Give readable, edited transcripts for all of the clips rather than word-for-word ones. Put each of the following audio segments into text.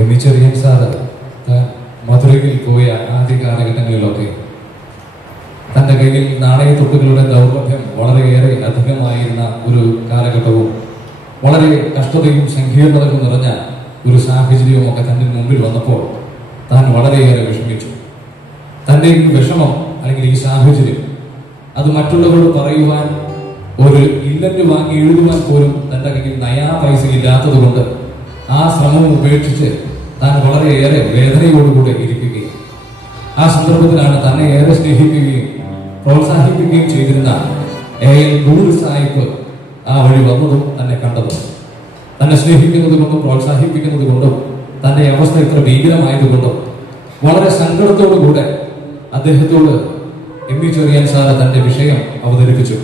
MV. Cherian sir മധുരയിൽ പോയ ആദ്യ കാലഘട്ടങ്ങളിലൊക്കെ തൻ്റെ കയ്യിൽ നാണയത്തൊട്ടുകളുടെ ദൗർലഭ്യം വളരെയേറെ അധികമായിരുന്ന ഒരു കാലഘട്ടവും വളരെ കഷ്ടതയും സങ്കീർണതയും നിറഞ്ഞ ഒരു സാഹചര്യവും ഒക്കെ തൻ്റെ മുമ്പിൽ വന്നപ്പോൾ താൻ വളരെയേറെ വിഷമിച്ചു. തൻ്റെ ഈ വിഷമം അല്ലെങ്കിൽ ഈ സാഹചര്യം അത് മറ്റുള്ളവരോട് പറയുവാൻ ഒരു ഇല്ലന്റ് വാങ്ങി എഴുതുവാൻ പോലും തൻ്റെ കയ്യിൽ നയാ പൈസ ഇല്ലാത്തത് കൊണ്ട് ആ ശ്രമം ഉപേക്ഷിച്ച് താൻ വളരെയേറെ വേദനയോടുകൂടെ ഇരിക്കുകയും ആ സന്ദർഭത്തിലാണ് തന്നെ ഏറെ സ്നേഹിക്കുകയും പ്രോത്സാഹിപ്പിക്കുകയും ചെയ്തിരുന്ന A.L. ഗൂഡ് സാഹിബ് ആ വഴി വന്നതും തന്നെ കണ്ടതും തന്നെ സ്നേഹിക്കുന്നത് കൊണ്ടും പ്രോത്സാഹിപ്പിക്കുന്നത് കൊണ്ടും തന്റെ അവസ്ഥ ഇത്ര ഭീകരമായതുകൊണ്ടും വളരെ സങ്കടത്തോടുകൂടെ അദ്ദേഹത്തോട് എം.വി. ചെറിയാൻ സാറ് തന്റെ വിഷയം അവതരിപ്പിച്ചു.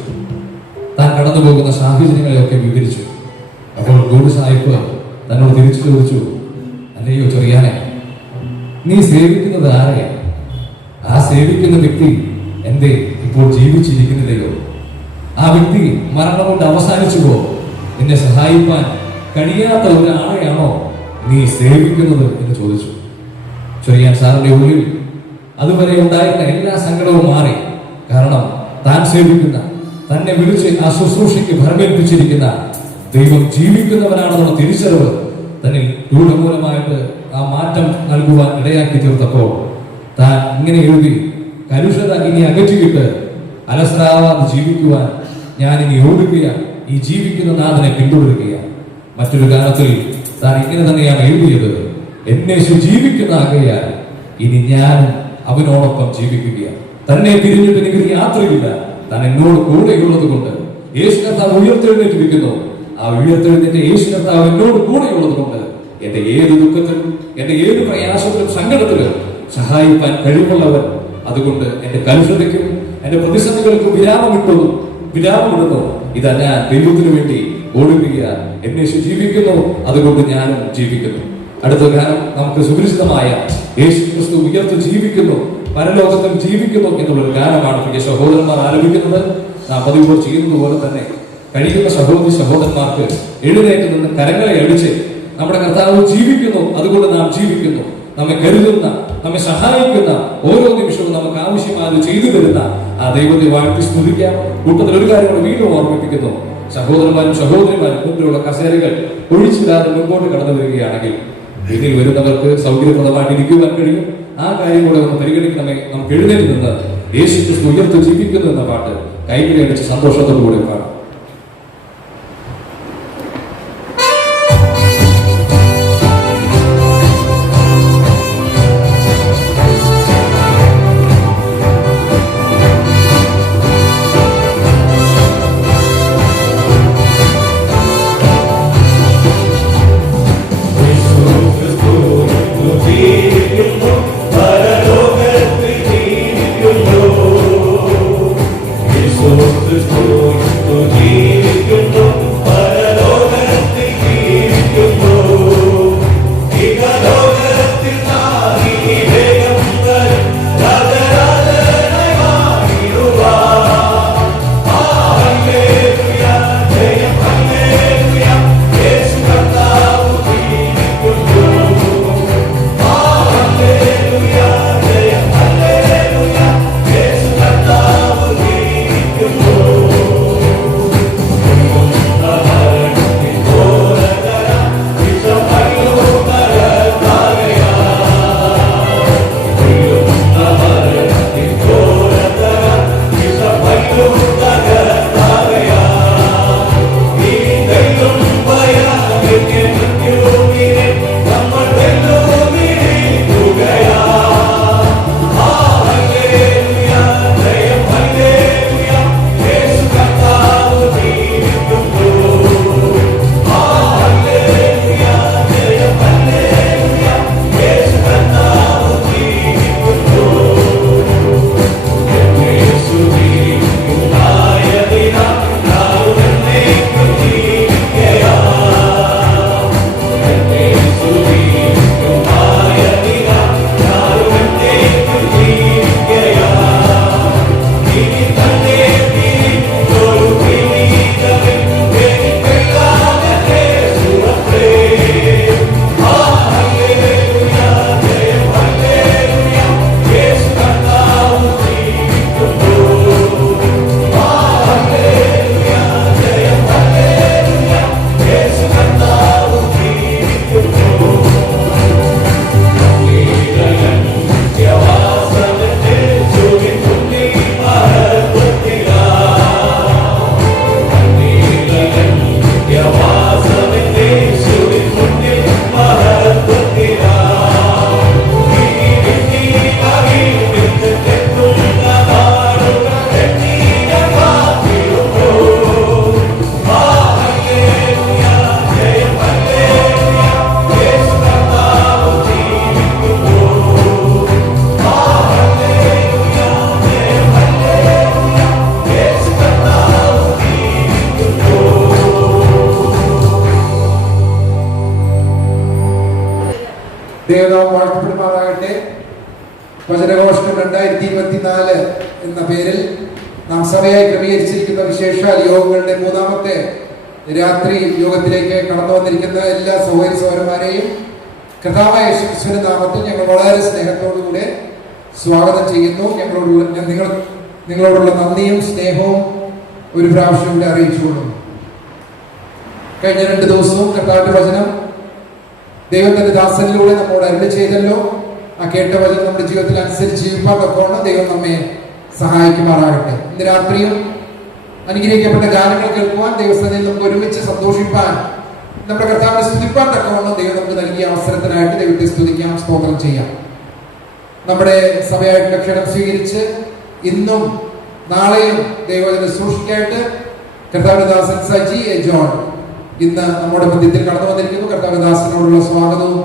താൻ കടന്നു പോകുന്ന സാഹചര്യങ്ങളെയൊക്കെ വിവരിച്ചു. അപ്പോൾ ഗൂഡ് സാഹിബ് തന്നോട് തിരിച്ചു ചോദിച്ചു, അല്ലയോ ചെറിയാനെ, നീ സേവിക്കുന്നത് ആരെയാ? ആ സേവിക്കുന്ന വ്യക്തി എന്തേ ഇപ്പോൾ ജീവിച്ചിരിക്കുന്നില്ലയോ? ആ വ്യക്തി മരണം കൊണ്ട് അവസാനിച്ചുവോ? നിന്നെ സഹായിക്കാൻ കഴിയാത്ത ഒരാളെയാണോ നീ സേവിക്കുന്നത് എന്ന് ചോദിച്ചു. ചെറിയാൻ സാറിന്റെ ഉള്ളിൽ അതുവരെ ഉണ്ടായിരുന്ന എല്ലാ സങ്കടവും മാറി. കാരണം താൻ സേവിക്കുന്ന, തന്നെ വിളിച്ച് ആ ശുശ്രൂഷയ്ക്ക് ഭരമേൽപ്പിച്ചിരിക്കുന്ന ദൈവം ജീവിക്കുന്നവനാണെന്നുള്ള തിരിച്ചറിവ് തന്നിൽ രൂഢമൂലമായിട്ട് ആ മാറ്റം നൽകുവാൻ ഇടയാക്കി തീർത്തപ്പോൾ താൻ ഇങ്ങനെ എഴുതി, കലുഷത ഇനി അകറ്റിയിട്ട് അലസരാവാതെ ജീവിക്കുവാൻ ഞാൻ ഇനി ഓടുകയാണ്, ഈ ജീവിക്കുന്ന നാഥനെ പിന്തുടരുകയാണ്. മറ്റൊരു ഗാനത്തിൽ താൻ ഇങ്ങനെ തന്നെയാണ് എഴുതിയത്, എന്നേശു ജീവിക്കുന്ന ആകയാൽ ഇനി ഞാൻ അവനോടൊപ്പം ജീവിക്കുകയാണ്. തന്നെ പിരിഞ്ഞിട്ട് എനിക്ക് യാത്രയില്ല, താൻ എന്നോട് കൂടെയുള്ളത് കൊണ്ട്. യേശു കർത്താവ് ഉയർത്തെഴുന്നേറ്റിരിക്കുന്നു. ആ ഉയർത്തെഴുന്നേറ്റ യേശു കർത്താവ് എന്നോട് കൂടെയുള്ളത് കൊണ്ട് എന്റെ ഏത് ദുഃഖത്തിലും എന്റെ ഏത് പ്രയാസത്തിലും സങ്കടത്തിലും സഹായിക്കാൻ കഴിവുള്ളവൻ. അതുകൊണ്ട് എന്റെ കലുഷതയ്ക്കും എന്റെ പ്രതിസന്ധികൾക്കും വിരാമമിടുന്നു. ഇതാ ഞാൻ ദൈവത്തിനു വേണ്ടി ഓടുകയാണ്, എന്നെ ജീവിക്കുന്നു, അതുകൊണ്ട് ഞാനും ജീവിക്കുന്നു. അടുത്ത ഗാനം നമുക്ക് സുപരിചിതമായ യേശു ക്രിസ്തു ഉയർത്ത് ജീവിക്കുന്നു, പരലോകത്തിൽ ജീവിക്കുന്നു എന്നുള്ളൊരു ഗാനമാണ് പ്രിയ സഹോദരന്മാർ ആലപിക്കുന്നത്. നാം പതിവ് ചെയ്യുന്നത് പോലെ തന്നെ കഴിയുന്ന സഹോദരന്മാർക്ക് എഴുന്നേറ്റ് നിന്ന് കരങ്ങളെ അടിച്ച് നമ്മുടെ കർത്താവ് ജീവിക്കുന്നു, അതുകൊണ്ട് നാം ജീവിക്കുന്നു, നമ്മെ കരുതുന്ന, നമ്മെ സഹായിക്കുന്ന, ഓരോ നിമിഷവും നമുക്ക് ആവശ്യമായി ചെയ്തു തരുന്ന ആ ദൈവത്തെ വാഴ്ത്തി സ്തുതിക്കാം. കൂട്ടത്തിൽ ഒരു കാര്യം കൂടെ വീണ്ടും ഓർമ്മിപ്പിക്കുന്നു. സഹോദരന്മാരും സഹോദരിമാരും മുമ്പിലുള്ള കസേരകൾ ഒഴിച്ചില്ലാതെ മുമ്പോട്ട് കടന്നു വരികയാണെങ്കിൽ ഇതിൽ വരുന്നവർക്ക് സൗകര്യപ്രദമായിട്ട് ഇരിക്കുവാൻ കഴിയും. ആ കാര്യം കൂടെ ഒന്ന് പരിഗണിക്കണമേ. നമുക്ക് എഴുന്നേറ്റ് നിന്ന് യേശു ക്രിസ്തു ഉയർത്ത് ജീവിക്കുന്നു എന്ന പാട്ട് കൈകളിൽ അടിച്ച് സന്തോഷത്തോടു കൂടെ പാടാം. Jesús ദൈവനാമം വാഴ്ത്തപ്പെടുമാറാകട്ടെ. വചനഘോഷണം 2024 എന്ന പേരിൽ നാം സഭയായി ക്രമീകരിച്ചിരിക്കുന്ന വിശേഷാൽ യോഗങ്ങളുടെ 3ാമത്തെ രാത്രി യോഗത്തിലേക്ക് കടന്നു വന്നിരിക്കുന്ന എല്ലാ സഹോദരി സഹോദരന്മാരെയും കർത്താവായ യേശുക്രിസ്തുവിന്റെ നാമത്തിൽ ഞങ്ങൾ വളരെ സ്നേഹത്തോടുകൂടെ സ്വാഗതം ചെയ്യുന്നു. നിങ്ങളോടുള്ള നന്ദിയും സ്നേഹവും ഒരു പ്രാവശ്യം കൂടെ അറിയിച്ചുകൊള്ളുന്നു. കഴിഞ്ഞ 2 ദിവസവും കർത്താവിന്റെ വചനം ദൈവത്തിന്റെ ദാസനിലൂടെ നമ്മോട് അരുളി ചെയ്തല്ലോ. ആ കേട്ട വചനം നമ്മുടെ ജീവിതത്തിൽ അനുസരിച്ച് ജീവിക്കാൻ തക്കവണ്ണം ദൈവം നമ്മെ സഹായിക്കുമാറാകട്ടെ. ഇന്ന് രാത്രിയും അനുഗ്രഹിക്കപ്പെട്ട ഗാനങ്ങൾ കേൾക്കുവാൻ, ദൈവസന്നിധിയിൽ നമുക്ക് ഒരുമിച്ച് സന്തോഷിപ്പാൻ, നമ്മുടെ കർത്താവിനെ സ്തുതിപ്പാൻ തക്കവണ്ണം ദൈവം നമുക്ക് നൽകിയ അവസരത്തിനായിട്ട് ദൈവത്തെ സ്തുതിക്കാം, സ്തോത്രം ചെയ്യാം. നമ്മുടെ സഭയായിട്ടുള്ള ക്ഷണം സ്വീകരിച്ച് ഇന്നും നാളെയും ദൈവവചന സൂക്ഷിക്കായിട്ട് കർത്താവിന്റെ ദാസൻ സജി എ ജോൺ ഇന്ന് നമ്മുടെ മധ്യത്തിൽ കടന്നു വന്നിരിക്കുന്നു. കർത്താവിന്റെ ദാസനോടുള്ള സ്വാഗതവും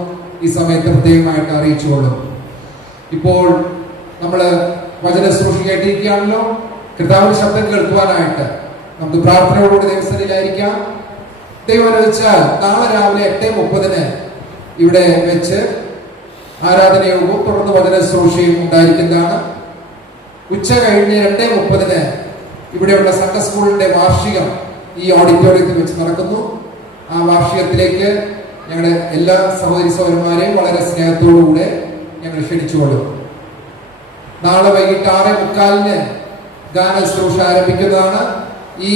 ഈ സമയത്ത് പ്രത്യേകമായിട്ട് അറിയിച്ചുകൊള്ളും. ഇപ്പോൾ നമ്മൾ വചന സൂക്ഷിക്കായിട്ടിരിക്കുകയാണല്ലോ. കർത്താവിന്റെ ശബ്ദം കേൾക്കുവാനായിട്ട് നമുക്ക് പ്രാർത്ഥനയോടുകൂടി ദൈവസന്നിധിയിലായിരിക്കാം. ദൈവം അനുവദിച്ചാൽ നാളെ രാവിലെ 8:30 ഇവിടെ വെച്ച് ആരാധനയോഗവും തുടർന്ന് വചന ശുശ്രൂഷയും ഉണ്ടായിരിക്കുന്നതാണ്. ഉച്ച കഴിഞ്ഞ് 2:30 ഇവിടെയുള്ള സംഘ സ്കൂളിന്റെ വാർഷികം ഈ ഓഡിറ്റോറിയത്തിൽ വെച്ച് നടക്കുന്നു. ആ വാർഷികത്തിലേക്ക് ഞങ്ങളുടെ എല്ലാ സഹോദരി സഹോദരന്മാരെയും വളരെ സ്നേഹത്തോടുകൂടെ ഞങ്ങൾ ക്ഷണിച്ചുകൊള്ളും. നാളെ വൈകിട്ട് 6:45 ഗാന ശുശ്രൂഷ ആരംഭിക്കുന്നതാണ്. ഈ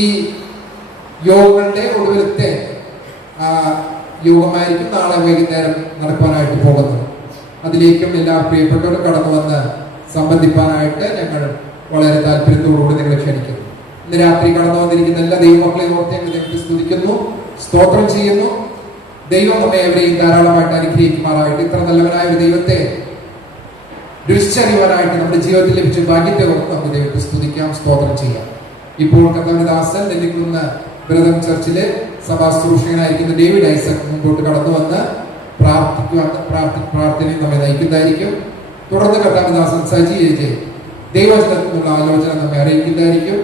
യോഗങ്ങളുടെ ഒടുവിലത്തെ യോഗമായിരിക്കും നാളെ വൈകുന്നേരം നടക്കുവാനായിട്ട് പോകുന്നത്. അതിലേക്കും എല്ലാ പ്രിയപ്പെട്ടവരും കടന്നു വന്ന് സംബന്ധിപ്പാനായിട്ട് ഞങ്ങൾ വളരെ താല്പര്യത്തോടുകൂടി നിങ്ങളെ ക്ഷണിക്കുന്നു. ഇന്ന് രാത്രി കടന്നു വന്നിരിക്കുന്ന എല്ലാ ദൈവമക്കളെയും ഓർത്ത് ഞങ്ങൾ ദൈവത്തെ സ്തുതിക്കുന്നു, സ്തോത്രം ചെയ്യുന്നു. ദൈവം നമ്മെ എവരെയും ധാരാളമായിട്ട് അനുഗ്രഹിക്കുമാറായിട്ട്. ഇത്ര നല്ലവനായ ഒരു ദൈവത്തെ രുചിച്ചറിയുവാനായിട്ട് നമ്മുടെ ജീവിതത്തിൽ ലഭിച്ച ഭാഗ്യത്തെ ഓർത്ത് നമുക്ക് ദൈവത്തെ സ്തുതിക്കാം, സ്തോത്രം ചെയ്യാം. ഇപ്പോൾ കർത്താവിന്റെ ദാസൻ നെല്ലിക്കുന്ന് ബ്രദർ ചർച്ചിലെ സഭാ ശുശ്രൂഷകനായിരിക്കുന്ന ഡേവിഡ് ഐസക് മുമ്പോട്ട് കടന്നു വന്ന് പ്രാർത്ഥനയും നമ്മെ നയിക്കുന്നതായിരിക്കും. തുടർന്ന് കർത്താവിന്റെ ദാസൻ സജി എ ദൈവവചനത്തിനുള്ള ആലോചന നമ്മെ അറിയിക്കുന്നതായിരിക്കും.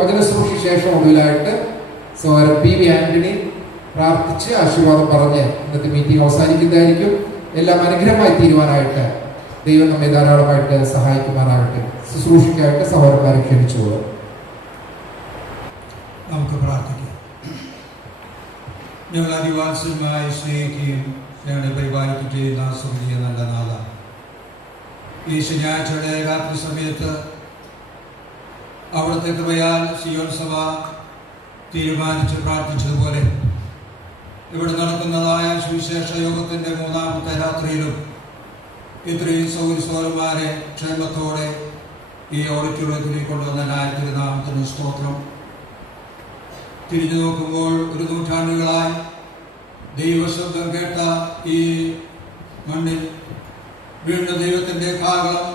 വചന ശുശ്രൂഷ ശേഷം ഒടുവിലായിട്ട് സഹോദരൻ പി വി ആന്റണി പ്രാർത്ഥിച്ച് ആശീർവാദം പറഞ്ഞ് ഇന്നത്തെ മീറ്റിംഗ് അവസാനിക്കുന്നതായിരിക്കും. എല്ലാം അനുഗ്രഹമായി തീരുവാനായിട്ട് ദൈവം നമ്മെ ധാരാളമായിട്ട് സഹായിക്കുവാനാകട്ടെ. ശുശ്രൂഷയ്ക്കായിട്ട് സഹോദരന്മാരെ ക്ഷണിച്ചുകൊള്ളും. നമുക്ക് പ്രാർത്ഥിക്കാം. ഞങ്ങൾ അതിവാത്സല്യമായി സ്നേഹിക്കുകയും ഞങ്ങളെ പരിപാലിക്കുകയും ചെയ്യുന്ന സ്വർഗീയ നല്ല നാഥ, ഈ ശനിയാഴ്ചയുടെ രാത്രി സമയത്ത് അവിടുത്തെ കൃപയാൽ സിയോൻ സഭ തീരുമാനിച്ച് പ്രാർത്ഥിച്ചതുപോലെ ഇവിടെ നടക്കുന്നതായ സുവിശേഷ യോഗത്തിൻ്റെ 3ാമത്തെ രാത്രിയിലും ഇത്രയും സൗകര്യന്മാരെ ക്ഷേമത്തോടെ ഈ ഓഡിറ്റോറിയത്തിലേക്ക് കൊണ്ടുവന്ന തിരുനാമത്തിന് സ്തോത്രം. തിരിഞ്ഞു നോക്കുമ്പോൾ 1 നൂറ്റാണ്ടുകളായി ദൈവശബ്ദം കേട്ട ഈ മണ്ണിൽ വീണ്ടും ദൈവത്തിൻ്റെ കാഹളം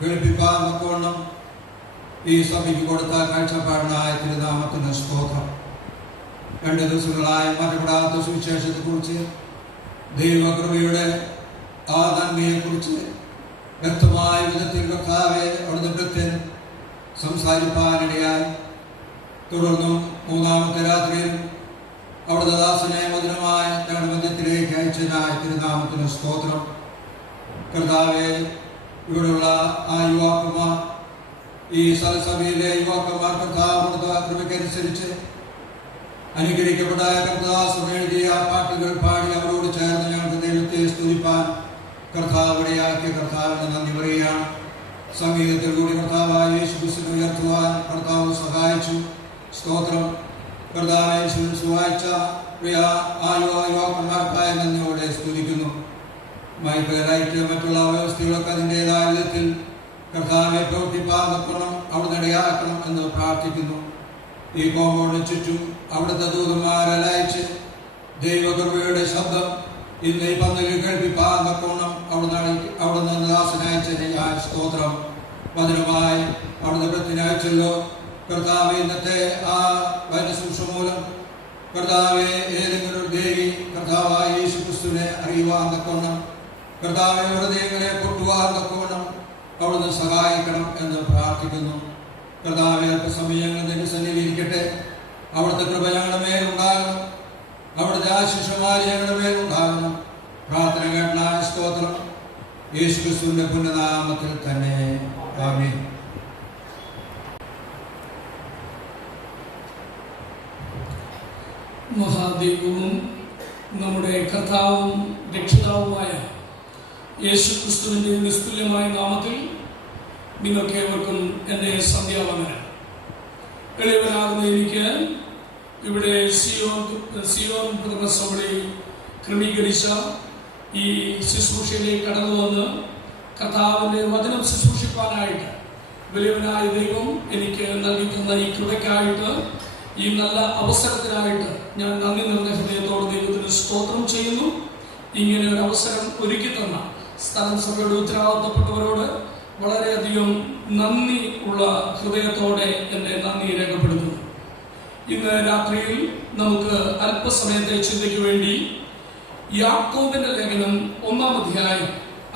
കേൾപ്പിക്കാൻ തക്കവണ്ണം ഈ സഭയ്ക്ക് കൊടുത്ത കാഴ്ചപ്പാടിനായ തിരുനാമത്തിന് സ്തോത്രം. 2 ദിവസങ്ങളായി മറ്റപ്പെടാത്ത സുവിശേഷത്തെക്കുറിച്ച്, ദൈവകൃപയുടെ ആ നന്മയെക്കുറിച്ച് വ്യക്തമായ വിധത്തിൽ കർത്താവെ അവിടുത്തെ ഭൃത്യൻ സംസാരിപ്പാനിടയായി. തുടർന്നും 3ാമത്തെ രാത്രിയിൽ അവിടുത്തെ ദാസനെ മധുരമായ ഞങ്ങളുടെ മധ്യത്തിലേക്ക് അയച്ചതിനായ തിരുനാമത്തിന് സ്തോത്രം. കർത്താവെ, ഇവിടെയുള്ള ആ യുവാക്കന്മാർ, ഈ സഭയിലെ യുവാക്കന്മാർ കർത്താവിന്റെ കൃപയ്ക്കനുസരിച്ച് അനുഗ്രഹിക്കപ്പെട്ട കർത്താവ് എഴുതിയ പാട്ടുകൾ പാടി അവരോട് ചേർന്ന് ഞങ്ങൾക്ക് ദൈവത്തെ സ്തുതിപ്പാൻ കർത്താവിടെയാക്കിയ കർത്താവിന് നന്ദി പറയുകയാണ്. സംഗീതത്തിൽ കൂടി കർത്താവായ യേശുക്രിസ്തുവിനെ ഉയർത്തുവാൻ കർത്താവ് സഹായിച്ചു. സ്തോത്രം. കർത്താവെ സഹായിച്ച പ്രിയ യുവാക്കന്മാർക്കായ നന്ദിയോടെ സ്തുതിക്കുന്നു. മൈക്കുകളായിട്ട് മറ്റുള്ള വ്യവസ്ഥകളൊക്കെ അതിൻ്റെതായ വിധത്തിൽ കർത്താവെ പ്രവർത്തിപ്പാൻ വെക്കണം, അവിടുന്ന് ഇടയാക്കണം എന്ന് പ്രാർത്ഥിക്കുന്നു. ഈ കോമ്പൗണ്ടിന് ചുറ്റും അവിടുത്തെ ദൂതന്മാരയച്ച് ദൈവകൃപയുടെ ശബ്ദം ഇന്ന് ഈ പന്തലിൽ കേൾപ്പിപ്പാൻ വെക്കണം അവിടുന്ന് ദാസനയച്ച സ്തോത്രം. വചനമായി അവിടുത്തെ വൃത്തിനയച്ചല്ലോ. കർത്താവെ, ഇന്നത്തെ ആ വചനശുശ്രൂഷ മൂലം കർത്താവെ ഏതെങ്കിലും ഒരു ദേവി കർത്താവായ യേശുക്രിസ്തുവിനെ അറിയുവാൻ തക്കവണ്ണം, കർത്താവെ ഹൃദയങ്ങളെ പൊട്ടുവാൻ തക്കവണ്ണം അവിടുന്ന് സഹായിക്കണം എന്ന് പ്രാർത്ഥിക്കുന്നു. കർത്താവെ, അല്പസമയങ്ങൾ നിന്റെ സന്നിധിയിരിക്കട്ടെ. അവിടുത്തെ കൃപ ഞങ്ങളുടെ മേലുണ്ടാകണം, അവിടുത്തെ ആശിഷമാരി ഞങ്ങളുടെ മേലുണ്ടാകണം. യേശുക്രിസ്തുവിന്റെ പുണ്യനാമത്തിൽ തന്നെ ആമേൻ. മഹാദൈവവും നമ്മുടെ കർത്താവും രക്ഷിതാവുമായ യേശുക്രിസ്തുവിന്റെ നിസ്തുല്യമായ നാമത്തിൽ നിങ്ങൾക്കേവർക്കും എൻ്റെ സന്ധ്യാവന്ദനം. എളിയവനാകുന്ന എനിക്ക് ഇവിടെ സിയോൻ പ്രഥമസഭയിൽ ക്രമീകരിച്ച ഈ ശുശ്രൂഷയിലേക്ക് കടന്നു വന്ന് കർത്താവിൻ്റെ വചനം ശുശ്രൂഷിക്കാനായിട്ട് വലിയവനായ ദൈവം എനിക്ക് നൽകിക്കുന്ന ഈ കൃപയ്ക്കായിട്ട്, ഈ നല്ല അവസരത്തിനായിട്ട് ഞാൻ നന്ദി നിറഞ്ഞ ഹൃദയത്തോട് ദൈവത്തിന് സ്തോത്രം ചെയ്യുന്നു. ഇങ്ങനെ ഒരു അവസരം ഒരുക്കി തന്ന സ്ഥലം സഭയുടെ ഉത്തരവാദിത്തപ്പെട്ടവരോട് വളരെയധികം നന്ദി ഉള്ള ഹൃദയത്തോടെ എൻ്റെ നന്ദി രേഖപ്പെടുത്തുന്നു. ഇന്ന് രാത്രിയിൽ നമുക്ക് അല്പസമയത്തെ ചിന്തയ്ക്ക് വേണ്ടി യാക്കോബിന്റെ ലേഖനം 1-ാം അധ്യായം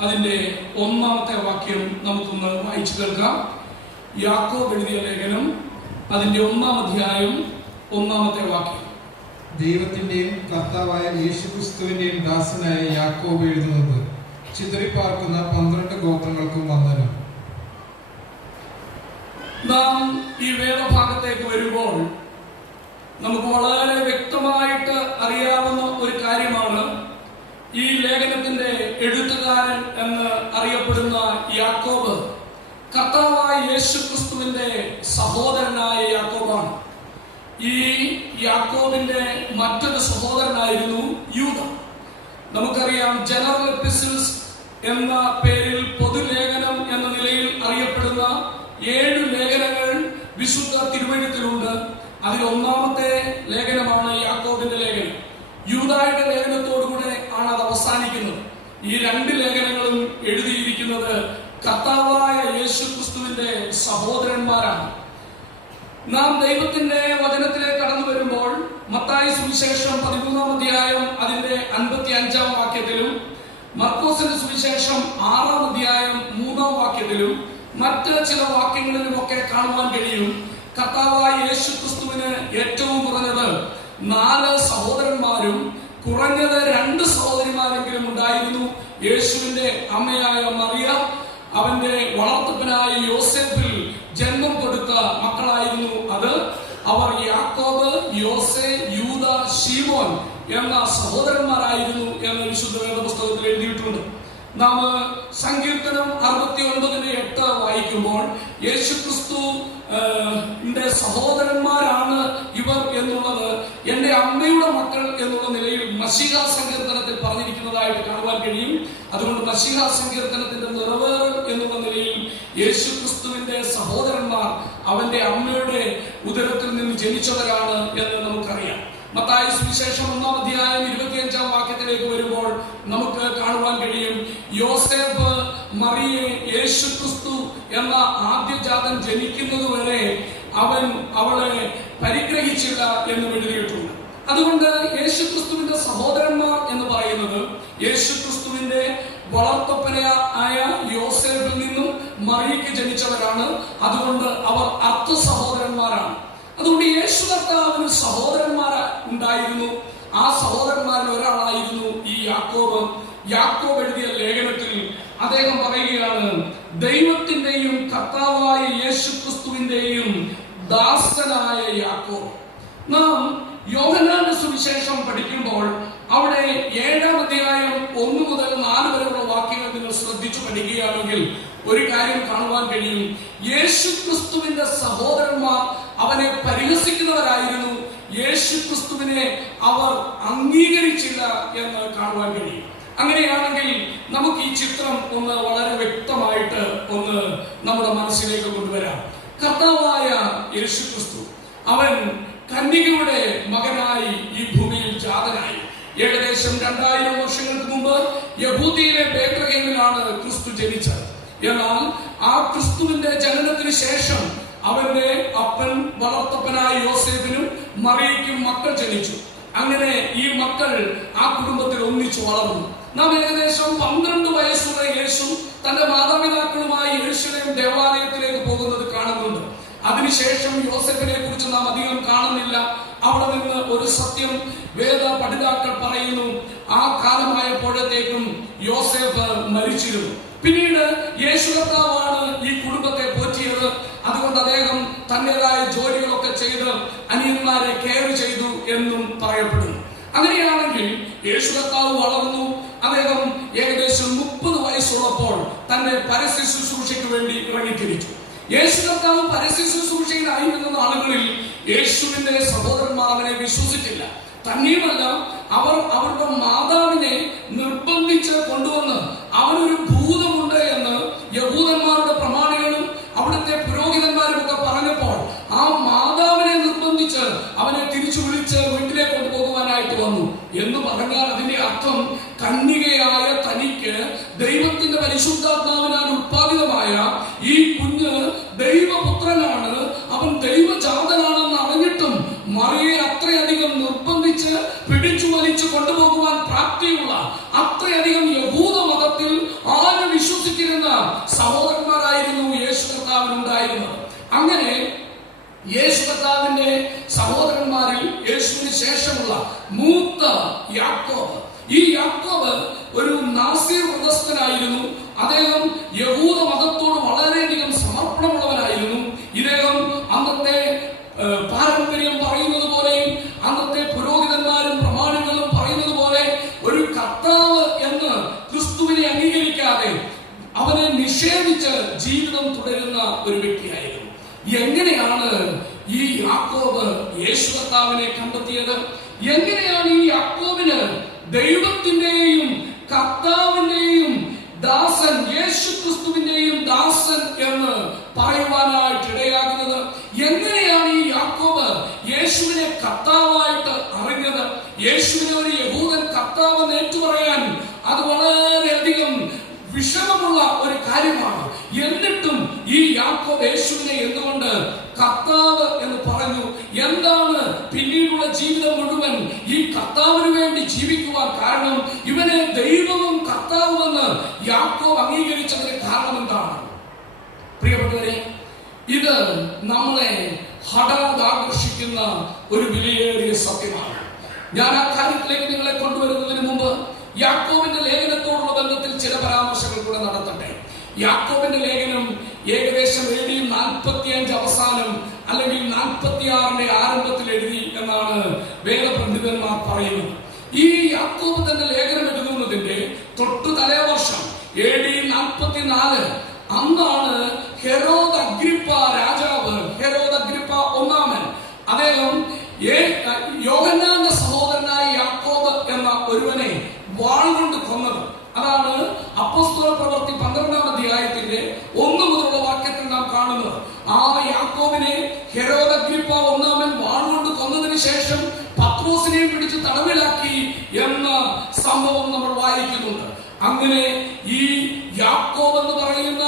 അതിൻ്റെ 1-ാമത്തെ വാക്യം നമുക്കൊന്ന് വായിച്ചു കേൾക്കാം. യാക്കോബ് എഴുതിയ ലേഖനം അതിൻ്റെ 1-ാം അധ്യായം 1-ാമത്തെ വാക്യം. ദൈവത്തിന്റെയും കർത്താവായ യേശുക്രിസ്തുവിന്റെയും ദാസനായ യാക്കോബ് എഴുതുന്നത്, ചിതറിപ്പാർക്കുന്ന 12 ഗോത്രങ്ങൾക്കും വന്ദനം. നാം ഈ വേദഭാഗത്തേക്ക് വരുമ്പോൾ നമുക്ക് വളരെ വ്യക്തമായിട്ട് അറിയാവുന്ന ഒരു കാര്യമാണ്, ഈ ലേഖനത്തിന്റെ എഴുത്തുകാരൻ എന്ന് അറിയപ്പെടുന്ന യാക്കോബ് കർത്താവായ യേശുക്രിസ്തുവിന്റെ സഹോദരനായ യാക്കോബാണ്. ഈ യാക്കോബിന്റെ മറ്റൊരു സഹോദരനായിരുന്നു യൂദ. നമുക്കറിയാം, ജനറൽ എപ്പിസിൽസ് എന്ന പേരിൽ പൊതുലേഖനം എന്ന നിലയിൽ അറിയപ്പെടുന്ന 7 ലേഖനങ്ങൾ വിശുദ്ധ തിരുവഴുത്തിലുണ്ട്. അതിൽ 1-ാമത്തെ ലേഖനമാണ് യാക്കോബിന്റെ ലേഖനം. യൂദായുടെ ലേഖനത്തോടുകൂടെ ആണ് അത് അവസാനിക്കുന്നത്. ഈ 2 ലേഖനങ്ങളും എഴുതിയിരിക്കുന്നത് കർത്താവായ യേശുക്രിസ്തുവിന്റെ സഹോദരന്മാരാണ്. നാം ദൈവത്തിന്റെ വചനത്തിലേക്ക് കടന്നു വരുമ്പോൾ മത്തായി സുവിശേഷം 13-ാം അധ്യായം അതിന്റെ 55-ാം വാക്യത്തിലും, മർക്കോസിന്റെ സുവിശേഷം 6-ാം അധ്യായം 3-ാം വാക്യത്തിലും മറ്റ് ചില വാക്യങ്ങളിലുമൊക്കെ കാണുവാൻ കഴിയും, കർത്താവായ യേശുക്രിസ്തുവിന് ഏറ്റവും കുറഞ്ഞത് 4 സഹോദരന്മാരും കുറഞ്ഞത് 2 സഹോദരിമാരെങ്കിലും ഉണ്ടായിരുന്നു. യേശുവിന്റെ അമ്മയായ മറിയ അവന്റെ വളർത്തപ്പനായ യോസേഫിൽ ജന്മം കൊടുത്ത മക്കളായിരുന്നു അത്. അവർ യാക്കോബ്, യോസെ, യൂദ, ശീമോൻ എന്ന സഹോദരന്മാരായിരുന്നു എന്ന് വിശുദ്ധ വേദപുസ്തകത്തിൽ എഴുതിയിട്ടുണ്ട്. നാം സങ്കീർത്തനം 69:8 വായിക്കുമ്പോൾ യേശുക്രിസ്തു സഹോദരന്മാരാണ് ഇവർ എന്നുള്ളത് എന്റെ അമ്മയുടെ മക്കൾ എന്നുള്ള നിലയിൽ മശീഹ സങ്കീർത്തനത്തിൽ പറഞ്ഞിരിക്കുന്നതായിട്ട് കാണുവാൻ കഴിയും. അതുകൊണ്ട് മശീഹ സങ്കീർത്തനത്തിന്റെ നിറവേറൽ എന്നുള്ള നിലയിൽ യേശുക്രിസ്തുവിന്റെ സഹോദരന്മാർ അവന്റെ അമ്മയുടെ ഉദരത്തിൽ നിന്ന് ജനിച്ചവരാണ് എന്ന് നമുക്കറിയാം. മത്തായി സുവിശേഷം 1-ാം അധ്യായം 25-ാം വാക്യത്തിലേക്ക് വരുമ്പോൾ നമുക്ക് കാണുവാൻ കഴിയും, യോസേഫ് മറിയെ യേശുക്രിസ്തു എന്ന ആദ്യജാതൻ ജനിക്കുന്നത് വരെ അവൻ അവളെ പരിഗ്രഹിച്ചില്ല എന്ന് എഴുതിയിട്ടുണ്ട്. അതുകൊണ്ട് യേശുക്രിസ്തുവിന്റെ സഹോദരന്മാർ എന്ന് പറയുന്നത് യേശുക്രിസ്തുവിന്റെ വളർത്തപ്പനായ യോസേഫിൽ നിന്നും മറിയയ്ക്ക് ജനിച്ചവരാണ്. അതുകൊണ്ട് അവർ അർത്ഥ സഹോദരന്മാരാണ്. അതുകൊണ്ട് യേശു കർത്താവിന് സഹോദരന്മാർ ഉണ്ടായിരുന്നു. ആ സഹോദരന്മാരിൽ ഒരാളായിരുന്നു ഈ യാക്കോബ്. യാക്കോബ് എഴുതിയ ലേഖനത്തിൽ അദ്ദേഹം പറയുകയാണ്, ദൈവത്തിന്റെയും കർത്താവായ യേശുക്രിസ്തുവിന്റെയും ദാസനായ യാക്കോബ്. നാം യോഹന്നാന്റെ സുവിശേഷം പഠിക്കുമ്പോൾ അവിടെ 7-ാം അധ്യായം 1 മുതൽ 4 വരെയുള്ള വാക്യങ്ങൾ നിങ്ങൾ ശ്രദ്ധിച്ചു പഠിക്കുകയാണെങ്കിൽ ഒരു കാര്യം കാണുവാൻ കഴിയും, യേശുക്രിസ്തുവിന്റെ സഹോദരന്മാർ അവനെ പരിഹസിക്കുന്നവരായിരുന്നു. യേശുക്രിസ്തുവിനെ അവർ അംഗീകരിച്ചില്ല എന്ന് കാണുവാൻ കഴിയും. അങ്ങനെയാണെങ്കിൽ നമുക്ക് ഈ ചിത്രം ഒന്ന് വളരെ വ്യക്തമായിട്ട് ഒന്ന് നമ്മുടെ മനസ്സിലേക്ക് കൊണ്ടുവരാം. കർത്താവായ യേശുക്രിസ്തു അവൻ കന്യകയുടെ മകനായി ഈ ഭൂമിയിൽ ജാതനായി. ഏകദേശം 2000 വർഷങ്ങൾക്ക് മുമ്പ് യഹൂദിയിലെ ബേത്ലഹേമിലാണ് ക്രിസ്തു ജനിച്ചത്. എന്നാൽ ആ ക്രിസ്തുവിന്റെ ജനനത്തിന് ശേഷം അവന്റെ അപ്പൻ വളർത്തപ്പനായ യോസേഫിനും മറിയയ്ക്കും മക്കൾ ജനിച്ചു. അങ്ങനെ ഈ മക്കൾ ആ കുടുംബത്തിൽ ഒന്നിച്ചു വളർന്നു. നാം ഏകദേശം 12 വയസ്സുള്ള യേശു തന്റെ മാതാപിതാക്കളുമായി യെരൂശലേം ദേവാലയത്തിലേക്ക് പോകുന്നത് കാണുന്നുണ്ട്. അതിനുശേഷം യോസേഫിനെ കുറിച്ച് നാം അധികം കാണുന്നില്ല. അവിടെ നിന്ന് ഒരു സത്യം വേദ പഠിതാക്കൾ പറയുന്നു, ആ കാലമായപ്പോഴത്തേക്കും യോസേഫ് മരിച്ചിരുന്നു. പിന്നീട് യേശു കർത്താവാണ് ഈ കുടുംബത്തെ പോറ്റിയത്. അതുകൊണ്ട് അദ്ദേഹം തന്റേതായ ജോലികളൊക്കെ ചെയ്ത് അനിയന്മാരെ കെയർ ചെയ്തു എന്നും പറയപ്പെടുന്നു. അങ്ങനെയാണെങ്കിൽ യേശു കർത്താവ് വളർന്നു. അദ്ദേഹം ഏകദേശം 30 വയസ്സുള്ളപ്പോൾ തന്റെ പരസ്യ ശുശ്രൂഷയ്ക്ക് വേണ്ടി ഇറങ്ങിത്തിരിച്ചു. യേശു കർത്താവ് പരസ്യ ശുശ്രൂഷയിലായിരുന്ന നാളുകളിൽ യേശുവിന്റെ സഹോദരന്മാർ അവനെ വിശ്വസിച്ചില്ല. തന്നെയുമല്ല, അവർ അവരുടെ മാതാവിനെ നിർബന്ധിച്ച് കൊണ്ടുവന്ന് അവനൊരു ഭൂതമുണ്ട് എന്ന് യഹൂദന്മാരുടെ പ്രമാണികളും അവിടുത്തെ പുരോഹിതന്മാരും ഒക്കെ പറഞ്ഞപ്പോൾ ആ മാതാവിനെ നിർബന്ധിച്ച് അവനെ തിരിച്ചു വിളിച്ച് വീട്ടിലേക്ക് കൊണ്ടുപോകുവാനായിട്ട് വന്നു എന്ന് പറഞ്ഞാൽ അതിന്റെ അർത്ഥം കന്യകയായ തനിക്ക് ദൈവത്തിന്റെ പരിശുദ്ധാത്മാവിനാൽ ഉത്പാദിതമായ ഈ കുഞ്ഞ് ദൈവപുത്രനാണ്, അവൻ ദൈവജാതനാണെന്ന് അറിഞ്ഞിട്ടും മറിയെ അത്രയധികം നിർബന്ധിച്ച് പിടിച്ചു വലിച്ചു കൊണ്ടുപോകുവാൻ പ്രാപ്തിയുള്ള അത്രയധികം യഹൂദ മതത്തിൽ ആര് വിശ്വസിച്ചിരുന്ന സഹോദരന്മാരായിരുന്നു യേശു കർത്താവിനുണ്ടായിരുന്നത്. അങ്ങനെ യേശു കർത്താവിന്റെ സഹോദരന്മാരിൽ യേശുവിന് ശേഷമുള്ള മൂത്ത യാക്കോബ്, ഈ യാക്കോബ് ഒരു നാസീർ വ്രതസ്ഥനായിരുന്നു. അദ്ദേഹം യഹൂദ മതത്തോട് വളരെയധികം സമർപ്പണമുള്ളവനായിരുന്നു. ഇദ്ദേഹം അന്നത്തെ പാരമ്പര്യം പറയുന്നത് പോലെയും അന്നത്തെ പുരോഹിതന്മാരും പ്രമാണികളും പറയുന്നത് പോലെ ഒരു കർത്താവ് എന്ന് ക്രിസ്തുവിനെ അംഗീകരിക്കാതെ അവനെ നിഷേധിച്ച് ജീവിതം തുടരുന്ന ഒരു വ്യക്തിയായിരുന്നു. എങ്ങനെയാണ് ഈ യാക്കോബ് യേശു കർത്താവിനെ കണ്ടെത്തിയത്? എങ്ങനെയാണ് ഈ യാക്കോബിന് ദൈവത്തിന്റെയും കർത്താവിന്റെയും ദാസൻ, യേശു ക്രിസ്തുവിന്റെയും ദാസൻ എന്ന് പറയുവാനായിട്ട് ഇടയാകുന്നത്? എങ്ങനെയാണ് ഈ യാക്കോബ് യേശുവിനെ കർത്താവായിട്ട് അറിഞ്ഞത്? യേശുവിനെ ഒരു യഹൂദൻ കർത്താവ് ഏറ്റുപറയാൻ അത് വളരെയധികം വിഷമമുള്ള ഒരു കാര്യമാണ്. എന്നിട്ടും ഈ യാക്കോബ് യേശുവിനെ എന്തുകൊണ്ട് കർത്താവ് എന്ന് പറഞ്ഞു? എന്താണ് പിന്നീടുള്ള ജീവിതം മുഴുവൻ ഈ കർത്താവിന് വേണ്ടി ജീവിക്കുവാൻ കാരണം? ഇവനെ ദൈവവും കർത്താവുമെന്ന് യാക്കോബ് അംഗീകരിച്ചതിന് കാരണം എന്താണ്? പ്രിയപ്പെട്ടവരെ, ഇത് നമ്മളെ ഹഠാത് ആകർഷിക്കുന്ന ഒരു വിലയേറിയ സത്യമാണ്. ഞാൻ ആ കാര്യത്തിലേക്ക് നിങ്ങളെ കൊണ്ടുവരുന്നതിന് മുമ്പ് യാക്കോബിന്റെ ലേഖനത്തോടുള്ള ബന്ധത്തിൽ ചില പരാമർശങ്ങൾ കൂടെ നടത്തട്ടെ. യാക്കോബിന്റെ ലേഖനം ഏകദേശം AD 45 അവസാനം അല്ലെങ്കിൽ 46 ആരംഭത്തിൽ എഴുതി എന്നാണ് വേദപണ്ഡിതന്മാർ പറയുന്നത്. ഈ യാക്കോബ് തന്റെ ലേഖനം എഴുതുന്നതിന്റെ തൊട്ടു തലേ വർഷം AD 44 അന്നാണ് ഹെരോദ് അഗ്രിപ്പ രാജാവ്, ഹെരോദ് അഗ്രിപ്പ ഒന്നാമൻ, അദ്ദേഹം യോഹന്നാന്റെ സഹോദരനായ യാക്കോബ് എന്ന ഒരുവനെ വാൾ കൊണ്ട് കൊന്നത്. അതാണ് അപ്പോസ്തല പ്രവൃത്തി 12-ാം അധ്യായത്തിന്റെ 1 മുതലുള്ള വാക്യത്തിൽ നാം കാണുന്നത്. ആ യാക്കോബിനെ ഹെരോദ് അഗ്രിപ്പ ഒന്നാമൻ വാൾ കൊണ്ട് കൊന്നതിന് ശേഷം പത്രോസിനെയും പിടിച്ച് തടവിലാക്കി എന്ന സംഭവം നമ്മൾ വായിക്കുന്നുണ്ട്. അങ്ങനെ ഈ യാക്കോബ് എന്ന് പറയുന്ന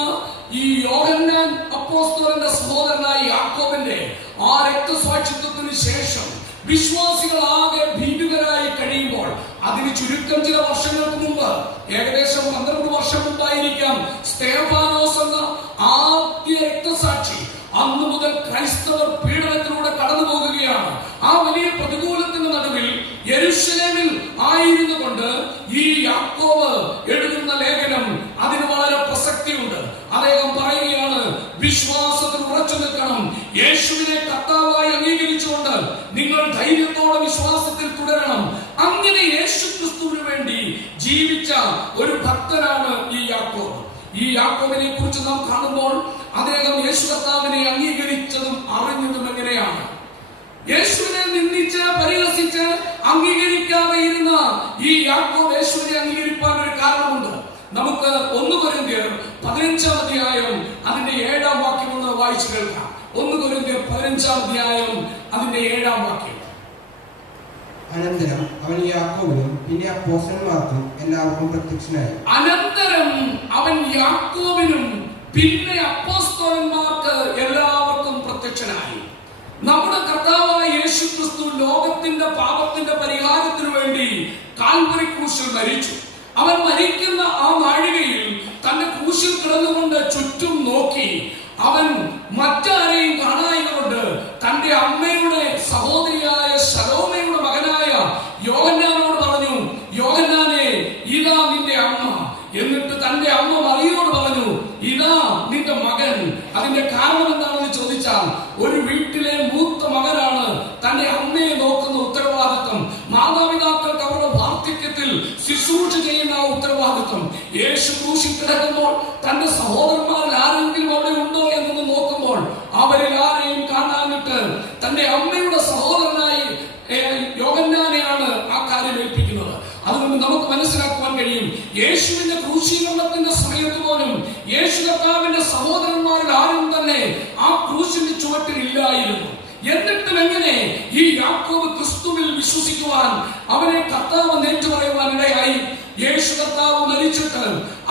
ഈ യോഹന്നാൻ അപ്പോസ്തലന്റെ സഹോദരനായ യാക്കോബിന്റെ ആ രക്തസാക്ഷിത്വത്തിന് ശേഷം വിശ്വാസികളാകെ ഭീതിതരായി കഴിയുമ്പോൾ അതിന് ചുരുക്കം ചില വർഷങ്ങൾക്ക് മുമ്പ്, ഏകദേശം 12 വർഷം മുമ്പായിരിക്കാം, സ്തെഫാനോസ് എന്ന ആദ്യ രക്തസാക്ഷി അന്നു മുതൽ ക്രൈസ്തവർ പീഡനത്തിലൂടെ കടന്നു പോകുകയാണ്. ആ വലിയ പ്രതികൂലത്തിന്റെ നടുവിൽ യെരൂശലേമിൽ ആയിരുന്നു കൊണ്ട് ഈ യാക്കോബ് എഴുതുന്ന ലേഖനം അതിന് വളരെ പ്രസക്തിയുണ്ട്. അദ്ദേഹം പറയുകയാണ്, വിശ്വാസത്തിൽ ഉറച്ചു നിൽക്കണം, യേശുവിനെ കർത്താവായി അംഗീകരിച്ചുകൊണ്ട് നിങ്ങൾ ധൈര്യത്തോടെ വിശ്വാസത്തിൽ തുടരണം. അങ്ങനെ യേശു ക്രിസ്തുവിന് വേണ്ടി ജീവിച്ച ഒരു ഭക്തനാണ് ഈ യാക്കോബ്. ഈ യാക്കോബിനെ കുറിച്ച് നാം കാണുമ്പോൾ അദ്ദേഹം യേശു കർത്താവിനെ അംഗീകരിച്ചതും അറിഞ്ഞതും എങ്ങനെയാണ്? യേശുവിനെ നിന്ദിച്ച് പരിഹസിച്ച് അംഗീകരിക്കാതെ ഇരുന്ന ഈ യാക്കോബ് യേശുവിനെ അംഗീകരിക്കാൻ ഒരു കാരണമുണ്ട്. നമുക്ക് 1 കൊരിന്ത്യർ 15-ാം അധ്യായം അതിന്റെ 7-ാം വാക്യം ഒന്ന് വായിച്ചു കേൾക്കാം. 1 കൊരിന്ത്യർ 15-ാം അധ്യായം അതിന്റെ 7-ാം വാക്യം. അനന്തരം അവൻ യാക്കോബിനും പിന്നെ അപ്പോസ്തലന്മാർക്കും എല്ലാവർക്കും പ്രത്യക്ഷനായി. അനന്തരം അവൻ യാക്കോബിനും പിന്നെ അപ്പോസ്തലന്മാർക്ക് എല്ലാവർക്കും പ്രത്യക്ഷനായി. നമ്മുടെ കർത്താവായ യേശു ക്രിസ്തു ലോകത്തിന്റെ പാപത്തിന്റെ പരിഹാരത്തിനു വേണ്ടി കാൽവരി ക്രൂശിൽ മരിച്ചു. അവൻ മരിക്കുന്ന ആ നാഴികയിൽ തന്റെ ക്രൂശിൽ കിടന്നുകൊണ്ട് ചുറ്റും നോക്കി അവൻ മറ്റാരെയും കാണായതുകൊണ്ട് തന്റെ അമ്മയുടെ സഹോദരിയായ ശലോമയുടെ മകനായ യോഹന്നാനോട് പറഞ്ഞു, യോഹന്നാനെ, ഇതാ നിന്റെ അമ്മ. എന്നിട്ട് തന്റെ അമ്മ മറിയോട് ഉത്തരവാദിത്വം. യേശു ക്രൂശിൽ കിടക്കുമ്പോൾ തന്റെ സഹോദരന്മാരിൽ ആരെങ്കിലും അവിടെ ഉണ്ടോ എന്നൊന്ന് നോക്കുമ്പോൾ അവരിൽ ആരെയും കാണാനിട്ട് തന്റെ അമ്മയുടെ സഹോദരനായി യോഹന്നാനെയാണ് ആ കാര്യം ഏൽപ്പിക്കുന്നത്. അതുകൊണ്ട് നമുക്ക് മനസ്സിലാക്കുവാൻ കഴിയും, യേശുവിന്റെ ക്രൂശീകരണത്തിന്റെ സമയത്ത് പോലും യേശു കർത്താവിന്റെ സഹോദരന്മാരിൽ ആരും തന്നെ ആ ക്രൂശിന്റെ ചുവട്ടിൽ ഇല്ലായിരുന്നു. എന്നിട്ടും എങ്ങനെ ഈ യാക്കോബ് ക്രിസ്തുവിൽ വിശ്വസിക്കുവാൻ, അവനെ കർത്താവ് ഏറ്റുപറയുവാൻ ഇടയായി? യേശു കർത്താവ് മരിച്ചിട്ട്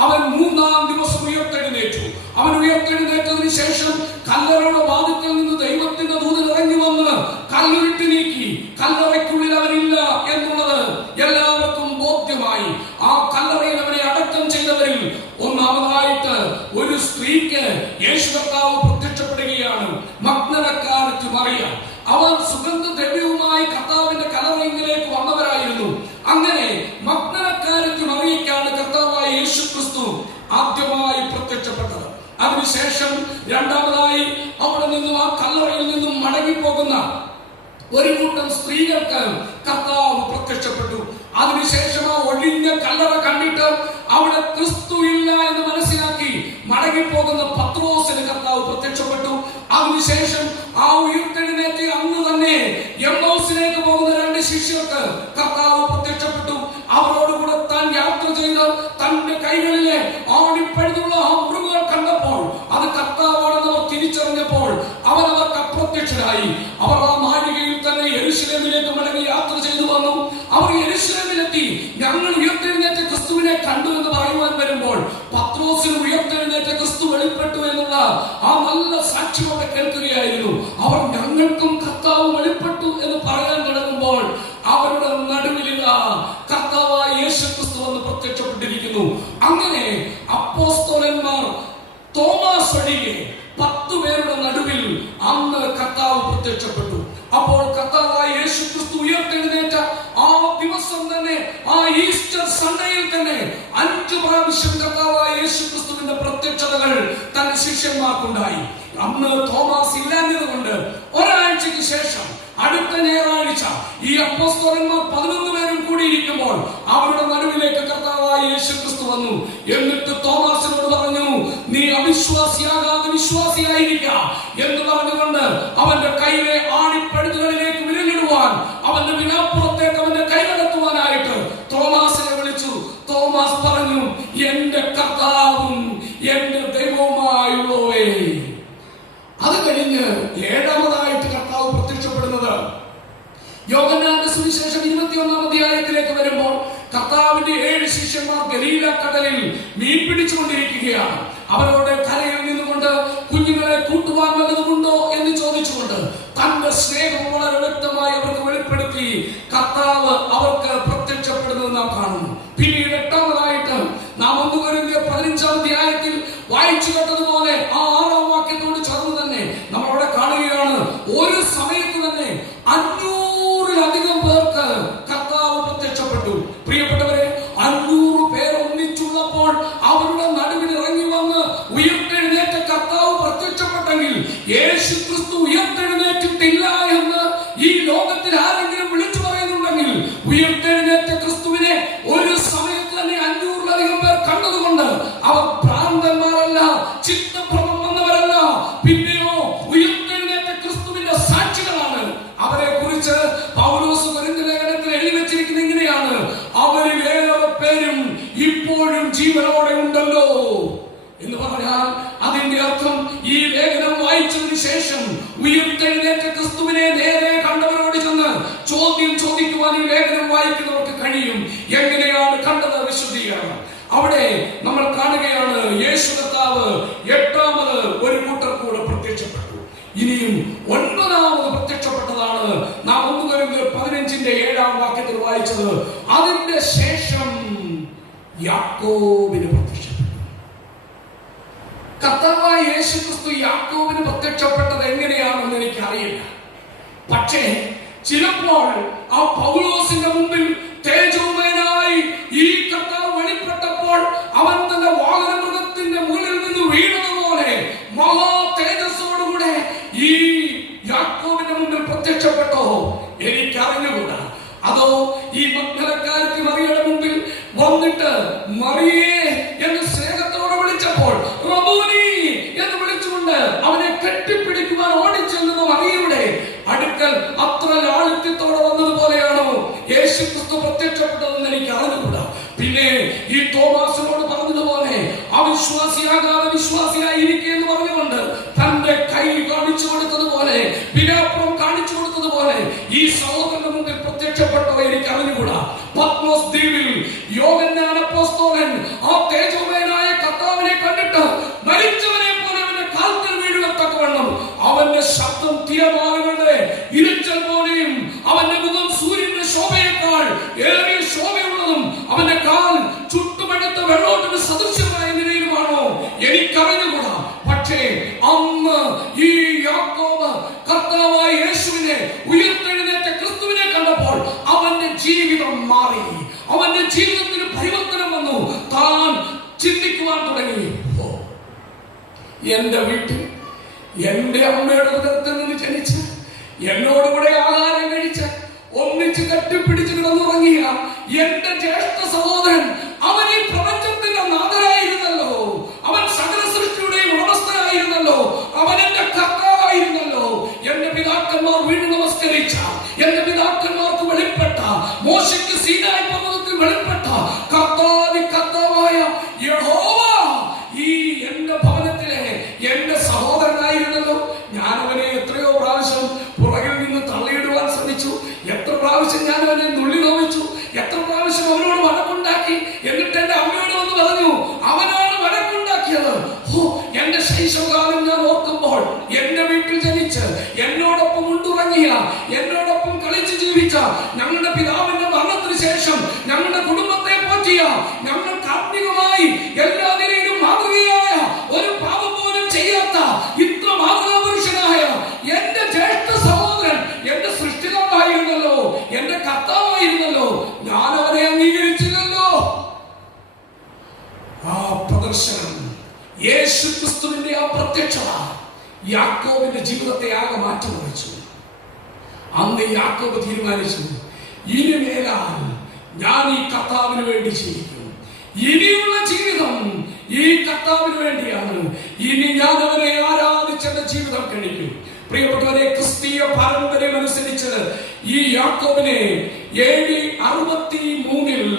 അവൻ 3-ാം ദിവസം ഉയർത്തെഴുന്നേറ്റു. അവൻ ഉയർത്തെഴുന്നേറ്റതിന് ശേഷം കല്ലറയുടെ വാതിൽക്കൽ നിന്ന് ദൈവത്തിന്റെ ദൂതൻ ഇറങ്ങി വന്ന് കല്ലുരുട്ടി നീക്കി. കല്ലറയ്ക്കുള്ളിൽ അവനില്ല എന്നുള്ളത് എല്ലാവർക്കും ബോധ്യമായി. ആ കല്ലറയിൽ അവനെ അടക്കം ചെയ്തവരിൽ ഒന്നാമതായിട്ട് ഒരു സ്ത്രീക്ക് യേശു കർത്താവ് പ്രത്യക്ഷപ്പെടുകയാണ്. മഗ്ദലക്കാരത്തി മറിയ. അവർ സുഗന്ധദ്രവ്യവുമായി കർത്താവിന്റെ കല്ലറയിലേക്ക് വന്നവരായിരുന്നു. അങ്ങനെ മഗ്ദലക്കാരത്തി മറിയയ്ക്കാണ് കർത്താവായ യേശു ക്രിസ്തു ആദ്യമായി പ്രത്യക്ഷപ്പെട്ടത്. അതിനുശേഷം രണ്ടാമതായി അവിടെ നിന്നും ആ കല്ലറയിൽ നിന്നും മടങ്ങിപ്പോകുന്ന ഒരു കൂട്ടം സ്ത്രീകൾക്ക് കർത്താവ് പ്രത്യക്ഷപ്പെട്ടു. അതിനുശേഷം ആ ഒഴിഞ്ഞ കല്ലറ കണ്ടിട്ട് അവിടെ ക്രിസ്തു ഇല്ല എന്ന് മനസ്സിലാക്കി മടങ്ങിപ്പോകുന്ന പത്രോസിന് കർത്താവ് പ്രത്യക്ഷപ്പെട്ടു. അതിനുശേഷം ആ ഉയർത്തെഴുന്നേറ്റ് അന്ന് തന്നെ എമ്മൗസിലേക്ക് പോകുന്ന 2 ശിഷ്യർക്ക് കർത്താവ് പ്രത്യക്ഷപ്പെട്ടു. അവരോടുകൂടെ താൻ യാത്ര ചെയ്ത് തന്റെ കൈകളിലെ ആണിപ്പഴുതുള്ള ആ മൃഗങ്ങൾ കണ്ടപ്പോൾ അത് കർത്താവാണെന്ന് അവർ തിരിച്ചറിഞ്ഞപ്പോൾ അവൻ അവർക്ക് അപ്രത്യക്ഷനായി. അവർ ആ നാഴികയിൽ തന്നെ യെരൂശലേമിലേക്ക് മടങ്ങി യാത്ര ചെയ്തു വന്നു. അവർ യെരൂശലേമിലെത്തി ഞങ്ങൾ ഉയർത്തെഴുന്നേറ്റ ക്രിസ്തുവിനെ കണ്ടു എന്ന് പറയുവാൻ വരുമ്പോൾ പത്രോസിന് ഉയർത്തെഴുന്നേറ്റ ക്രിസ്തു വെളിപ്പെട്ടു എന്നുള്ള ആ നല്ല സാക്ഷ്യമോടെ കേൾക്കുകയായിരുന്നു. അവർ ഞങ്ങൾക്കും കർത്താവ് വെളിപ്പെട്ടു എന്ന് പറയാൻ തുടങ്ങുമ്പോൾ അവരുടെ നടുവിൽ കർത്താവായ യേശു ക്രിസ്തു വന്ന് പ്രത്യക്ഷപ്പെട്ടിരിക്കുന്നു. അങ്ങനെ അപ്പോസ്തലന്മാർ തോമാസ് ഒഴികെ 10 പേരുടെ നടുവിൽ അന്ന് കർത്താവ് പ്രത്യക്ഷപ്പെട്ടു. അപ്പോൾ കർത്താവായ യേശു ക്രിസ്തു ഉയർത്തെഴുന്നേറ്റ ആ ദിവസം തന്നെ, ആ ഈസ്റ്റർ സൺഡേയിൽ തന്നെ 5 പ്രാവശ്യം കർത്താവായ യേശു ക്രിസ്തുവിന്റെ പ്രത്യക്ഷതകൾ തന്റെ ശിഷ്യന്മാർക്കുണ്ടായി. അന്ന് തോമാസ് ഇല്ലാഞ്ഞത് കൊണ്ട് ഒരാഴ്ചയ്ക്ക് ശേഷം അടുത്ത ഞായറാഴ്ച ഈ അപ്പോസ്തലന്മാർ 11 പേരും കൂടിയിരിക്കുമ്പോൾ അവരുടെ നടുവിലേക്ക് കർത്താവായ യേശു ക്രിസ്തു വന്നു. എന്നിട്ട് തോമാസിനോട് പറഞ്ഞു, നീ അവിശ്വാസിയാകാതെ വിശ്വാസിയായിരിക്ക എന്ന് പറഞ്ഞുകൊണ്ട് അവന്റെ കൈയിലെ ആണിപ്പഴുതുകളിലേക്ക് വിരലിടുവാൻ, അവന്റെ വിനാപ്പുറത്തേക്ക് അവന്റെ കൈ നടത്തുവാനായിട്ട് തോമാസിനെ വിളിച്ചു. തോമാസ് പറഞ്ഞു, എന്റെ കർത്താവും എന്റെ ദൈവവുമായുള്ളവേ. അത് കഴിഞ്ഞ് 7ാമതായിട്ട് കർത്താവ് പ്രത്യക്ഷപ്പെടുന്നത് യോഹന്നാന്റെ സുവിശേഷം 21-ാം അധ്യായത്തിലേക്ക് വരുമ്പോൾ കർത്താവിന്റെ 7 ശിഷ്യന്മാർ ഗലീല കടലിൽ മീൻ പിടിച്ചുകൊണ്ടിരിക്കുകയാണ്. അവരോട് കരയിൽ നിന്നുകൊണ്ട് കുഞ്ഞുങ്ങളെ കൂട്ടുവാൻ വല്ലതുമുണ്ടോ എന്ന് ചോദിച്ചുകൊണ്ട് തന്റെ സ്നേഹം വളരെ വ്യക്തമായി അവർക്ക് വെളിപ്പെടുത്തി കർത്താവ് അവർക്ക് പ്രത്യക്ഷപ്പെടുന്നത് നാം കാണുന്നു. പിന്നീട് 8ാമതായിട്ട് നാം 1 കൊരിന്ത്യർ 15-ാം അധ്യായത്തിൽ വായിച്ചു കേട്ടതുപോലെ ആ 6ാം വാക്യത്തോട് ചേർന്ന് തന്നെ നമ്മൾ അവിടെ കാണുകയാണ്, ഒരു സമയത്ത് തന്നെ 500-ലധികം പേർക്ക് കർത്താവ് പ്രത്യക്ഷപ്പെട്ടു. പ്രിയപ്പെട്ടവരെ, 500 പേർ ഒന്നിച്ചുള്ളപ്പോൾ അവരുടെ നടുവിൽ ഇറങ്ങി വന്ന് ഉയർത്തെഴുന്നേറ്റ കർത്താവ് പ്രത്യക്ഷപ്പെട്ടെങ്കിൽ യേശു ക്രിസ്തു ഉയർത്തെഴുന്നേറ്റിട്ടില്ല എന്ന് ഈ ലോകത്തിൽ ആരെങ്കിലും വിളിച്ചു പറയുന്നുണ്ടെങ്കിൽ ഉയർത്തെഴുന്നേറ്റ ക്രിസ്തുവിനെ ഒരു സമയത്ത് തന്നെ 500-ലധികം പേർ കണ്ടതുകൊണ്ട് അവർ ഭ്രാന്തന്മാരല്ല, ചിത്തഭ്രമം വന്നവരല്ല, പിന്നെയോ ഉയർത്തെഴുന്നേറ്റ ക്രിസ്തുവിന്റെ സാക്ഷികളാണ്. അവരെ കുറിച്ച് പൗലോസ് കൊരിന്ത്യ ലേഖനത്തിൽ എഴുതി വെച്ചിരിക്കുന്നത് ഇങ്ങനെയാണ്, അവരിൽ ഏറെ പേരും ഇപ്പോഴും ജീവനോടെ ഉണ്ടല്ലോ എന്ന് പറഞ്ഞാൽ അതിന്റെ അർത്ഥം ഈ ലേഖനം വായിച്ചതിന് ശേഷം ഉയർത്തെഴുന്നേറ്റ ക്രിസ്തുവിനെ നേരെ കണ്ടവരോട് ചെന്ന് ചോദ്യം ചോദിക്കുവാൻ ഈ ലേഖനം വായിക്കുന്നവർക്ക് കഴിയും. എങ്ങനെയാണ് കണ്ടത്? വിശദീകരണം അവിടെ നമ്മൾ കാണുകയാണ്. യേശു കർത്താവ് 8ാമത് ഒരു കൂട്ടർ കൂടെ പ്രത്യക്ഷപ്പെട്ടു. ഇനിയും 9ാമത് പ്രത്യക്ഷപ്പെട്ടതാണ് നാം 1 കൊരിന്ത്യർ 15-ന്റെ 7-ാം വാക്യത്തിൽ വായിച്ചത്. അതിന്റെ ശേഷം യാക്കോബിന് പ്രത്യക്ഷപ്പെട്ടു. കർത്താവായ യേശു ക്രിസ്തു യാക്കോബിന് പ്രത്യക്ഷപ്പെട്ടത് എങ്ങനെയാണെന്ന് എനിക്കറിയില്ല. പക്ഷേ ചിലപ്പോൾ ആ പൗലോസിന്റെ മുമ്പിൽ തേജോമയനായി ഈ കർത്താവ് വെളിപ്പെട്ടപ്പോൾ അവൻ തന്റെ വാഹനമൃഗത്തിന്റെ മുകളിൽ നിന്ന് വീണതുപോലെ മഹാ തേജസ്സോടുകൂടെ ഈ യാക്കോബിന്റെ മുമ്പിൽ പ്രത്യക്ഷപ്പെട്ടോ എനിക്കറിഞ്ഞുകൂടാ. അതോ ഈ മഗ്ദലക്കാരത്തി മറിയയുടെ മുമ്പിൽ വന്നിട്ട് മറിയ അവിശ്വാസിയാകാതെ വിശ്വാസിയായിരിക്കുക എന്ന് പറഞ്ഞുകൊണ്ട് തന്റെ കൈ കാണിച്ചു കൊടുത്തതുപോലെ, വിലാപുറം കാണിച്ചു കൊടുത്തതുപോലെ ഈ സഹോദരന്റെ മുമ്പിൽ പ്രത്യക്ഷപ്പെട്ടോ എനിക്ക് അറിഞ്ഞുകൂടാ. പത്മോസ് ദ്വീപിൽ യോഹന്നാൻ അപ്പോസ്തലൻ ആ തേജോമയനായ കർത്താവിനെ കണ്ടിട്ട് മരിച്ചവനെ പോലെ അവന്റെ കാൽക്കൽ വീഴുകത്തക്കവണ്ണം അവന്റെ ശബ്ദം തിരമാലകളുടെ ഇരച്ചൽ പോലെയും അവന്റെ മുഖം സൂര്യന്റെ ശോഭയേക്കാൾ ഏറിയ ശോഭയുള്ളതും അവന്റെ കാൽ ചുട്ടുമെടുത്ത വെള്ളോട്ടിന് സദൃശ്യമായ നിലയിലുമാണോ എനിക്കറിഞ്ഞുകൂടാ. പക്ഷേ അന്ന് ഈ യാക്കോബ് കർത്താവായ യേശുവിനെ, ഉയർത്തെഴുന്നേറ്റ ക്രിസ്തുവിനെ കണ്ടപ്പോൾ അവന്റെ ജീവിതം മാറി, അവന്റെ ജീവിതത്തിന് പരിവർത്തനം വന്നു. താൻ ചിന്തിക്കുവാൻ തുടങ്ങി, എന്റെ വീട്ടിൽ എന്റെ അമ്മയുടെ ഉദരത്തിൽ നിന്ന് ജനിച്ച് എന്നോടുകൂടെ ആഹാരം കഴിച്ച് ഒന്നിച്ച് കെട്ടിപ്പിടിച്ച് കിടന്നുറങ്ങിയ എന്റെ ജ്യേഷ്ഠ സഹോദരൻ, അവൻ ഈ പ്രപഞ്ചത്തിന്റെ നാഥനായിരുന്നല്ലോ, അവൻ സകല സൃഷ്ടിയുടെയും ഉടമസ്ഥനായിരുന്നല്ലോ, അവൻ എന്റെ കർത്താവായിരുന്നല്ലോ. എന്റെ പിതാക്കന്മാർ വീണ് നമസ്കരിച്ച, എന്റെ പിതാക്കന്മാർക്ക് വെളിപ്പെട്ട, മോശയ്ക്ക് സീനായി പർവ്വതത്തിൽ വെളിപ്പെട്ട കർത്താവായ യഹോവ ഈ എന്റെ ഭവനത്തിലെ എന്റെ സഹോദരനായിരുന്നല്ലോ. ഞാൻ അവനെ എത്രയോ പ്രാവശ്യം പുറകിൽ നിന്ന് തള്ളിയിടുവാൻ ശ്രമിച്ചു, എത്ര പ്രാവശ്യം ഞാൻ അവനെ നുള്ളി നോവിച്ചു, എത്ര പ്രാവശ്യം അവനോട് വഴക്കുണ്ടാക്കി. എന്നിട്ട് എന്റെ അമ്മയോട് വന്ന് പറഞ്ഞു, അവനാണ് വഴക്കുണ്ടാക്കിയത്. എന്റെ ശൈശവകാലം ഞാൻ ഓർക്കുമ്പോൾ എന്റെ വീട്ടിൽ ജനിച്ച് എന്നോടൊപ്പം ഉണ്ടുറങ്ങിയ, എന്നോടൊപ്പം കളിച്ച് ജീവിച്ച, ഞങ്ങളുടെ പിതാവിന്റെ മരണത്തിന് ശേഷം ഞങ്ങളുടെ കുടുംബത്തെ പോറ്റിയ, ഞങ്ങൾക്ക് ആത്മികമായി എല്ലാ നിലയിലും മാതൃകയായ, ഒരു പാപം പോലും ചെയ്യാത്ത ഇത്ര മാതൃകാ പുരുഷനായ എന്റെ ജ്യേഷ്ഠ സഹോദരൻ എന്റെ സൃഷ്ടിതാവായിരുന്നല്ലോ, എന്റെ കർത്താവായിരുന്നല്ലോ. ഞാൻ അവനെ അംഗീകരിച്ചില്ലല്ലോ. ആ പ്രദർശനം, യേശു ക്രിസ്തുവിന്റെ ആ പ്രത്യക്ഷത യാക്കോബിന്റെ ജീവിതത്തെ ആകെ മാറ്റിമറിച്ചു. അന്ന് യാക്കോബ് തീരുമാനിച്ചു, ഇനിമേലാൽ ഞാൻ ഈ കർത്താവിന് വേണ്ടി ജീവിക്കും. ഇനിയുള്ള ജീവിതം ഈ കർത്താവിന് വേണ്ടിയാണ്. ഇനി ഞാൻ അവനെ ആരാധിച്ചെന്റെ ജീവിതം കഴിക്കും. പ്രിയപ്പെട്ടവരെ, ക്രിസ്തീയ പാരമ്പര്യം അനുസരിച്ച് ഈ യാക്കോബിനെ AD 63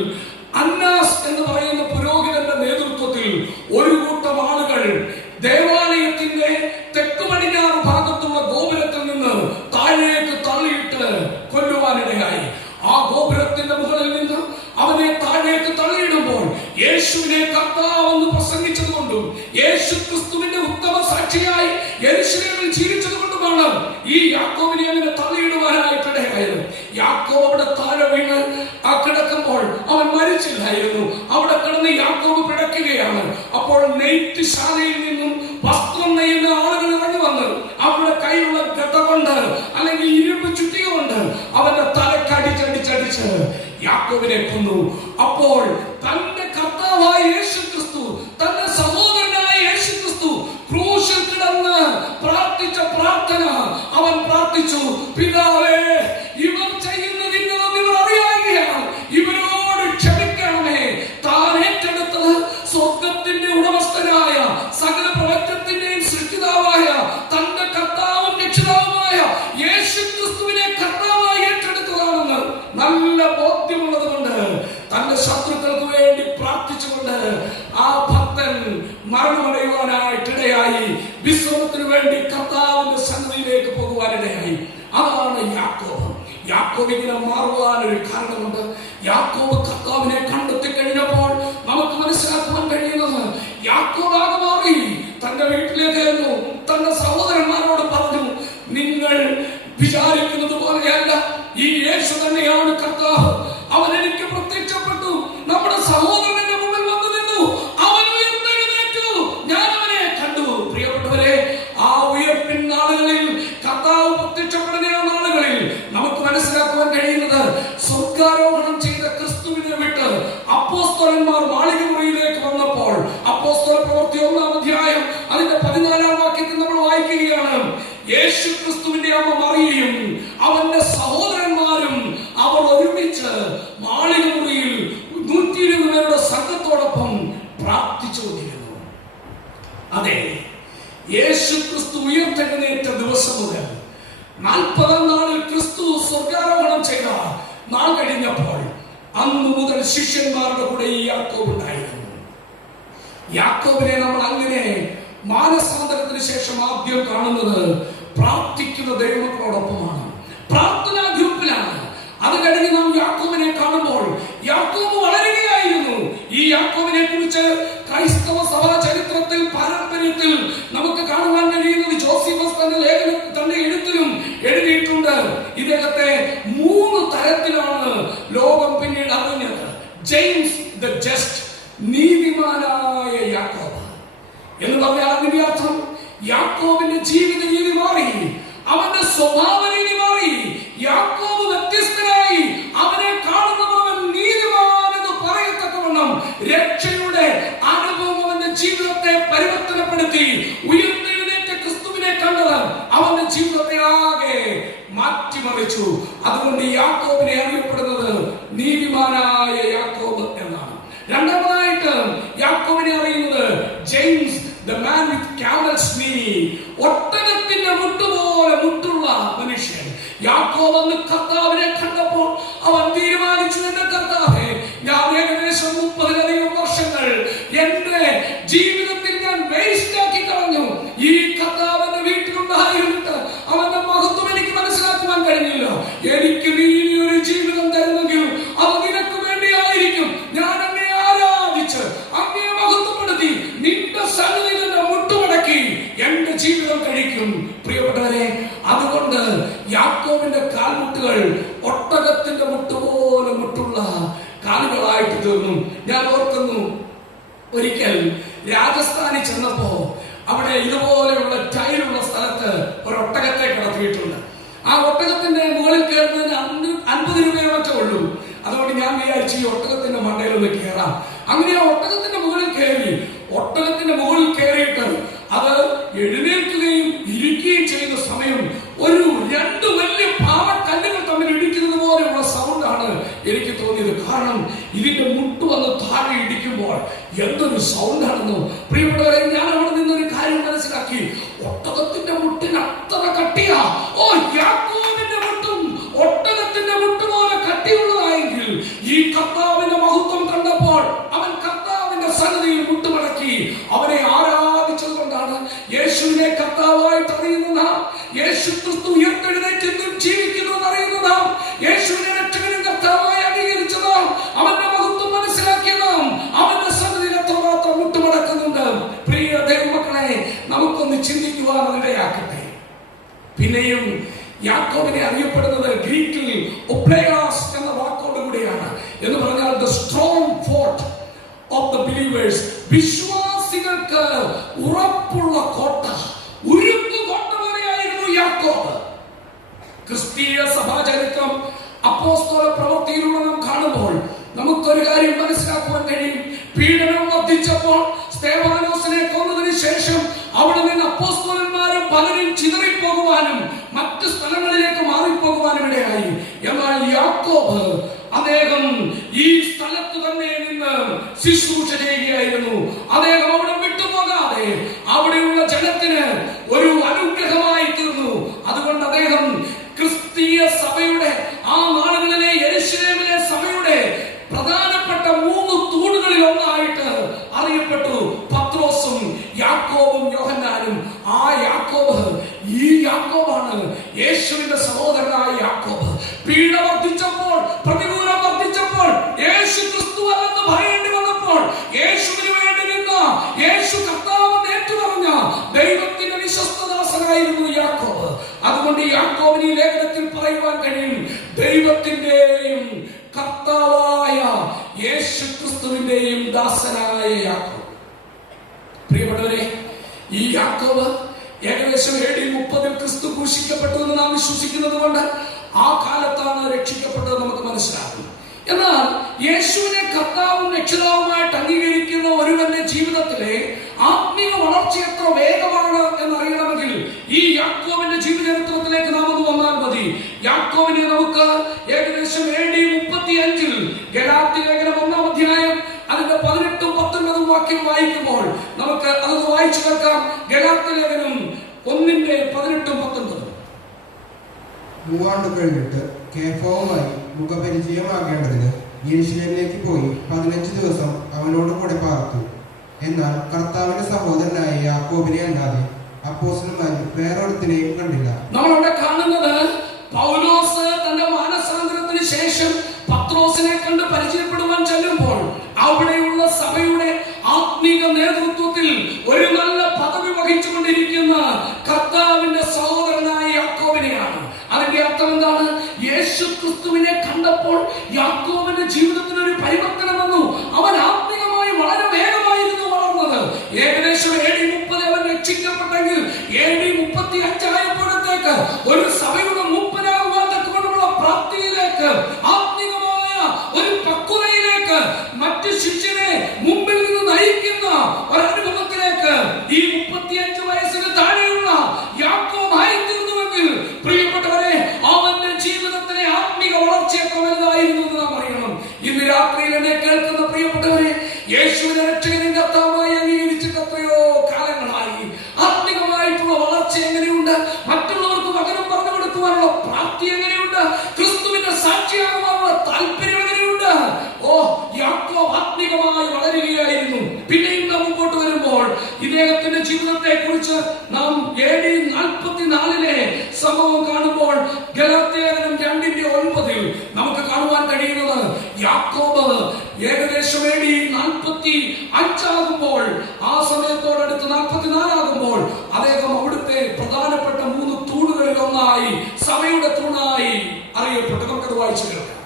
അന്നാസ് എന്ന് പറയുന്ന പുരോഹിതന്റെ നേതൃത്വത്തിൽ ഒരു കൂട്ടം ആളുകൾ ദേവാലയത്തിന്റെ തെക്ക് പടിഞ്ഞാറ് ഭാഗത്തുള്ള ഗോപുരത്തിൽ നിന്ന് താഴേക്ക് തള്ളിയിട്ട് കൊല്ലുവാനിടയായി. ആ ഗോപുരത്തിന്റെ മുകളിൽ നിന്ന് അവനെ താഴേക്ക് തള്ളിയിടുമ്പോൾ യേശുവിനെ കർത്താവെന്ന് പ്രസംഗിച്ചത് കൊണ്ടും യേശു ക്രിസ്തുവിന്റെ ഉത്തമ സാക്ഷിയായി യെരൂശലേമിൽ ജീവിച്ചതുകൊണ്ടുമാണ് ഈ യാക്കോബിനെ അങ്ങനെ തള്ളിയിടുവാനായിട്ടിടയായത്. യാക്കോബ് അവിടെ താഴെ വീണ് ആ കിടക്കുമ്പോൾ അവൻ മരിച്ചില്ലായിരുന്നു. അവിടെ കിടന്ന് യാക്കോബ് പിടയ്ക്കുകയാണ്. അപ്പോൾ നെയ്ത്ത് ശാലയിൽ നിന്നും വസ്ത്രം നെയ്യുന്ന ആളുകൾ ഇറങ്ങി വന്ന് അവരുടെ കയ്യിലുള്ള ഗത കൊണ്ട് അല്ലെങ്കിൽ ഇരുമ്പ് ചുറ്റിക കൊണ്ട് അവന്റെ തലക്കടിച്ചടിച്ചടിച്ച് യാക്കോബിനെ കൊന്നു. അപ്പോൾ തന്റെ കർത്താവായ യേശു ക്രിസ്തു, തന്റെ സഹോദരനായ യേശു ക്രിസ്തു ക്രൂശിൽ കിടന്ന് പ്രാർത്ഥിച്ച പ്രാർത്ഥന അവൻ പ്രാർത്ഥിച്ചു, പിതാവേ, ഇവർ ചെയ്യുന്നതിനൊന്നും ഇവർ അറിയാവുകയാണ്, ഇവരോട് ക്ഷമിക്കണമേ. താൻ ഏറ്റെടുത്തത് സ്വർഗത്തിന്റെ ഉടമസ്ഥനായ, സകല പ്രപഞ്ചത്തിന്റെയും സൃഷ്ടിതാവായ, തന്റെ കർത്താവും രക്ഷിതാവുമായ യേശു ക്രിസ്തുവിനെ കർത്താവായി ഏറ്റെടുത്തതാണെന്ന് നല്ല ബോധ്യമുള്ളത് കൊണ്ട് തന്റെ ശത്രുക്കൾക്ക് വേണ്ടി പ്രാർത്ഥിച്ചുകൊണ്ട് ആ ഭക്തൻ മരണമടയുവാനായിട്ടിടയായി, വിശ്രമത്തിന് വേണ്ടി കർത്താവിന്റെ സന്നിധിയിലേക്ക് പോകുവാനിടയായി. അതാണ് യാക്കോബ്. യാക്കോബ് ഇങ്ങനെ മാറുവാനൊരു കാരണമുണ്ട്. യാക്കോബ് കർത്താവിനെ കണ്ടെത്തി കഴിഞ്ഞപ്പോൾ നമുക്ക് മനസ്സിലാക്കുവാൻ കഴിയുന്നത്, യാക്കോബ് ആകെ മാറി. തന്റെ വീട്ടിലേക്കായിരുന്നു, തന്റെ സഹോദരന്മാരോട് പറഞ്ഞു, നിങ്ങൾ വിചാരിക്കുന്നത് പോലെയല്ല, ഈ യേശു തന്നെയാണ് കർത്താവ്. അവൻ എനിക്ക് പ്രത്യക്ഷപ്പെട്ടു, നമ്മുടെ സഹോദരന്റെ മുമ്പിൽ വന്നു നിന്നു, അവൻ ഉയർത്തെഴുന്നേറ്റു, ഞാൻ അവനെ കണ്ടു. പ്രിയപ്പെട്ടവരെ, ആ ഉയർപ്പിൻ നാളുകളിൽ, കർത്താവ് പ്രത്യക്ഷപ്പെടുന്ന നാളുകളിൽ നമുക്ക് മനസ്സിലാക്കുവാൻ കഴിയുന്നത്, സ്വർഗ്ഗാരോഹണം ചെയ്ത ക്രിസ്തുവിനെ വിട്ട് അപ്പോസ്തലന്മാർ മാളിക മുറിയിലേക്ക് വന്നപ്പോൾ, അപ്പോസ്തല പ്രവൃത്തി 1-ാം അധ്യായം അതിന്റെ 14-ാം വാക്യത്തിൽ നമ്മൾ വായിക്കുകയാണ്, യേശു ക്രിസ്തുവിന്റെ അമ്മ മറിയയും അവന്റെ സഹോദരന്മാരും അവർ ഒരുമിച്ച് മാളിക മുറിയിൽ 120 പേരുടെ സംഘത്തോടൊപ്പം പ്രാർത്ഥിച്ചു കൊണ്ടിരുന്നു. അതെ, യേശു ക്രിസ്തു ഉയർത്തെഴുന്നേറ്റ ദിവസം മുതൽ 40-ാം നാളിൽ ക്രിസ്തു സ്വർഗ്ഗാരോഹണം ചെയ്ത നാൾ കഴിഞ്ഞപ്പോൾ അന്ന് മുതൽ ശിഷ്യന്മാരുടെ കൂടെ ഈ യാക്കോബ് ഉണ്ടായിരുന്നു. യാക്കോബിനെ നമ്മൾ അങ്ങനെ മാനസാന്തരത്തിന് ശേഷം ആദ്യം കാണുന്നത് പ്രാർത്ഥിക്കുന്ന ദൈവങ്ങളോടൊപ്പമാണ്, പ്രാർത്ഥനാ ഗ്രൂപ്പിലാണ്. അത് കഴിഞ്ഞ് നാം യാക്കോബിനെ കാണുമ്പോൾ യാക്കോബ് വളരുകയായിരുന്നു. ഈ യാക്കോബിനെ കുറിച്ച് ക്രൈസ്തവ സഭാ ചരിത്രത്തിൽ പാരമ്പര്യത്തിൽ നമുക്ക് കാണുവാൻ കഴിയുന്നത് ജോസിഫസ് തന്റെ ലേഖനത്തിൽ തന്റെ എഴുത്തിലും എഴുതിയിട്ടുണ്ട്. ഇദ്ദേഹത്തെ 3 തരത്തിലാണ് ലോകം പിന്നീട് അറിഞ്ഞത്. ജെയിംസ് ദ ജസ്റ്റ്, നീതിമാനായ യാക്കോബ് എന്ന് പറഞ്ഞാൽ അതിന്റെ അർത്ഥം യാക്കോബിന്റെ ജീവിത രീതി മാറി, അവന്റെ സ്വഭാവ രീതി മാറി. യാക്കോബ് വ്യത്യസ്തനായി, അവനെ കാണുന്നവൻ നീതിമാൻ എന്ന് പറയത്തക്കവണ്ണം രക്ഷയുടെ അനുഭവം അവന്റെ ജീവിതത്തെ പരിവർത്തനപ്പെടുത്തി. ഉയർത്തെഴുന്നേറ്റ ക്രിസ്തുവിനെ കണ്ടത് അവന്റെ ജീവിതത്തെ ആകെ മാറ്റിമറിച്ചു. അതുകൊണ്ട് യാക്കോബിനെ അറിയപ്പെടുന്നത് നീതിമാനായ യാക്കോബ് എന്നാണ്. രണ്ടാമതായിട്ട് യാക്കോബിനെ അറിയുന്നത് James the man with camel's knee, ഒട്ടകത്തിന്റെ മുട്ടുപോലെ മുട്ടുള്ള മനുഷ്യൻ. യാക്കോബ് അന്ന് കർത്താവിനെ കണ്ടപ്പോൾ അവൻ തീരുമാനിച്ചു, എന്റെ കർത്താവേ, ഞാൻ ഏകദേശം 30-ലധികം വർഷങ്ങൾ എന്റെ ജീവിതത്തിൽ ഞാൻ വേസ്റ്റ് ആക്കി കളഞ്ഞു. ഈ കർത്താവിന്റെ വീട്ടിലുണ്ടായിരുന്നിട്ട് അവന്റെ മഹത്വം എനിക്ക് മനസ്സിലാക്കുവാൻ കഴിഞ്ഞില്ല. എനിക്ക് നീ ഒരു ജീവിതം തരുന്നെങ്കിൽ അത് നിനക്ക് വേണ്ടിയായിരിക്കും. ഞാൻ അങ്ങേ ആരാധിച്ച് അങ്ങേ മഹത്വപ്പെടുത്തി നിന്റെ സന്നിധിയിൽ മുട്ടുമടക്കി എന്റെ ജീവിതം കഴിക്കും. പ്രിയപ്പെട്ടവരെ, അതുകൊണ്ട് യാക്കോബിന്റെ കാൽമുട്ടുകൾ ഒട്ടകത്തിന്റെ മുട്ടുപോലെ മുട്ടുള്ള കാലുകളായിട്ട് തീർന്നു. ഞാൻ ഓർക്കുന്നു, ഒരിക്കൽ രാജസ്ഥാനിൽ ചെന്നപ്പോ അവിടെ ഇതുപോലെയുള്ള ടൈലുള്ള സ്ഥലത്ത് ഒരു ഒട്ടകത്തെ കിടത്തിയിട്ടുണ്ട്. ആ ഒട്ടകത്തിന്റെ മുകളിൽ കയറുന്നതിന് 50 രൂപയെ മറ്റേ ഉള്ളൂ. അതുകൊണ്ട് ഞാൻ വിചാരിച്ചു ഈ ഒട്ടകത്തിന്റെ മണ്ടയിലൊന്ന് കയറാം. അങ്ങനെ ആ ഒട്ടകത്തിന്റെ മുകളിൽ കയറി. ഒട്ടകത്തിന്റെ മുകളിൽ കയറിയിട്ട് അത് എഴുന്നേൽക്കുകയും ഇരിക്കുകയും ചെയ്യുന്ന സമയം ഒരു 2 വലിയ പാവക്കല്ലുകൾ തമ്മിൽ ഇടിക്കുന്നത് പോലെയുള്ള സൗണ്ടാണ് എനിക്ക് തോന്നിയത്. കാരണം ഇതിന്റെ മുട്ട് വന്ന് താഴെ ഇടിക്കുമ്പോൾ എന്തൊരു സൗണ്ടാണെന്നോ. പ്രിയപ്പെട്ടവരെ, ഞാൻ അവിടെ നിന്നൊരു കാര്യം മനസ്സിലാക്കി. ഒട്ടകത്തിന്റെ മുട്ടിന് അത്ര കട്ടിയാ. ഓ, യാക്കോബിന്റെ മുട്ടും ഒട്ടകത്തിന്റെ മുട്ട് പോലെ കട്ടിയുള്ളതായെങ്കിൽ ഈ കർത്താവിന്റെ മഹത്വം കണ്ടപ്പോൾ അവൻ കർത്താവിന്റെ സന്നിധിയിൽ മുട്ടുമടക്കി അവനെ ആരാധിച്ചത് കൊണ്ടാണ് യേശുവിനെ കർത്താവായിട്ട് അറിയുന്ന നാം, യേശു ക്രിസ്തു ഉയർത്തെഴുന്നേറ്റും ജീവിക്കുന്നു എന്നറിയുന്ന നാം, യേശുവിനെ രക്ഷകനും കർത്താവായി അംഗീകരിച്ച നാം, അവന്റെ മഹത്വം മനസ്സിലാക്കിയ നാം അവന്റെ സന്നിധിയിൽ എത്രമാത്രം മുട്ടുമടക്കുന്നുണ്ട്. പ്രിയ ദൈവമക്കളെ, നമുക്കൊന്ന് ചിന്തിക്കുവാൻ ഇടയാക്കട്ടെ. പിന്നെയും യാക്കോബിനെ അറിയപ്പെടുന്നത് ഗ്രീക്കിൽ ഒപ്ലേയാസ് എന്ന വാക്കോട് കൂടിയാണ്. എന്ന് പറഞ്ഞാൽ the strong fort of the believers, വിശ്വാസികൾക്ക് ഉറപ്പുള്ള കോട്ട, ഉരുക്കു കോട്ട പോലെയായിരുന്നു യാക്കോബ്. ക്രിസ്തീയ സഭാചരിത്രം അപ്പോസ്തല പ്രവൃത്തിയിലൂടെ നാം കാണുമ്പോൾ നമുക്കൊരു കാര്യം മനസ്സിലാക്കുവാൻ കഴിയും. പീഡനം വർദ്ധിച്ചപ്പോൾ സ്തെഫാനോസിനെ കൊന്നതിന് ശേഷം അവിടെ നിന്ന് അപ്പോസ്തലന്മാരും പലരും ചിതറിപ്പോകുവാനും മറ്റ് സ്ഥലങ്ങളിലേക്ക് മാറിപ്പോകുവാനും ഇടയായി. എന്നാൽ യാക്കോബ് അദ്ദേഹം ഈ സ്ഥലത്ത് തന്നെ നിന്ന് ശുശ്രൂഷ ചെയ്യുകയായിരുന്നു. അദ്ദേഹം അവിടെ വിട്ടുപോകാതെ അവിടെയുള്ള ജനത്തിന് ഒരു അനുഗ്രഹമായി തീർന്നു. അതുകൊണ്ട് അദ്ദേഹം ക്രിസ്തീയ സഭയുടെ ആ നാളുകളിലെ യെരൂശലേമിലെ സഭയുടെ പ്രധാനപ്പെട്ട 3 തൂണുകളിൽ ഒന്നായിട്ട് അറിയപ്പെട്ടു. പത്രോസും യാക്കോബും യോഹന്നാനും. ആ യാക്കോബ്, ഈ യാക്കോബാണ് യേശുവിന്റെ സഹോദരനായ യാക്കോബ്. പീഡ വർദ്ധിച്ചപ്പോൾ, പ്രതികൂലം വർദ്ധിച്ചപ്പോൾ, യേശു ക്രിസ്തു അല്ലെന്ന് പറയേണ്ടി വന്നപ്പോൾ യേശുവിന് വേണ്ടി നിന്ന, യേശു കർത്താവെന്ന് ഏറ്റുപറഞ്ഞ ദൈവത്തിന്റെ വിശ്വസ്തദാസനായിരുന്നു യാക്കോബ്. അതുകൊണ്ട് യാക്കോബിന് ഈ ലേഖനത്തിൽ പറയുവാൻ കഴിയും, ദൈവത്തിന്റെയും കർത്താവായ യേശു ക്രിസ്തുവിന്റെയും ദാസനായ യാക്കോബ്. പ്രിയപ്പെട്ടവരെ, ഈ യാക്കോബ് ഏകദേശം AD 30 ക്രിസ്തു ക്രൂശിക്കപ്പെട്ടു എന്ന് നാം വിശ്വസിക്കുന്നത് കൊണ്ട് ആ കാലത്താണ് രക്ഷിക്കപ്പെട്ടത് നമുക്ക് മനസ്സിലാകും. എന്നാൽ യേശുവിനെ കർത്താവും രക്ഷിതാവുമായിട്ട് അംഗീകരിക്കുന്ന ഒരുവന്റെ ജീവിതത്തിലെ ആത്മീയ വളർച്ച എത്ര വേഗമാണ് എന്നറിയണമെങ്കിൽ ഈ യാക്കോബിന്റെ ജീവചരിത്രത്തിലേക്ക് നാം ഒന്ന് വന്നാൽ മതി. യാക്കോബിനെ നമുക്ക് ഏകദേശം AD 35 ഗലാത്യ ലേഖനം 1-ാം അധ്യായം അതിന്റെ 18-ഉം 19-ഉം വാക്യം വായിക്കുമ്പോൾ നമുക്ക് അതൊന്ന് വായിച്ചു കേൾക്കാം. ഗലാത്യ ലേഖനം 1-ന്റെ 18-ഉം 19-ഉം. 3 ആണ്ട് കഴിഞ്ഞിട്ട് കേഫവുമായി മുഖപരിചയമാകേണ്ടതിന് യെരൂശലേമിലേക്ക് പോയി 15 ദിവസം അവനോട് കൂടെ പാർത്തു. എന്നാൽ കർത്താവിന്റെ സഹോദരനായ യാക്കോബിനെ അല്ലാതെ അപ്പോസ്തലന്മാരിൽ വേറൊരുത്തിനെയും കണ്ടില്ല. നമ്മളവിടെ കാണുന്നത് പൗലോസ് തന്റെ മാനസാന്തരത്തിന് ശേഷം പത്രോസിനെ കണ്ട് പരിചയപ്പെടുവാൻ ചെല്ലുമ്പോൾ അവിടെയുള്ള സഭയുടെ ആത്മീക നേതൃത്വത്തിൽ ഒരു നല്ല പദവി വഹിച്ചുകൊണ്ടിരിക്കുന്ന കർത്താവിന്റെ സഹോദരനായ യാക്കോബിനെയാണ്. അതിന്റെ അർത്ഥം എന്താണ്? യേശു ക്രിസ്തുവിനെ കണ്ടപ്പോൾ യാക്കോബിന്റെ ജീവിതത്തിന് ഒരു പരിവർത്തനം വന്നു. അവൻ ആത്മീകമായി വളരെ വേഗമായിരുന്നു വളർന്നത്. ഏകദേശം AD 30 അവൻ രക്ഷിക്കപ്പെട്ടെങ്കിൽ AD 35 ആയപ്പോഴത്തേക്ക് ഒരു സഭയുടെ മൂപ്പനാകുവാൻ തക്കവണ്ണമുള്ള പ്രാപ്തിയിലേക്ക്, ആത്മീകമായ ഒരു പക്വതയിലേക്ക്, മറ്റ് ശിഷ്യനെ മുമ്പിൽ നിന്ന് നയിക്കുന്ന ഒരനുഭവത്തിലേക്ക് ഈ 35 വയസ്സിന് താഴെയുള്ള യാക്കോബ് ആയിത്തീർന്നുവെങ്കിൽ പ്രിയപ്പെട്ടവരെ, അവന്റെ ജീവിതത്തിലെ ആത്മീക വളർച്ചയൊക്കെ വലുതായിരുന്നു എന്ന് നാം അറിയണം. ഇന്ന് രാത്രിയിൽ എന്നെ കേൾക്കുന്ന പ്രിയപ്പെട്ടവരെ, യേശുവിനെ രക്ഷകനും കർത്താവായി അംഗീകരിച്ചിട്ട് എത്രയോ കാലങ്ങളായി. ആത്മീകമായിട്ടുള്ള വളർച്ച എങ്ങനെയുണ്ട്? മറ്റുള്ളവർക്ക് വചനം പറഞ്ഞു കൊടുക്കുവാനുള്ള പ്രാപ്തി എങ്ങനെയുണ്ട്? ക്രിസ്തുവിന്റെ സാക്ഷിയാകുവാനുള്ള താല്പര്യം എങ്ങനെയുണ്ട്? ഓ, യാക്കോബ് ആത്മീകമായി വളരുകയായിരുന്നു. പിന്നെയും നാം മുമ്പോട്ട് വരുമ്പോൾ ഇദ്ദേഹത്തിന്റെ ജീവിതത്തെ കുറിച്ച് നാം AD 44 സംഭവം കാണുമ്പോൾ ഗലാത്യലേഖനം 2:9 നമുക്ക് കാണുവാൻ കഴിയുന്നത്, യാക്കോബ് ഏകദേശം AD 45 ആകുമ്പോൾ, ആ സമയത്തോടടുത്ത് 44 ആകുമ്പോൾ അദ്ദേഹം അവിടുത്തെ പ്രധാനപ്പെട്ട 3 തൂണുകളിൽ ഒന്നായി, സഭയുടെ തൂണായി അറിയപ്പെട്ടു. നമുക്കത് വായിച്ചു കേൾക്കാം.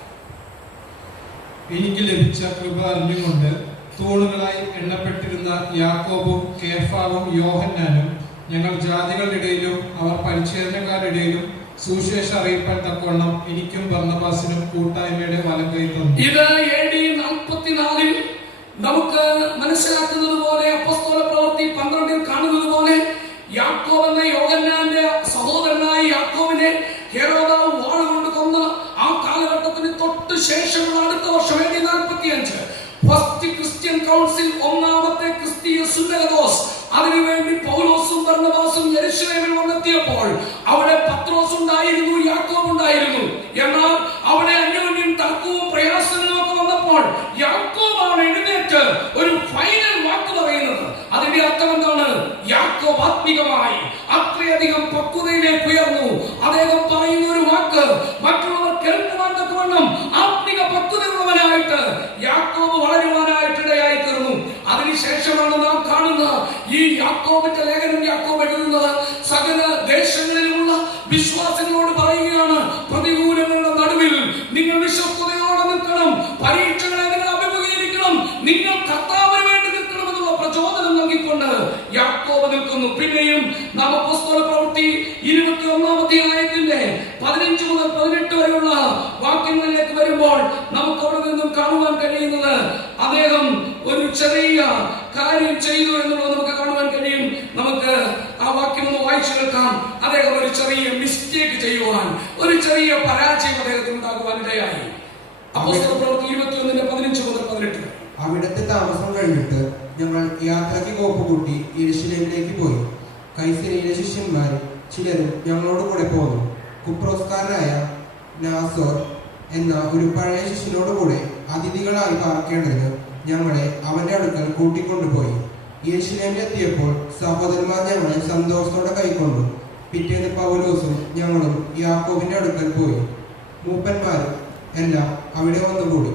എനിക്ക് ലഭിച്ച കൃപ അറിഞ്ഞുകൊണ്ട് തൂണുകളായി എണ്ണപ്പെട്ടിരുന്ന യാക്കോബും കേഫാവും യോഹന്നാനും ഞങ്ങൾ ജാതികളുടെ ഇടയിലും അവർ പരിച്ഛേദനക്കാരുടെ ഇടയിലും സുവിശേഷം അറിയിപ്പാൻ തക്കവണ്ണം എനിക്കും ബർന്നബാസിനും കൂട്ടായ്മയുടെ വലം കൈ തന്നു. ഇത് AD 44 നമുക്ക് മനസ്സിലാക്കുന്നത് പോലെ, അപ്പോസ്തല പ്രവൃത്തി 12 കാണുന്നത് പോലെ, യാക്കോബ് എന്ന യോഹന്നാന്റെ സഹോദരനായ യാക്കോബിനെ ഹെരോദാവ് വാളുകൊണ്ട് കൊന്ന ആ കാലഘട്ടത്തിന് തൊട്ട് ശേഷമുള്ള അടുത്ത വർഷം AD 45 ഫസ്റ്റ് ക്രിസ്ത്യൻ കൗൺസിൽ, ഒന്നാമത്തെ ക്രിസ്തീയ സുന്നഹദോസ്, അതിനുവേണ്ടി പൗലോസും ബർന്നബാസും യെരൂശലേമിൽ വന്നെത്തിയപ്പോൾ അവിടെ പത്രോസ് ഉണ്ടായിരുന്നു, യാക്കോബ് ഉണ്ടായിരുന്നു. എന്നാൽ അവിടെ അന്യോന്യം തർക്കവും പ്രയാസങ്ങളും ഒക്കെ വന്നപ്പോൾ യാക്കോബാണ് എഴുന്നേറ്റ് ഒരു ഫൈനൽ വാക്ക് പറയുന്നത്. അതിന്റെ അർത്ഥം എന്താണ്? യാക്കോബ് ആത്മീകമായി അത്രയധികം പക്വതയിലേക്ക് ഉയർന്നു. അദ്ദേഹം പറയുന്ന ഒരു വാക്ക് മറ്റുള്ളവർ കേൾക്കുവാൻ തക്കവണ്ണം ആത്മീക പക്വതയുള്ളവനായിട്ട് യാക്കോബ് വളരുവാനായിട്ടിടയായി തീർന്നു. അതിനുശേഷമാണ് നാം കാണുന്ന ഈ യാക്കോബിന്റെ ലേഖനം യാക്കോബ് എഴുതുന്നത് സകല ദേശങ്ങളിലുമുള്ള വിശ്വാസികളോട് പറയുകയാണ്, പ്രതികൂലങ്ങളുടെ നടുവിൽ നിങ്ങൾ വിശ്വസ്തയോടെ നിൽക്കണം, പരീക്ഷകളെ നിങ്ങൾ അഭിമുഖീകരിക്കണം, നിങ്ങൾ കർത്താവിന് വേണ്ടി നിൽക്കണമെന്നുള്ള പ്രചോദനം നൽകിക്കൊണ്ട് യാക്കോബ് നിൽക്കുന്നു. പിന്നെയും നാം അപ്പോസ്തല പ്രവൃത്തി 21-ാം അധ്യായത്തിന്റെ 15 മുതൽ 18 വരെയുള്ള വാക്യങ്ങളിലേക്ക് വരുമ്പോൾ നമുക്ക് അവിടെ നിന്നും കാണുവാൻ കഴിയുന്നത്, അദ്ദേഹം ഒരു ചെറിയ കാര്യം ചെയ്തു എന്നുള്ളത് നമുക്ക് കാണുവാൻ കഴിയും. നമുക്ക് ആ വാക്യം ഒന്ന് വായിച്ചു കേൾക്കാം. അദ്ദേഹം ഒരു ചെറിയ മിസ്റ്റേക്ക് ചെയ്യുവാൻ, ഒരു ചെറിയ പരാജയം അദ്ദേഹത്തിന് ഉണ്ടാകുവാൻ ഇടയായി. അപ്പോസ്തല പ്രവൃത്തി 21-ന്റെ 15 മുതൽ 18. അവിടുത്തെ താമസം കഴിഞ്ഞിട്ട് ഞങ്ങൾ യാത്രയ്ക്ക് കോപ്പ് കൂട്ടി യെരൂശലേമിലേക്ക് പോയി. കൈസരിയിലെ ശിഷ്യന്മാർ ചിലരും ഞങ്ങളോട് കൂടെ പോന്നു. കുപ്രോസ്കാരനായ നാസോർ എന്ന ഒരു പഴയ ശിഷ്യനോടുകൂടെ അതിഥികളായി പാർക്കേണ്ടതിന് ഞങ്ങളെ അവന്റെ അടുക്കൽ കൂട്ടിക്കൊണ്ടുപോയി. യെരൂശലേമിലെത്തിയപ്പോൾ സഹോദരന്മാർ ഞങ്ങളെ സന്തോഷത്തോടെ കൈക്കൊണ്ടു. പിറ്റേന്ന് പൗലോസും ഞങ്ങളും യാക്കോബിന്റെ അടുക്കൽ പോയി. മൂപ്പന്മാരും എല്ലാം അവിടെ വന്നുകൂടി.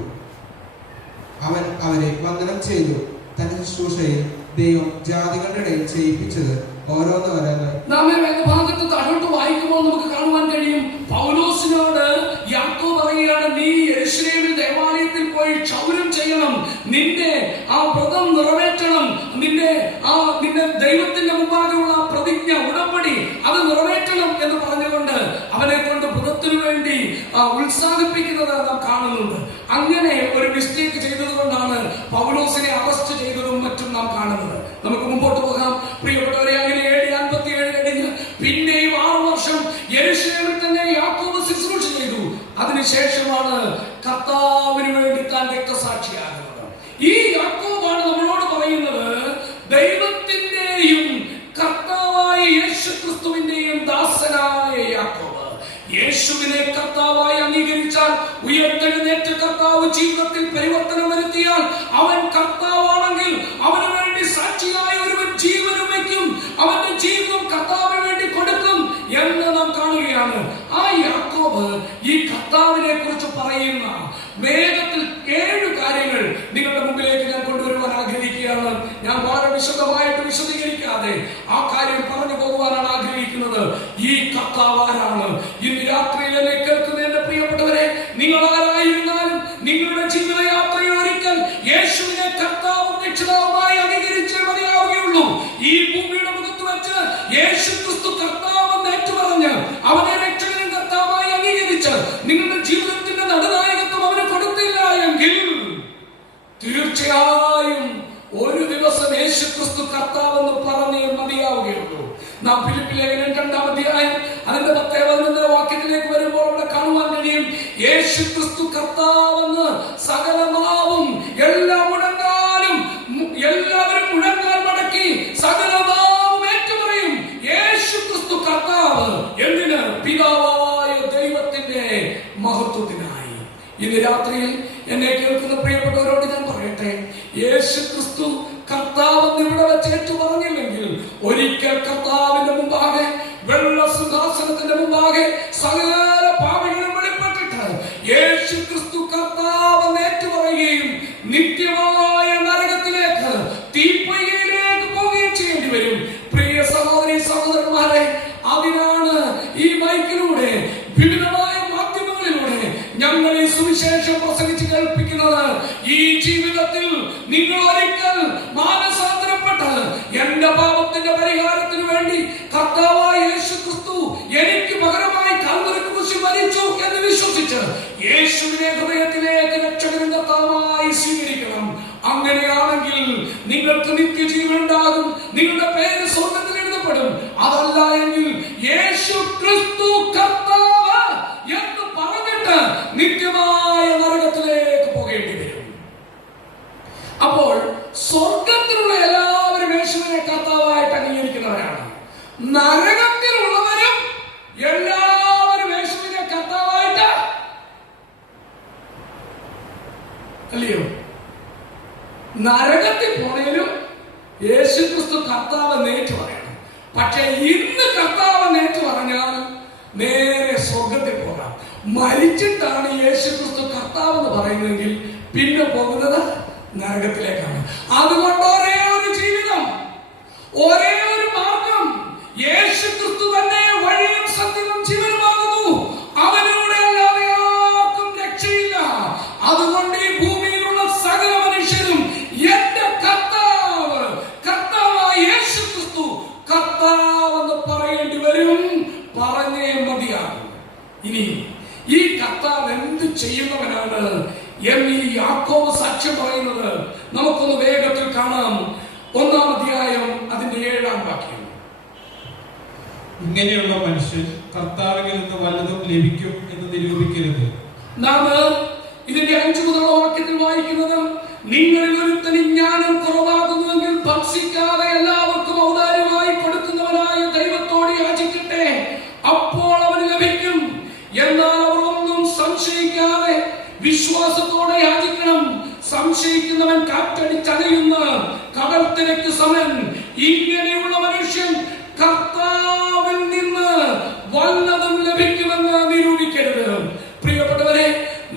അവൻ അവരെ വന്ദനം ചെയ്തു. തന്റെ ശുശ്രൂഷയിൽ ദൈവം ജാതികളുടെ ഇടയിൽ ചെയ്യിപ്പിച്ചത് ഓരോന്നോരോന്ന് നാം ഭാഗത്ത് താഴോട്ട് വായിക്കുമ്പോൾ നമുക്ക് കാണുവാൻ കഴിയും, പൗലോസിനോട് യാക്കോബ് പറയുകയാണ്, നീ യെരൂശലേമിൽ ദേവാലയത്തിൽ പോയി ക്ഷൗരം ചെയ്യണം, നിന്റെ ആ വ്രതം നിറവേറ്റണം, നിന്റെ ദൈവത്തിന്റെ മുമ്പാകെയുള്ള പ്രതിജ്ഞ, ഉടമ്പടി അത് നിറവേറ്റണം എന്ന് പറഞ്ഞുകൊണ്ട് അവനെ കൊണ്ട് വ്രതത്തിനു വേണ്ടി ഉത്സാഹിപ്പിക്കുന്നത് നാം കാണുന്നുണ്ട്. അങ്ങനെ ഒരു മിസ്റ്റേക്ക് ചെയ്തത് കൊണ്ടാണ് പൗലോസിനെ അറസ്റ്റ് ചെയ്തതും മറ്റും നാം കാണുന്നത്. നമുക്ക് മുമ്പോട്ട് പോകാം പ്രിയപ്പെട്ടവരെ. അങ്ങനെ AD 57 കഴിഞ്ഞ് പിന്നെയും 6 വർഷം യെരൂശലേമിൽ തന്നെ യാക്കോബ് ശുശ്രൂഷ ചെയ്തു. അതിനുശേഷമാണ് കർത്താവിന് വേണ്ടി താൻ രക്തസാക്ഷിയാകുന്നത്. ഈ യാക്കോബാണ് നമ്മളോട് പറയുന്നത്, ദൈവത്തിന്റെയും കർത്താവായ യേശു ക്രിസ്തുവിന്റെയും ദാസനായ യാക്കോബ്. യേശുവിനെ കർത്താവായി അംഗീകരിച്ചാൽ, ഉയർത്തെഴുന്നേറ്റ കർത്താവ് ജീവിതത്തിൽ പരിവർത്തനം വരുത്തിയാൽ, അവൻ കർത്താവായ ഞാൻ വളരെ വിശദമായിട്ട് വിശദീകരിക്കാതെ ആ കാര്യം പറഞ്ഞു പോകുവാനാണ് ആഗ്രഹിക്കുന്നത്. ഈ കർത്താവ് ആരാണ്? ഇന്ന് രാത്രിയിൽ എന്നെ കേൾക്കുന്ന എന്റെ പ്രിയപ്പെട്ടവരെ, നിങ്ങൾ ആരായിരുന്നാലും നിങ്ങളുടെ ജീവിതയാത്രയിൽ ഒരിക്കൽ യേശുവിനെ കർത്താവും രക്ഷിതാവുമായി അംഗീകരിച്ചേ മതിയാവുകയുള്ളൂ. ഈ ഭൂമിയുടെ മുഖത്ത് വെച്ച് യേശു ക്രിസ്തു കർത്താവെന്ന് ഏറ്റുപറഞ്ഞ് അവനെ രക്ഷകനും കർത്താവായി അംഗീകരിച്ച് നിങ്ങളുടെ ജീവിതത്തിന്റെ നടുനായകത്വം അവന് കൊടുത്തില്ല എങ്കിൽ തീർച്ചയായും ഒരു ദിവസം യേശു ക്രിസ്തു കർത്താവെന്ന് പറഞ്ഞേ മതിയാവുകയുള്ളൂ. നാം ഫിലിപ്പിലെ ലേഖനം 2-ാം അധ്യായം അതിന്റെ 10-11 വാക്യത്തിലേക്ക് വരുമ്പോൾ അവിടെ കാണുവാൻ കഴിയും, യേശു ക്രിസ്തു കർത്താവെന്ന് സകല നാവും എല്ലാ മുഴങ്ങാലും എല്ലാവരും മുഴങ്ങാൻ മടക്കി സകല നാവും ഏറ്റുപറയും യേശു ക്രിസ്തു കർത്താവ്. എന്തിന്? പിതാവായ ദൈവത്തിന്റെ മഹത്വത്തിനായി. ഇന്ന് രാത്രിയിൽ എന്നെ കേൾക്കുന്ന പ്രിയപ്പെട്ടവരോട് ഞാൻ പറയട്ടെ, യേശു ക്രിസ്തു കർത്താവെന്ന് ഇവിടെ വെച്ച് ഏറ്റു പറഞ്ഞില്ലെങ്കിൽ ഒരിക്കൽ കർത്താവിന്റെ മുമ്പാകെ, വെള്ള സിംഹാസനത്തിന്റെ മുമ്പാകെ സകല പാപങ്ങളും വെളിപ്പെട്ടിട്ട് യേശു ക്രിസ്തു കർത്താവെന്ന് ഏറ്റു പറയുകയും നിത്യമായ നരകത്തിലേക്ക്, തീപ്പൊയ്കയിലേക്ക് പോവുകയും ചെയ്യേണ്ടി വരും. പ്രിയ സഹോദരി സഹോദരന്മാരെ, അതിനാണ് ഈ മൈക്കിലൂടെ വിവിധമായ മാധ്യമങ്ങളിലൂടെ ഞങ്ങൾ ഈ സുവിശേഷം പ്രസംഗിച്ച് കേൾപ്പിക്കുന്നത്. ഈ ജീവിതത്തിൽ നിങ്ങൾ ഒരിക്കൽ മാനസാന്തരപ്പെട്ട് എന്റെ പാപത്തിന്റെ പരിഹാരത്തിന് വേണ്ടി കർത്താവായ യേശു ക്രിസ്തു എനിക്ക് പകരമായി കാൽവരി ക്രൂശിൽ മരിച്ചു എന്ന് വിശ്വസിച്ച് യേശുവിനെ ഹൃദയത്തിലേക്ക് രക്ഷകനും കർത്താവായി സ്വീകരിക്കണം. അങ്ങനെയാണെങ്കിൽ നിങ്ങൾക്ക് നിത്യജീവൻ ഉണ്ടാകും, നിങ്ങളുടെ പേര് സ്വർഗ്ഗത്തിൽ എഴുതപ്പെടും. അതല്ല എങ്കിൽ യേശു ക്രിസ്തു കർത്താവ് എന്ന് പറഞ്ഞിട്ട് നിത്യമായ നരകത്തിലേക്ക് പോകേണ്ടി വരും. അപ്പോൾ സ്വർഗത്തിലുള്ള എല്ലാവരും യേശുവിനെ കർത്താവായിട്ട് അംഗീകരിക്കുന്നവരാണ്. നരകത്തിലുള്ളവരും എല്ലാവരും യേശുവിനെ കർത്താവായിട്ട് അല്ലയോ? നരകത്തിൽ പോണേലും യേശു ക്രിസ്തു കർത്താവ് നേറ്റു പറയണം. പക്ഷെ ഇന്ന് കർത്താവ് നേറ്റു പറഞ്ഞാൽ നേരെ സ്വർഗത്തിൽ പോകാം. മരിച്ചിട്ടാണ് യേശു ക്രിസ്തു കർത്താവ് എന്ന് പറയുന്നതെങ്കിൽ പിന്നെ പോകുന്നത് നരകത്തിലേക്കാണ്. അതുകൊണ്ട് ഒരേ ഒരു ജീവിതം, ഒരേ ഒരു മാർഗം, യേശു ക്രിസ്തു തന്നെ വഴിയും സത്യവും ജീവനുമാകുന്നു. അവനിലൂടെ അല്ലാതെ ആർക്കും രക്ഷയില്ല. അതുകൊണ്ട് ഈ ഭൂമിയിലുള്ള സകല മനുഷ്യരും എന്റെ കർത്താവ്, കർത്താവായ യേശു ക്രിസ്തു കർത്താവെന്ന് പറയേണ്ടി വരും. പറഞ്ഞേ മതിയാകും. ഇനി ഈ കർത്താവ് എന്ത് ചെയ്യുന്നവനാണ് എന്ന് ഈ യാക്കോബ് സാക്ഷ്യം പറയുന്നത് നമുക്കൊന്ന് വേഗത്തിൽ കാണാം. 1-ാം അധ്യായം അതിന്റെ 7-ാം വാക്യം. ഇങ്ങനെയുള്ള മനുഷ്യൻ കർത്താവിൽ നിന്ന് വല്ലതും ലഭിക്കും എന്ന് നിരൂപിക്കരുത്. നാം ഇതിന്റെ 5 മുതലുള്ള വാക്യത്തിൽ വായിക്കുന്നത്, നിങ്ങളിൽ ഒരുത്തന് ജ്ഞാനം കുറവാകുന്നുവെങ്കിൽ ഭക്ഷിക്കാതെ എല്ലാവർക്കും ഔദാര്യമായി കൊടുക്കുന്നവനായ ദൈവത്തോട് യാചിക്കട്ടെ, അപ്പോൾ അവന് ലഭിക്കും. എന്നാൽ അവർ ഒന്നും സംശയിക്കാതെ വിശ്വാസത്തോടെ യാചിക്കണം. സംശയിക്കുന്നവൻ കാറ്റടിച്ചടയുന്ന കടൽ തിരക്ക് സമൻ. ഇങ്ങനെയുള്ള മനുഷ്യൻ കർത്താവിൽ നിന്ന് വല്ലതും ലഭിക്കുമെന്ന് നിരൂപിക്കരുത്. പ്രിയപ്പെട്ടവരെ,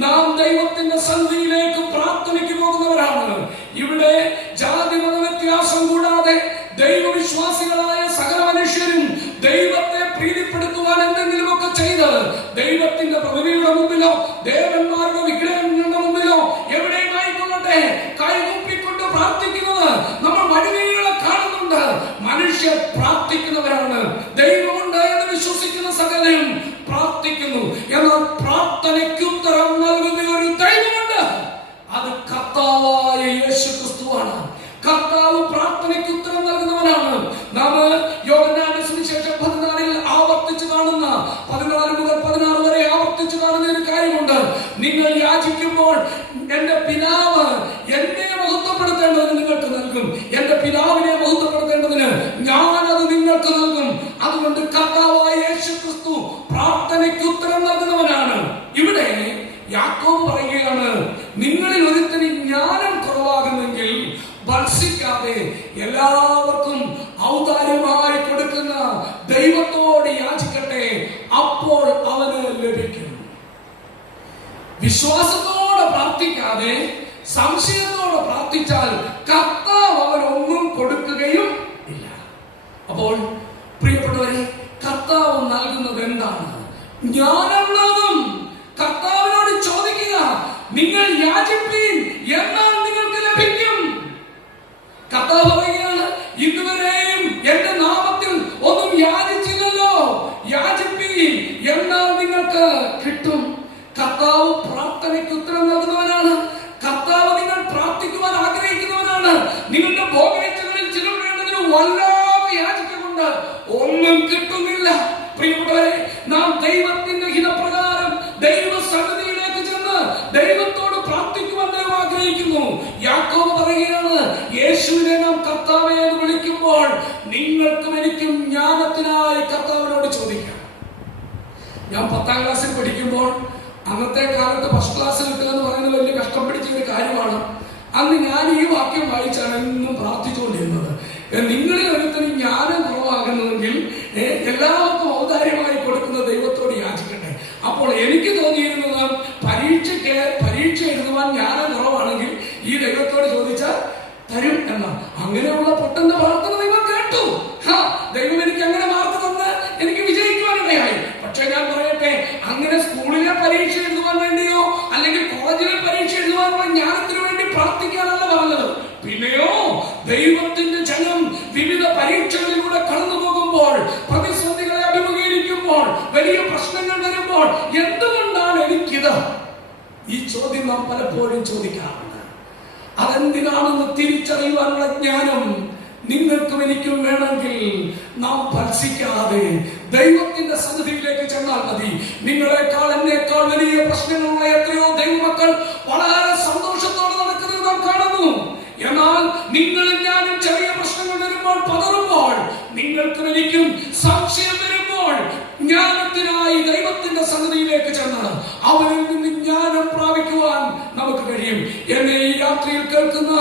നാം ദൈവത്തിന്റെ സന്നിധിയിലേക്ക് പ്രാർത്ഥനയ്ക്ക് പോകുന്നവരാണ്. ഇവിടെ ജാതി മത വ്യത്യാസം കൂടാതെ ദൈവവിശ്വാസികളായ സകല മനുഷ്യരും ദൈവത്തെ പ്രീതിപ്പെടുത്തുവാൻ എന്തെങ്കിലുമൊക്കെ ചെയ്ത് ദൈവത്തിന്റെ പ്രതിമയുടെ മുമ്പിലോ ദേവന്മാരുടെ വിഗ്രഹങ്ങളുടെ മുമ്പിലോ എവിടെയുമായിക്കൊള്ളട്ടെ കൈകൂപ്പിക്കൊണ്ട് പ്രാർത്ഥിക്കുന്നത് നമ്മൾ വഴികളെ കാണുന്നുണ്ട്. മനുഷ്യർ പ്രാർത്ഥിക്കുന്നവരാണ്. ദൈവമുണ്ട് എന്ന് വിശ്വസിക്കുന്ന സകലരും പ്രാർത്ഥിക്കുന്നു. എന്നാൽ പ്രാർത്ഥനയ്ക്ക് ഉത്തരം നൽകുന്ന ഒരു ദൈവമുണ്ട്. അത് കർത്താവായ യേശു ക്രിസ്തുവാണ്. കർത്താവ് പ്രാർത്ഥനയ്ക്ക് ഉത്തരം നൽകുന്നവനാണ്. നാം യോഹന്നാന്റെ സുവിശേഷം 14-ൽ ആവർത്തിച്ച് കാണുന്ന 14 മുതൽ 16 വരെ ആവർത്തിച്ച് കാണുന്ന ഒരു കാര്യമുണ്ട്. നിങ്ങൾ യാചിക്കുമ്പോൾ എന്റെ പിതാവ് എന്നെ മഹത്വപ്പെടുത്തേണ്ടതിന് നിങ്ങൾക്ക് നൽകും, എന്റെ പിതാവിനെ മഹത്വപ്പെടുത്തേണ്ടതിന് ഞാനത് നിങ്ങൾക്ക് നൽകും. അതുകൊണ്ട് കർത്താവായ യേശു ക്രിസ്തു പ്രാർത്ഥനയ്ക്ക് ഉത്തരം നൽകുന്നവനാണ്. ഇവിടെ യാക്കോബ് പറയുകയാണ്, നിങ്ങളിൽ ഒരുത്തന് ജ്ഞാനം കുറവാകുന്നെങ്കിൽ ഭക്ഷിക്കാതെ എല്ലാവർക്കും ഔദാര്യമായി കൊടുക്കുന്ന ദൈവത്തോട് യാചിക്കട്ടെ, അപ്പോൾ അവന് ലഭിക്കും. വിശ്വാസത്തോടെ പ്രാർത്ഥിക്കാതെ സംശയത്തോടെ പ്രാർത്ഥിച്ചാൽ കർത്താവ് അവനൊന്നും ജ്ഞാനം നൽകും. കർത്താവിനോട് ചോദിക്കുക, നിങ്ങൾ യാചിപ്പീൻ എന്നാൽ നിങ്ങൾക്ക് ലഭിക്കും. കർത്താവ് പറയുകയാണ്, ഇതുവരെയും എന്റെ നാമത്തിൽ ഒന്നും യാചിച്ചില്ലല്ലോ, യാചിപ്പീൻ എന്നാൽ നിങ്ങൾക്ക് കിട്ടും. കർത്താവ് പ്രാർത്ഥനയ്ക്ക് ഉത്തരം നൽകുന്നവനാണ്. കർത്താവ് നിങ്ങൾ പ്രാർത്ഥിക്കുവാൻ ആഗ്രഹിക്കുന്നവനാണ്. നിങ്ങളുടെ ഭോഗേച്ഛകളിൽ ചിലർ വേണ്ടതിന് വല്ലാതെ യാചിക്കുന്നുണ്ട്, ഒന്നും കിട്ടുന്നില്ല. പ്രിയപ്പെട്ടവരെ, നാം ദൈവത്തിന്റെ ഹിതപ്രകാരം ദൈവസന്നിധിയിലേക്ക് ചെന്ന് ദൈവത്തോട് പ്രാർത്ഥിക്കുവാൻ ദൈവം ആഗ്രഹിക്കുന്നു. യാക്കോബ് പറയുകയാണ്, യേശുവിനെ നാം കർത്താവേ എന്ന് വിളിക്കുമ്പോൾ നിങ്ങൾക്കും എനിക്കും ജ്ഞാനത്തിനായി കർത്താവിനോട് ചോദിക്കാം. ഞാൻ 10ാം ക്ലാസ്സിൽ പഠിക്കുമ്പോൾ, അന്നത്തെ കാലത്ത് ഫസ്റ്റ് ക്ലാസ് കിട്ടുക എന്ന് പറയുന്നത് വലിയ കഷ്ടം പിടിച്ച ഒരു കാര്യമാണ്. അന്ന് ഞാൻ ഈ വാക്യം വായിച്ചാണ് എന്നും പ്രാർത്ഥിച്ചുകൊണ്ടിരുന്നത്. നിങ്ങളിൽ ഒരുത്തിന് ജ്ഞാനം കുറവാകുന്നുവെങ്കിൽ എല്ലാവർക്കും ഔദാര്യമായി കൊടുക്കുന്ന ദൈവത്തോട് യാചിക്കട്ടെ. അപ്പോൾ എനിക്ക് തോന്നിയിരുന്നത്, പരീക്ഷ എഴുതുവാൻ ജ്ഞാനം കുറവാണെങ്കിൽ ഈ ദൈവത്തോട് ചോദിച്ചാൽ തരും എന്നാ. അങ്ങനെയുള്ള പൊട്ടന്റെ പ്രാർത്ഥന ദൈവം കേട്ടു. ദൈവം എനിക്ക് അങ്ങനെ മാർക്ക് തന്ന് എനിക്ക് വിജയിക്കുവാനിടയായി. പക്ഷെ ഞാൻ പറയട്ടെ, അങ്ങനെ സ്കൂളിലെ പരീക്ഷ എഴുതുവാൻ വേണ്ടിയോ അല്ലെങ്കിൽ കോളേജിലെ പരീക്ഷ എഴുതുവാനുള്ള ജ്ഞാനത്തിന് വേണ്ടി പ്രാർത്ഥിക്കാനല്ല പറഞ്ഞത്. പിന്നെയോ ദൈവത്തിന്റെ ജനം വിവിധ പരീക്ഷകളിലൂടെ കടന്നു പോകുമ്പോൾ, പ്രതിസന്ധികളെ അഭിമുഖീകരിക്കുമ്പോൾ, വലിയ പ്രശ്നങ്ങൾ വരുമ്പോൾ എന്തുകൊണ്ടാണ് എനിക്കിത്? ഈ ചോദ്യം നാം പലപ്പോഴും ചോദിക്കാറുണ്ട്. അതെന്തിനാണെന്ന് തിരിച്ചറിയുവാനുള്ള ജ്ഞാനം നിങ്ങൾക്കും എനിക്കും വേണമെങ്കിൽ നാം ഭത്സിക്കാതെ ദൈവത്തിന്റെ സന്നിധിയിലേക്ക് ചെന്നാൽ മതി. നിങ്ങളെക്കാൾ എന്നേക്കാൾ വലിയ പ്രശ്നങ്ങളുള്ള എത്രയോ ദൈവമക്കൾ വളരെ സന്തോഷത്തോടെ നടക്കുന്നത് നാം കാണുന്നു. എന്നാൽ നിങ്ങളും ഞാനും ചെറിയ പ്രശ്നങ്ങൾ വരുമ്പോൾ പതറുമ്പോൾ, നിങ്ങൾക്കും എനിക്കും സംശയം വരുമ്പോൾ, ജ്ഞാനത്തിനായി ദൈവത്തിന്റെ സന്നിധിയിലേക്ക് ചെന്ന് അവനിൽ നിന്ന് ജ്ഞാനം പ്രാപിക്കുവാൻ നമുക്ക് കഴിയും. എന്നെ ഈ രാത്രിയിൽ കേൾക്കുന്ന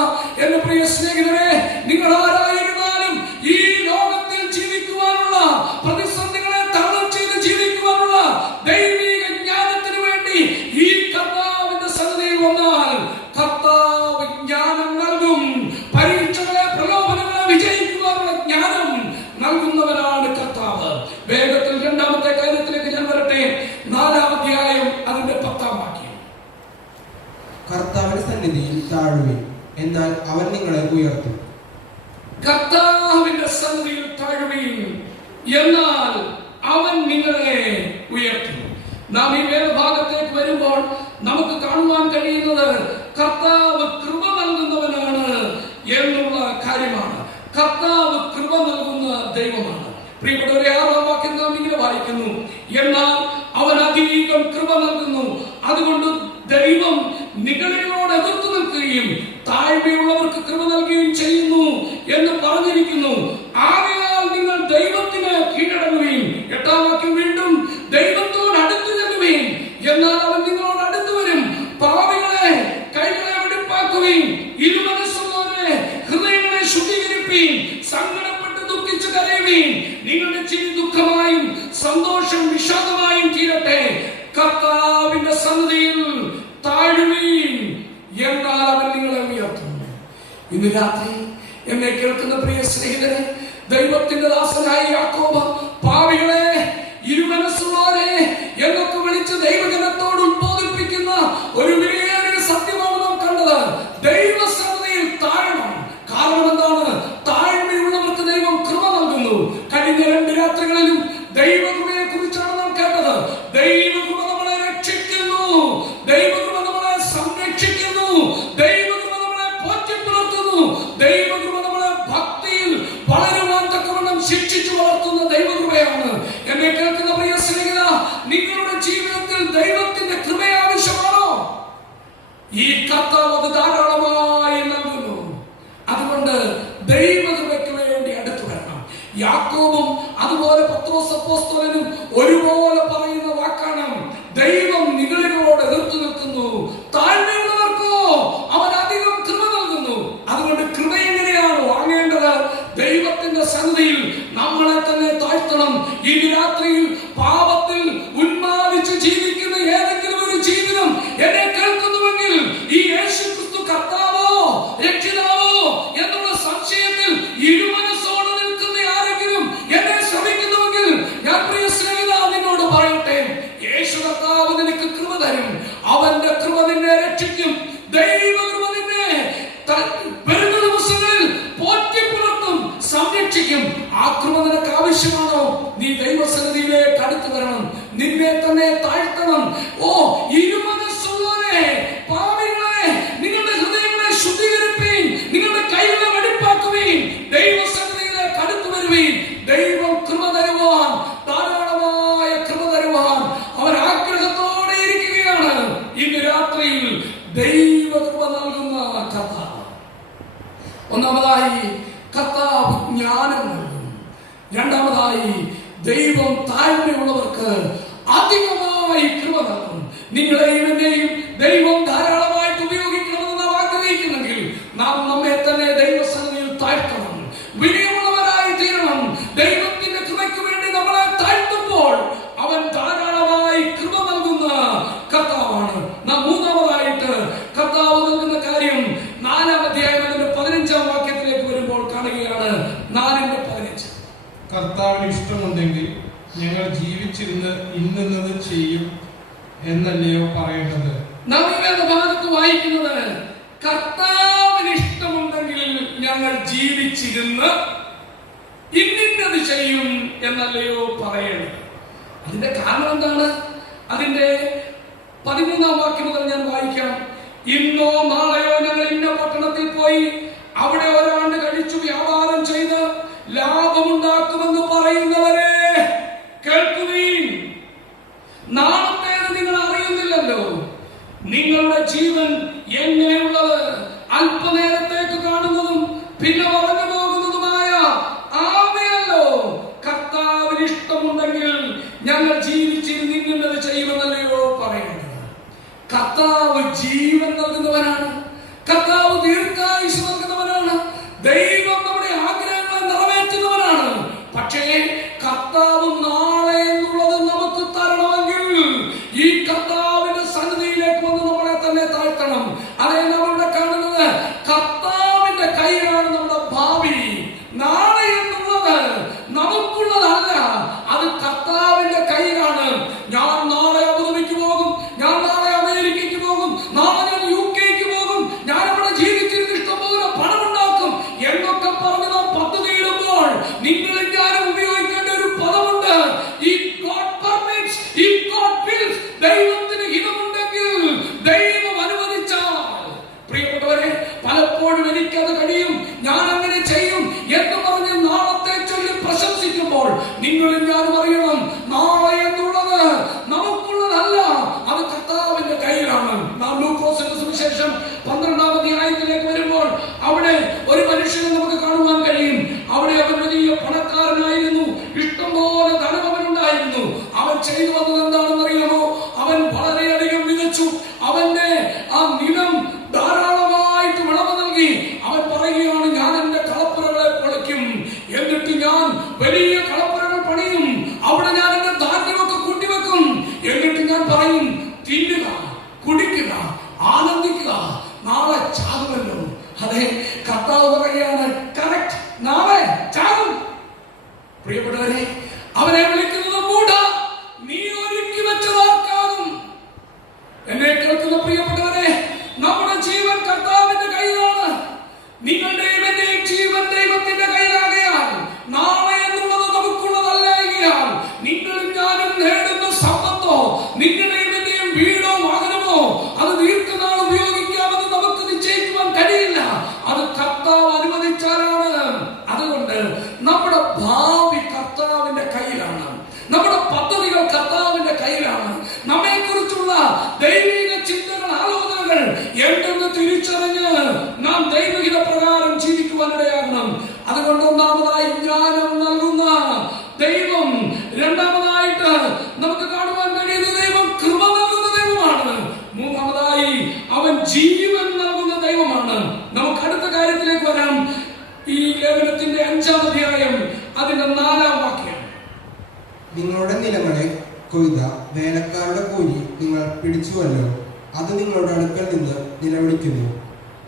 എന്റെ പ്രിയ സ്നേഹിതരെ, നിങ്ങൾ ആരായിരുന്നാലും ഈ ലോകത്തിൽ ജീവിക്കുവാനുള്ള, പ്രതിസന്ധികളെ തരണം ചെയ്ത് ജീവിക്കുവാനുള്ള ദൈവിക ജ്ഞാനത്തിന് വേണ്ടി ഈ കർത്താവിന്റെ സന്നിധിയിൽ വന്നാൽ കർത്താവ് ജ്ഞാനം നൽകും. പരീക്ഷകളെ, പ്രലോഭനങ്ങളെ വിജയിക്കുവാനുള്ള ജ്ഞാനം നൽകുന്നവനാണ് കർത്താവ്. വേഗത്തിൽ 2ാമത്തെ കാര്യത്തിലേക്ക് ഞാൻ വരട്ടെ. 4-ാം അധ്യായം അതിന്റെ 10ാം വാക്യം. കർത്താവിന്റെ സന്നിധിയിൽ താഴുവിൻ, എന്നാൽ അവൻ നിങ്ങളെ ഉയർത്തും. കർത്താവിന്റെ സന്നിധിയിൽ താഴുവിൻ, എന്നാൽ അവൻ നിങ്ങളെ ഉയർത്തും. നാം ഈ വേദഭാഗത്തേക്ക് വരുമ്പോൾ നമുക്ക് കാണുവാൻ കഴിയുന്നത് കർത്താവ് കൃപ നൽകുന്നവനാണ് എന്നുള്ള കാര്യമാണ്. കർത്താവ് കൃപ നൽകുന്ന ദൈവമാണ്. പ്രിയപ്പെട്ടവരെ, 6ാം വാക്യം നാം ഇങ്ങനെ വായിക്കുന്നു, എന്നാൽ അവൻ അധികം കൃപ നൽകുന്നു, അതുകൊണ്ട് ദൈവം നിഗളികളോട് എതിർത്ത് നിൽക്കുകയും താഴ്മയുള്ളവർക്ക് കൃപ നൽകുകയും ചെയ്യുന്നു എന്ന് പറഞ്ഞിരിക്കുന്നു. ആകയാൽ നിങ്ങൾ ദൈവത്തിന് കീഴടങ്ങുകയും. 8ാം വാക്യം വീണ്ടും, ദൈവത്തോട് അടുത്തു ചെല്ലുകയും, എന്നാൽ അവൻ നിങ്ങളോട് അടുത്തു വരും. പാപികളെ കൈകളെ വെടിപ്പാക്കുകയും, ഇരുമനസ്സുള്ളവരെ ഹൃദയങ്ങളെ ശുദ്ധീകരിപ്പീൻ, സങ്കടപ്പെട്ട് ദുഃഖിച്ച് കരയുവീൻ. നിങ്ങളുടെ ചിരി ദുഃഖമായും സന്തോഷം വിഷാദമായും തീരട്ടെ. കർത്താവിന്റെ സന്നിധിയിൽ താഴുവീൻ, എന്നാൽ അവൻ നിങ്ങളെ ഉയർത്തും. ഇന്ന് രാത്രി എന്നെ കേൾക്കുന്ന പ്രിയ സ്നേഹിതരെ, ദൈവത്തിന്റെ ദാസനായ യാക്കോബ് പാപികളെ, ഇരുമനസ്സുള്ളവരെ എന്നൊക്കെ വിളിച്ച് ദൈവജനത്തോട് ഉദ്ബോധിപ്പിക്കുന്ന ഒരു വലിയ സത്യമാണ് നാം കണ്ടത്. ദൈവസന്നിധിയിൽ താഴണം. കാരണം എന്താണ്? താഴ്മയുള്ളവർക്ക് ദൈവം കൃപ നൽകുന്നു. കഴിഞ്ഞ 2 രാത്രികളിലും ദൈവകൃപയെ കുറിച്ചാണ് നാം കേട്ടത്. ദൈവകൃപ നമ്മളെ രക്ഷിക്കുന്നു, ദൈവകൃപ നമ്മളെ സംരക്ഷിക്കുന്നു, ദൈവകൃപ നമ്മളെ പോറ്റിപ്പുലർത്തുന്നു, ദൈവകൃപ നമ്മളെ ഭക്തിയിൽ വളരുവാൻ തക്കവണ്ണം ശിക്ഷിച്ചു വളർത്തുന്ന ദൈവകൃപയാണ്. എന്നെ കേൾക്കുന്ന പ്രിയ സ്നേഹിത, നിങ്ങളുടെ ജീവിതത്തിൽ ദൈവത്തിന്റെ കൃപ ആവശ്യമാണോ? ഈ കർത്താവ് അത് ധാരാളമായി നൽകുന്നു. അതുകൊണ്ട് ദൈവകൃപയ്ക്ക് വേണ്ടി അടുത്തു വരണം. യാക്കോബും അതുപോലെ പത്രോസ് അപ്പോസ്തലനും ഒരുപോലെ പറയുന്ന വാക്കാണ്, ദൈവം നിഗളികളോട് എതിർത്ത് നിൽക്കുന്നു, താഴ്മയുള്ളവർക്കോ അവൻ അധികം കൃപ നൽകുന്നു. അതുകൊണ്ട് കൃപ എങ്ങനെയാണ് വാങ്ങേണ്ടത്? ദൈവത്തിന്റെ സന്നിധിയിൽ നമ്മളെ തന്നെ താഴ്ത്തണം. ഈ രാത്രിയിൽ പാപത്തിൽ ഉന്മാദിച്ച് ജീവിക്കുന്ന ഏതെങ്കിലും ഒരു ജീവിതം എന്നെ കേൾക്കുന്നുവെങ്കിൽ, ഈ യേശുക്രിസ്തു കർത്താവോ രക്ഷിതാവോ എന്നുള്ള സംശയത്തിൽ ഇരുമനസ്സോടെ നിൽക്കുന്ന ആരെങ്കിലും എന്നെ ശ്രമിക്കുന്നുവെങ്കിൽ, ഞാൻ പ്രിയ സ്നേഹിതാ നിന്നോട് പറയട്ടെ, കർത്താവ് ജ്ഞാനം നൽകും. രണ്ടാമതായി, ദൈവം താഴ്മയുള്ളവർക്ക് അധികമായി കൃപ നൽകും. നിങ്ങളെയും എന്നെയും ദൈവം ധാരാളമായിട്ട് ഉപയോഗിക്കണമെന്ന് നാം ആഗ്രഹിക്കുന്നെങ്കിൽ നാം നമ്മെ തന്നെ ദൈവസന്നിധിയിൽ താഴ്ത്തണം, വിനയമുള്ളവരായി തീരണം. ദൈവത്തിന്റെ കൃപയ്ക്ക് വേണ്ടി നമ്മളെ താഴ്ത്തുമ്പോൾ അവൻ ധാരാളമായി കൃപ നൽകുന്ന കർത്താവാണ്. നാം മൂന്നാമതായിട്ട് കർത്താവ് നൽകുന്ന കാര്യം 4-ാം അധ്യായം 15-ാം വാക്യത്തിലേക്ക് വരുമ്പോൾ കാണുകയാണ്. 4:15. കർത്താവിന് ഇഷ്ടമുണ്ടെങ്കിൽ ഞങ്ങൾ ജീവിച്ചിരുന്ന് ഇന്നത് ചെയ്യും എന്നല്ലയോ പറയേണ്ടത്. നാം ഈ ഭാഗത്ത് വായിക്കുന്നത് കർത്താവിന് ഇഷ്ടമുണ്ടെങ്കിൽ ഞങ്ങൾ ജീവിച്ചിരുന്ന് ഇന്നത് ചെയ്യും എന്നല്ലയോ പറയേണ്ടത്. അതിന്റെ കാരണം എന്താണ്? അതിന്റെ 13-ാം വാക്യം മുതൽ ഞാൻ വായിക്കാം. ഇന്നോ നാളെയോ ഞങ്ങൾ ഇന്ന പട്ടണത്തിൽ പോയി അവിടെ ഒരാണ്ട് കഴിച്ചു വ്യാപാരം ചെയ്ത് ലാഭമുണ്ടാക്കുമെന്ന് പറയുന്നവരെ കേൾക്കുവീൻ. നാളത്തേത് നിങ്ങൾ അറിയുന്നില്ലല്ലോ. നിങ്ങളുടെ ജീവൻ എങ്ങനെയുള്ളത്? അല്പനേരത്തേക്ക് കാണുന്നതും പിന്നെ വളർന്നു പോകുന്നതുമായ ആവയല്ലോ. കർത്താവിന് ഇഷ്ടമുണ്ടെങ്കിൽ ഞങ്ങൾ ജീവിച്ചിരുന്ന് ഇന്നത് ചെയ്യുമെന്നല്ലയോ പറയുന്നത്. കർത്താവ് ജീവൻ നൽകുന്നവനാണ്. കർത്താവ് ദീർഘായുസ് നൽകുന്നവനാണ്. ദൈവം നമ്മുടെ ആഗ്രഹങ്ങളെ നിറവേറ്റുന്നവനാണ്. പക്ഷേ കർത്താവ് നാളെ എന്നുള്ളത് നമുക്ക് തരണമെങ്കിൽ ഈ കർത്താവിന്റെ സന്നിധിയിലേക്ക് വന്ന് നമ്മളെ തന്നെ താഴ്ത്തണം. അതേ നമ്മളിവിടെ കാണുന്നത് കർത്താവിന്റെ കയ്യിലാണ് നമ്മുടെ ഭാവി. നാളെ എന്നുള്ളത് നമുക്കുള്ളതല്ല, അത് കർത്താവിന്റെ കയ്യിലാണ്. ഞാൻ നാളെ അബുദാബിക്ക് പോകും, ഞാൻ നാളെ അമേരിക്കയ്ക്ക് പോകും, നാളെ ഞാൻ UK-ക്ക് പോകും, ഞാൻ ഇവിടെ ജീവിച്ചിരുന്ന് ഇഷ്ടംപോലെ പണമുണ്ടാക്കും എന്നൊക്കെ പറഞ്ഞ് നാം പദ്ധതിയിടുമ്പോൾ നിങ്ങളും ഞാനും ഉപയോഗിക്കേണ്ട ഒരു പദമുണ്ട്. ദൈവത്തിന് ഹിതമുണ്ടെങ്കിൽ, ദൈവം അനുവദിച്ചാൽ. പ്രിയപ്പെട്ടവരെ, പലപ്പോഴും എനിക്കത് കഴിയും, ഞാൻ അങ്ങനെ ചെയ്യും എന്ന് പറഞ്ഞ് നാളത്തെ ചൊല്ലി പ്രശംസിക്കുമ്പോൾ നിങ്ങളും ഞാനും അറിയണം, നാളെ എന്നുള്ളത് നമുക്കുള്ളതല്ല, അത് കർത്താവിന്റെ കയ്യിലാണ്. നാം ലൂക്കോസിന്റെ സുവിശേഷം 12-ാം അധ്യായത്തിലേക്ക് വരുമ്പോൾ അവിടെ ഒരു മനുഷ്യനെ നമുക്ക് കാണുവാൻ കഴിയും. അവിടെ അവൻ വലിയ പണക്കാരനായിരുന്നു, ഇഷ്ടംപോലെ ധനം അവനുണ്ടായിരുന്നു. അവൻ ചെയ്തു വന്നത് എന്താണെന്ന് അറിയാമോ? അവൻ വളരെയധികം വിതച്ചു. അവന്റെ ആ നിലം ധാരാളമായിട്ട് വിളവ് നൽകി. അവൻ പറയുകയാണ്, ഞാൻ എന്റെ കളപ്പുരകളെ പൊളിക്കും, എന്നിട്ട് ഞാൻ വലിയ കളപ്പുരകൾ പണിയും, അവിടെ ഞാൻ എന്റെ ധാന്യമൊക്കെ കൂട്ടിവെക്കും, എന്നിട്ട് ഞാൻ പറയും, തിന്നുക, കുടിക്കുക, ആനന്ദിക്കുക, നാളെ ചാകുമല്ലോ. അതെ, കർത്താവ് പറയുകയാണ്, കറക്റ്റ്, നാളെ ചാകും. പ്രിയപ്പെട്ടവരെ, അവനെ വിളിക്കുന്നത് മൂഢ, നീ ഒരുക്കി വെച്ചതാർക്കാകും. എന്നെ കേൾക്കുന്ന പ്രിയപ്പെട്ടവരെ, നമ്മുടെ ജീവൻ കർത്താവിന്റെ കയ്യിലാണ്. നിങ്ങളുടെയും എന്റെയും ജീവൻ ദൈവത്തിന്റെ കയ്യിലാകയാൽ നാളെ എന്നുള്ളത് നമുക്കുള്ളതല്ലായകയാൽ നിങ്ങളും ഞാനും നേടുന്ന സമ്പത്തോ നിങ്ങളുടെയും എന്റെയും വീടോ വാഹനമോ അത് ദീർഘനാൾ ഉപയോഗിക്കാമെന്ന് നമുക്ക് നിശ്ചയിക്കുവാൻ കഴിയില്ല. അത് കർത്താവ് അനുവദിച്ചാലാണ്. അതുകൊണ്ട് നമ്മുടെ ഭാവി കർത്താവിന്റെ കയ്യിലാണ്. നമ്മുടെ പദ്ധതികൾ കർത്താവിന്റെ കയ്യിലാണ്. നമ്മെ കുറിച്ചുള്ള ദൈവിക ചിന്തകൾ, ആലോചനകൾ എന്തെന്ന് തിരിച്ചറിഞ്ഞ് നാം ദൈവഹിത പ്രകാരം ജീവിക്കുവാനിടയാകണം. അതുകൊണ്ട് ഒന്നാമതായി ജ്ഞാനം നൽകുന്ന ദൈവം, രണ്ടാമതായിട്ട് നമുക്ക് കാണുവാൻ കഴിയുന്ന ദൈവം കൃപ നൽകുന്ന ദൈവമാണ്, മൂന്നാമതായി അവൻ ജീവൻ നൽകുന്ന ദൈവമാണ്. നമുക്ക് അടുത്ത കാര്യത്തിലേക്ക് വരാം. ഈ ലേഖനത്തിന്റെ 5-ാം അധ്യായം അതിന്റെ 4-ാം വാക്യം. നിങ്ങളുടെ നിലങ്ങളെ കൊയ്ത വേലക്കാരുടെ കൂലി നിങ്ങൾ പിടിച്ചുവല്ലോ, അത് നിങ്ങളുടെ അടുക്കൽ നിന്ന് നിലവിളിക്കുന്നു.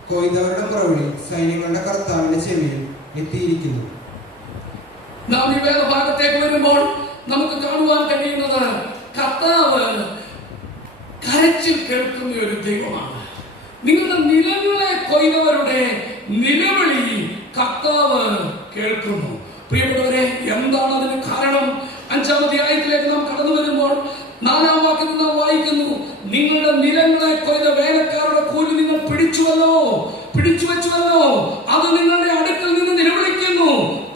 കൊയ്തവരുടെ മറുപടി സൈന്യങ്ങളുടെ കർത്താവിന്റെ ചെവിയിൽ എത്തിയിരിക്കുന്നു. നാം ഈ വേദഭാഗത്തേക്ക് വരുമ്പോൾ നമുക്ക് കാണുവാൻ കഴിയുന്നത് കർത്താവ് കരച്ചിൽ കേൾക്കുന്ന ഒരു ദൈവമാണ്. നിങ്ങളുടെ നിലങ്ങളെ കൊയ്തവരുടെ നിലവിളി കർത്താവ് കേൾക്കുന്നു. പ്രിയപ്പെട്ടവരെ, എന്താണ് അതിന് കാരണം? 5-ാം അധ്യായത്തിലേക്ക് നാം കടന്നു വരുമ്പോൾ 4-ാം വാക്യത്തിൽ നാം വായിക്കുന്നു, നിങ്ങളുടെ നിലങ്ങളെ കൊയ്ത വേലക്കാരുടെ കൂലി നിങ്ങൾ പിടിച്ചു വെച്ചുവല്ലോ, അത് നിങ്ങളുടെ അടുക്കൽ നിന്ന് നിലവിളിക്കുന്നു.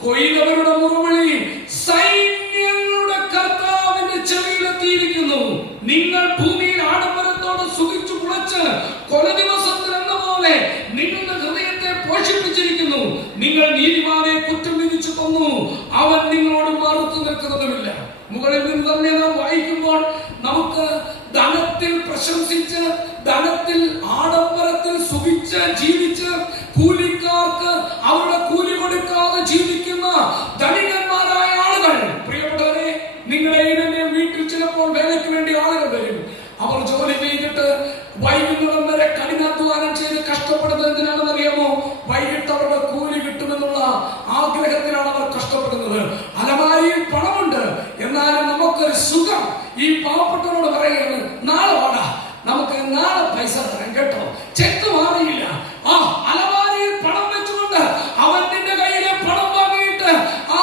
കൊയ്തവരുടെ മുറവിളി സൈന്യങ്ങളുടെ കർത്താവിന്റെ ചെവിയിലെത്തിയിരിക്കുന്നു. നിങ്ങൾ ഭൂമിയിൽ ആഡംബരത്തോടെ സുഖിച്ചു കുളച്ച് കൊല ദിവസത്തിൽ എന്ന പോലെ നിങ്ങളുടെ ഹൃദയത്തെ പോഷിപ്പിച്ചിരിക്കുന്നു. നിങ്ങൾ നീതിമാൻ അവനെ കുറ്റം വിധിച്ചു തന്നു, അവൻ നിങ്ങളോട് മറുത്തു നിൽക്കുന്നതുമില്ല. മുകളിൽ നിന്ന് തന്നെ നാം വായിക്കുമ്പോൾ നമുക്ക് ധനത്തിൽ പ്രശംസിച്ച്, ധനത്തിൽ ആഡംബരത്തിൽ സുഖിച്ച് ജീവിച്ച്, കൂലിക്കാർക്ക് അവരുടെ കൂലി കൊടുക്കാതെ ജീവിക്കുന്ന ധനികന്മാരായ ആളുകൾ. പ്രിയപ്പെട്ടവരെ, നിങ്ങളെയും എന്നെ വീട്ടിൽ ചിലപ്പോൾ വേലയ്ക്ക് വേണ്ടി ആളുകൾ വരും. അവർ ജോലി ചെയ്തിട്ട് വൈകുന്നേരം വരെ കഠിനാധ്വാനം ചെയ്ത് കഷ്ടപ്പെടുന്നത് എന്തിനാണെന്ന് അറിയാമോ? വൈകിട്ട് അവരുടെ കൂലി കിട്ടുമെന്നുള്ള ആഗ്രഹത്തിലാണ് അവർ കഷ്ടപ്പെടുന്നത്. അലമാരിയിൽ പണമുണ്ട്, എന്നാലും നമുക്കൊരു സുഖം. ഈ പാവപ്പെട്ടവരോട് പറയുകയാണ്, നാളെ വാടാ, നമുക്ക് നാളെ പൈസ തരാം കേട്ടോ, ചെക്ക് മാറിയില്ല. ആ അലമാരിയിൽ പണം വെച്ചുകൊണ്ട് അവൻ നിന്റെ കയ്യിലെ പണം വാങ്ങിയിട്ട് ആ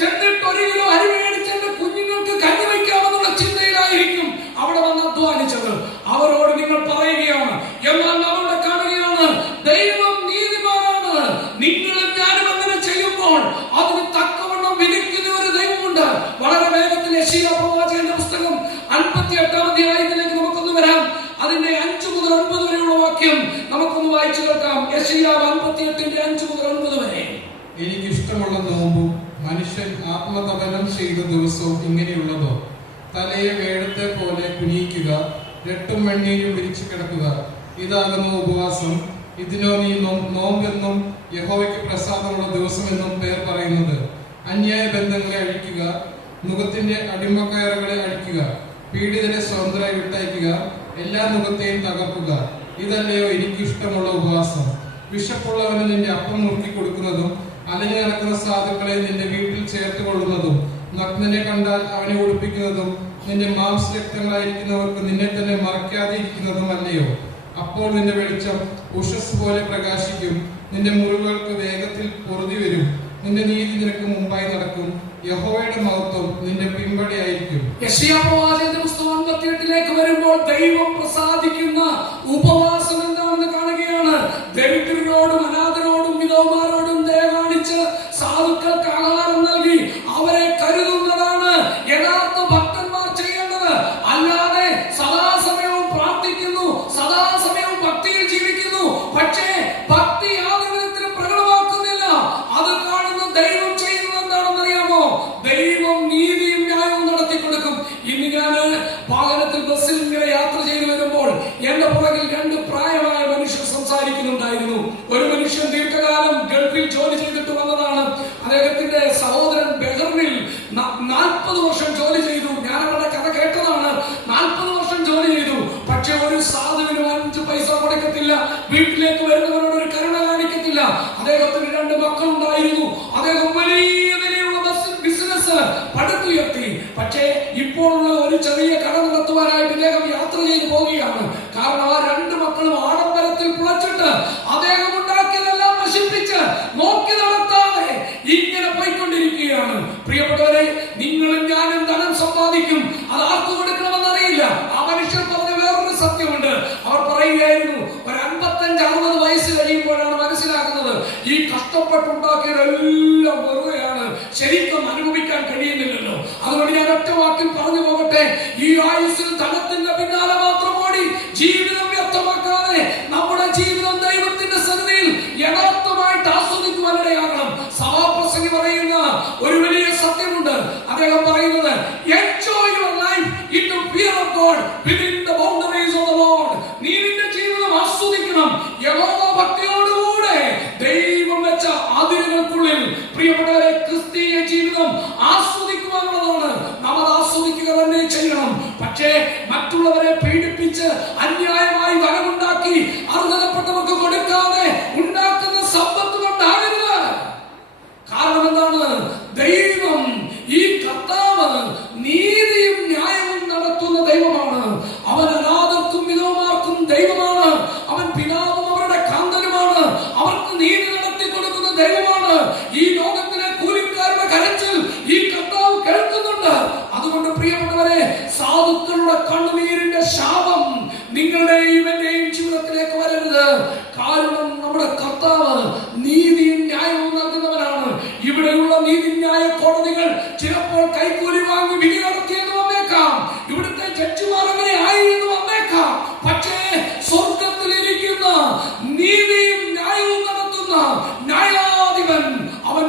ചെന്നിട്ട് 1 കിലോ അരി മേടിച്ചെന്റെ കുഞ്ഞുങ്ങൾക്ക് കഞ്ഞി വയ്ക്കാമെന്നുള്ള ചിന്തയിലായിരിക്കും അവിടെ വന്ന് അധ്വാനിച്ചത്. അവരോട് നിങ്ങൾ പറയുകയാണ്, എന്നാൽ നമ്മളുടെ കാണുകയാണ് ദൈവം നീതിമാനാണ്. നിങ്ങളും ഞാനും അങ്ങനെ ചെയ്യുമ്പോൾ അതിന് തക്കവണ്ണം വിധിക്കുന്ന ഒരു ദൈവമുണ്ട്. വളരെ വേഗത്തിൽ യെശയ്യാ പ്രവാചകന്റെ പുസ്തകം 58-ാം അധ്യായത്തിലേക്ക് നമുക്കൊന്ന് വരാം. അതിന്റെ 5 മുതൽ 9 വരെയുള്ള വാക്യം നമുക്കൊന്ന് വായിച്ചു കേൾക്കാം. യെശയ്യാ 58-ന്റെ 5 മുതൽ 9 വരെ. എനിക്കിഷ്ടമുള്ള നോമ്പും മനുഷ്യൻ ആത്മതപനം ചെയ്ത ദിവസവും ഇങ്ങനെയുള്ളതോ? തലയെ വേഴത്തെ പോലെ കുനിയിക്കുക, രട്ടും വെണ്ണീരും വിരിച്ചു കിടക്കുക, ഇതാകുന്നു ഉപവാസം. ഇതിനോ നീ നോമ്പെന്നും യഹോവയ്ക്ക് പ്രസാദമുള്ള ദിവസമെന്നും പേർ പറയുന്നത്. അന്യായ ബന്ധങ്ങളെ അഴിക്കുക, മുഖത്തിന്റെ അടിമക്കയറുകളെ അഴിക്കുക, പീഡിതരെ സ്വതന്ത്രമായി വിട്ടയക്കുക, എല്ലാ മുഖത്തെയും തകർക്കുക. ഇതല്ലയോ എനിക്കിഷ്ടമുള്ള ഉപവാസം. വിശപ്പുള്ളവന് നിന്റെ അപ്പം മുറുക്കി കൊടുക്കുന്നതും അലഞ്ഞു നടക്കുന്ന സാധുക്കളെ നിന്റെ വീട്ടിൽ ചേർത്ത് കൊള്ളുന്നതും നഗ്നനെ കണ്ടാൽ അവനെ ഉടുപ്പിക്കുന്നതും നിന്റെ മാംസരക്തങ്ങളായിരിക്കുന്നവർക്ക് നിന്നെ തന്നെ മറയ്ക്കാതെ ഇരിക്കുന്നതും അല്ലയോ? അപ്പോൾ നിന്റെ വെളിച്ചം ഉഷസ് പോലെ പ്രകാശിക്കും, നിന്റെ മുറിവുകൾക്ക് വേഗത്തിൽ പൊറുതി വരും, നിന്റെ നീതി നിനക്ക് മുമ്പായി നടക്കും, യഹോവയുടെ മഹത്വം നിന്റെ പിൻപടിയായിരിക്കും. യെശയ്യാ പ്രവാചകന്റെ പുസ്തകം 58-ലേക്ക് വരുമ്പോൾ ദൈവം പ്രസാദിക്കുന്ന ഉപവാസം എന്താണെന്ന് കാണുകയാണ്. ദരിദ്രരോടും അനാഥരോടും വിധവമാരോടും ദയ കാണിച്ച് സാധുക്കൾക്ക് ആഹാരം നൽകി അവരെ കരുതുന്നതാണ് യഥാർത്ഥ ഭക്തന്മാർ ചെയ്യേണ്ടത്. അല്ലാതെ സദാസമയവും പ്രാർത്ഥിക്കുന്നു, സദാസമയവും ഭക്തിയിൽ ജീവിക്കുന്നു, പക്ഷേ ഭക്തി യാതൊരു വിധത്തിലും പ്രകടമാക്കുന്നില്ല. അത് കാണുന്ന ദൈവം ചെയ്യുന്നത് എന്താണെന്നറിയാമോ? ദൈവം നീതിയും ന്യായവും നടത്തി കൊടുക്കും. ഇന്ന് ഞാൻ വാഹനത്തിൽ ബസ്സിൽ ഇങ്ങനെ യാത്ര ചെയ്തു വരുമ്പോൾ എന്റെ പുറകിൽ 2 പ്രായമായ മനുഷ്യർ സംസാരിക്കുന്നുണ്ടായിരുന്നു. ഒരു മനുഷ്യൻ ദീർഘകാലം ഗൾഫിൽ ജോലി ചെയ്തിട്ട് വന്നതാണ്. അദ്ദേഹത്തിന്റെ സഹോദരൻ ബഹ്റിനിൽ 40 വർഷം ജോലി ചെയ്തു. ഞാൻ അവരുടെ കഥ കേട്ടതാണ്. 40 വർഷം ജോലി ചെയ്തു, പക്ഷെ ഒരു സാധുവിനും 5 പൈസ കൊടുക്കത്തില്ല. വീട്ടിലേക്ക് വരുന്നവരോട് ഒരു കരുണ കാണിക്കത്തില്ല. അദ്ദേഹത്തിന് 2 മക്കളുണ്ടായിരുന്നു. അദ്ദേഹം വലിയ നിലയുള്ള ബിസിനസ് പടുത്തുയർത്തി. പക്ഷേ ഇപ്പോഴുള്ള ഒരു ചെറിയ കട നടത്തുവാനായിട്ട് ഇദ്ദേഹം യാത്ര ചെയ്തു പോവുകയാണ്. കാരണം ആ 2 മക്കളും ആഡംബരത്തിൽ പുളച്ചിട്ട് അദ്ദേഹം ഉണ്ടാക്കിയതെല്ലാം നശിപ്പിച്ച് നോക്കി നടത്താതെ ഇങ്ങനെ പോയിക്കൊണ്ടിരിക്കുകയാണ്. പ്രിയപ്പെട്ടവരെ, നിങ്ങളും ഞാനും ധനം സമ്പാദിക്കും, അത് ആർക്ക് കൊടുക്കണമെന്നറിയില്ല. ആ മനുഷ്യർ പറഞ്ഞ വേറൊരു സത്യമുണ്ട്. അവർ പറയുകയായിരുന്നു, ഒരു 55-60 വയസ്സ് കഴിയുമ്പോഴാണ് മനസ്സിലാക്കുന്നത് ഈ കഷ്ടപ്പെട്ടുണ്ടാക്കിയതെല്ലാം വെറുതെയാണ്, ശരിക്കും അനുഭവിക്കാൻ കഴിയുന്നില്ലല്ലോ. അതുകൊണ്ട് ഞാൻ ഒറ്റ വാക്കിൽ പറഞ്ഞു പോകട്ടെ, ഈ ആയുസ്സിൽ ധനത്തിന്റെ പിന്നാലെ മാത്രം ഓടി ജീവിതം വ്യക്തമാക്കാതെ നമ്മുടെ ജീവിതം ദൈവത്തിന്റെ സന്നിധിയിൽ യഥാർത്ഥമായിട്ട് ആസ്വദിക്കുവാനിടയാകണം. സഭാപ്രസംഗി പറയുന്ന ഒരു വലിയ സത്യമുണ്ട്. അദ്ദേഹം പറയുന്നത്, enjoy your life in the fear of God within the boundaries of the Lord. നീ നിന്റെ ജീവിതം ആസ്വദിക്കണം യഹോവ ഭക്തിയോടുകൂടെ ദൈവം വെച്ച അതിരുകൾക്കുള്ളിൽ. പ്രിയപ്പെട്ടവരെ, ക്രിസ്തീയ ജീവിതം ആസ്വദിക്കുവാനുള്ളതാണ്. നമ്മൾ ആസ്വദിക്കുക തന്നെ ചെയ്യണം. പക്ഷേ മറ്റുള്ളവരെ പീഡിപ്പിച്ച് അന്യായമായി ധനമുണ്ടാക്കി അർഹതപ്പെട്ടവർക്ക് കൊടുക്കാതെ ഉണ്ടാക്കുന്ന സമ്പത്ത് കൊണ്ടാകരുത്. കാരണം എന്താണ്? ദൈവം, ഈ കർത്താവ് നീതിയും ന്യായവും നടത്തുന്ന ദൈവമാണ്. അവൻ അനാഥർക്കും വിധവമാർക്കും ദൈവമാണ്. അവൻ പിതാവും അവരുടെ കാന്തനുമാണ്. അവർക്ക് നീതി നടത്തി കൊടുക്കുന്ന ദൈവമാണ്. ഈ ലോകത്തിലെ കൂലിക്കാരുടെ കരച്ചിൽ ഈ കർത്താവ് കേൾക്കുന്നുണ്ട്. അതുകൊണ്ട് പ്രിയപ്പെട്ടവരെ, സാധുക്കളുടെ കണ്ണുനീരിന്റെ ശാപം നിങ്ങളുടെയും എന്റെയും ജീവിതത്തിലേക്ക് വരരുത്. കാരണം നമ്മുടെ കർത്താവ് നീതിയും ന്യായവും നൽകുന്നവനാണ്. ഇവിടെയുള്ള നീതിന്യായ കോടതികൾ ചിലപ്പോൾ കൈക്കൂലി വാങ്ങി വിധി നടത്തിയെന്ന് വന്നേക്കാം. ഇവിടുത്തെ ജഡ്ജിമാർ അങ്ങനെ ആയിരുന്നു വന്നേക്കാം. പക്ഷേ സ്വർഗത്തിലിരിക്കുന്ന നീതിയും ന്യായവും നടത്തുന്ന ന്യായാധിപൻ അവൻ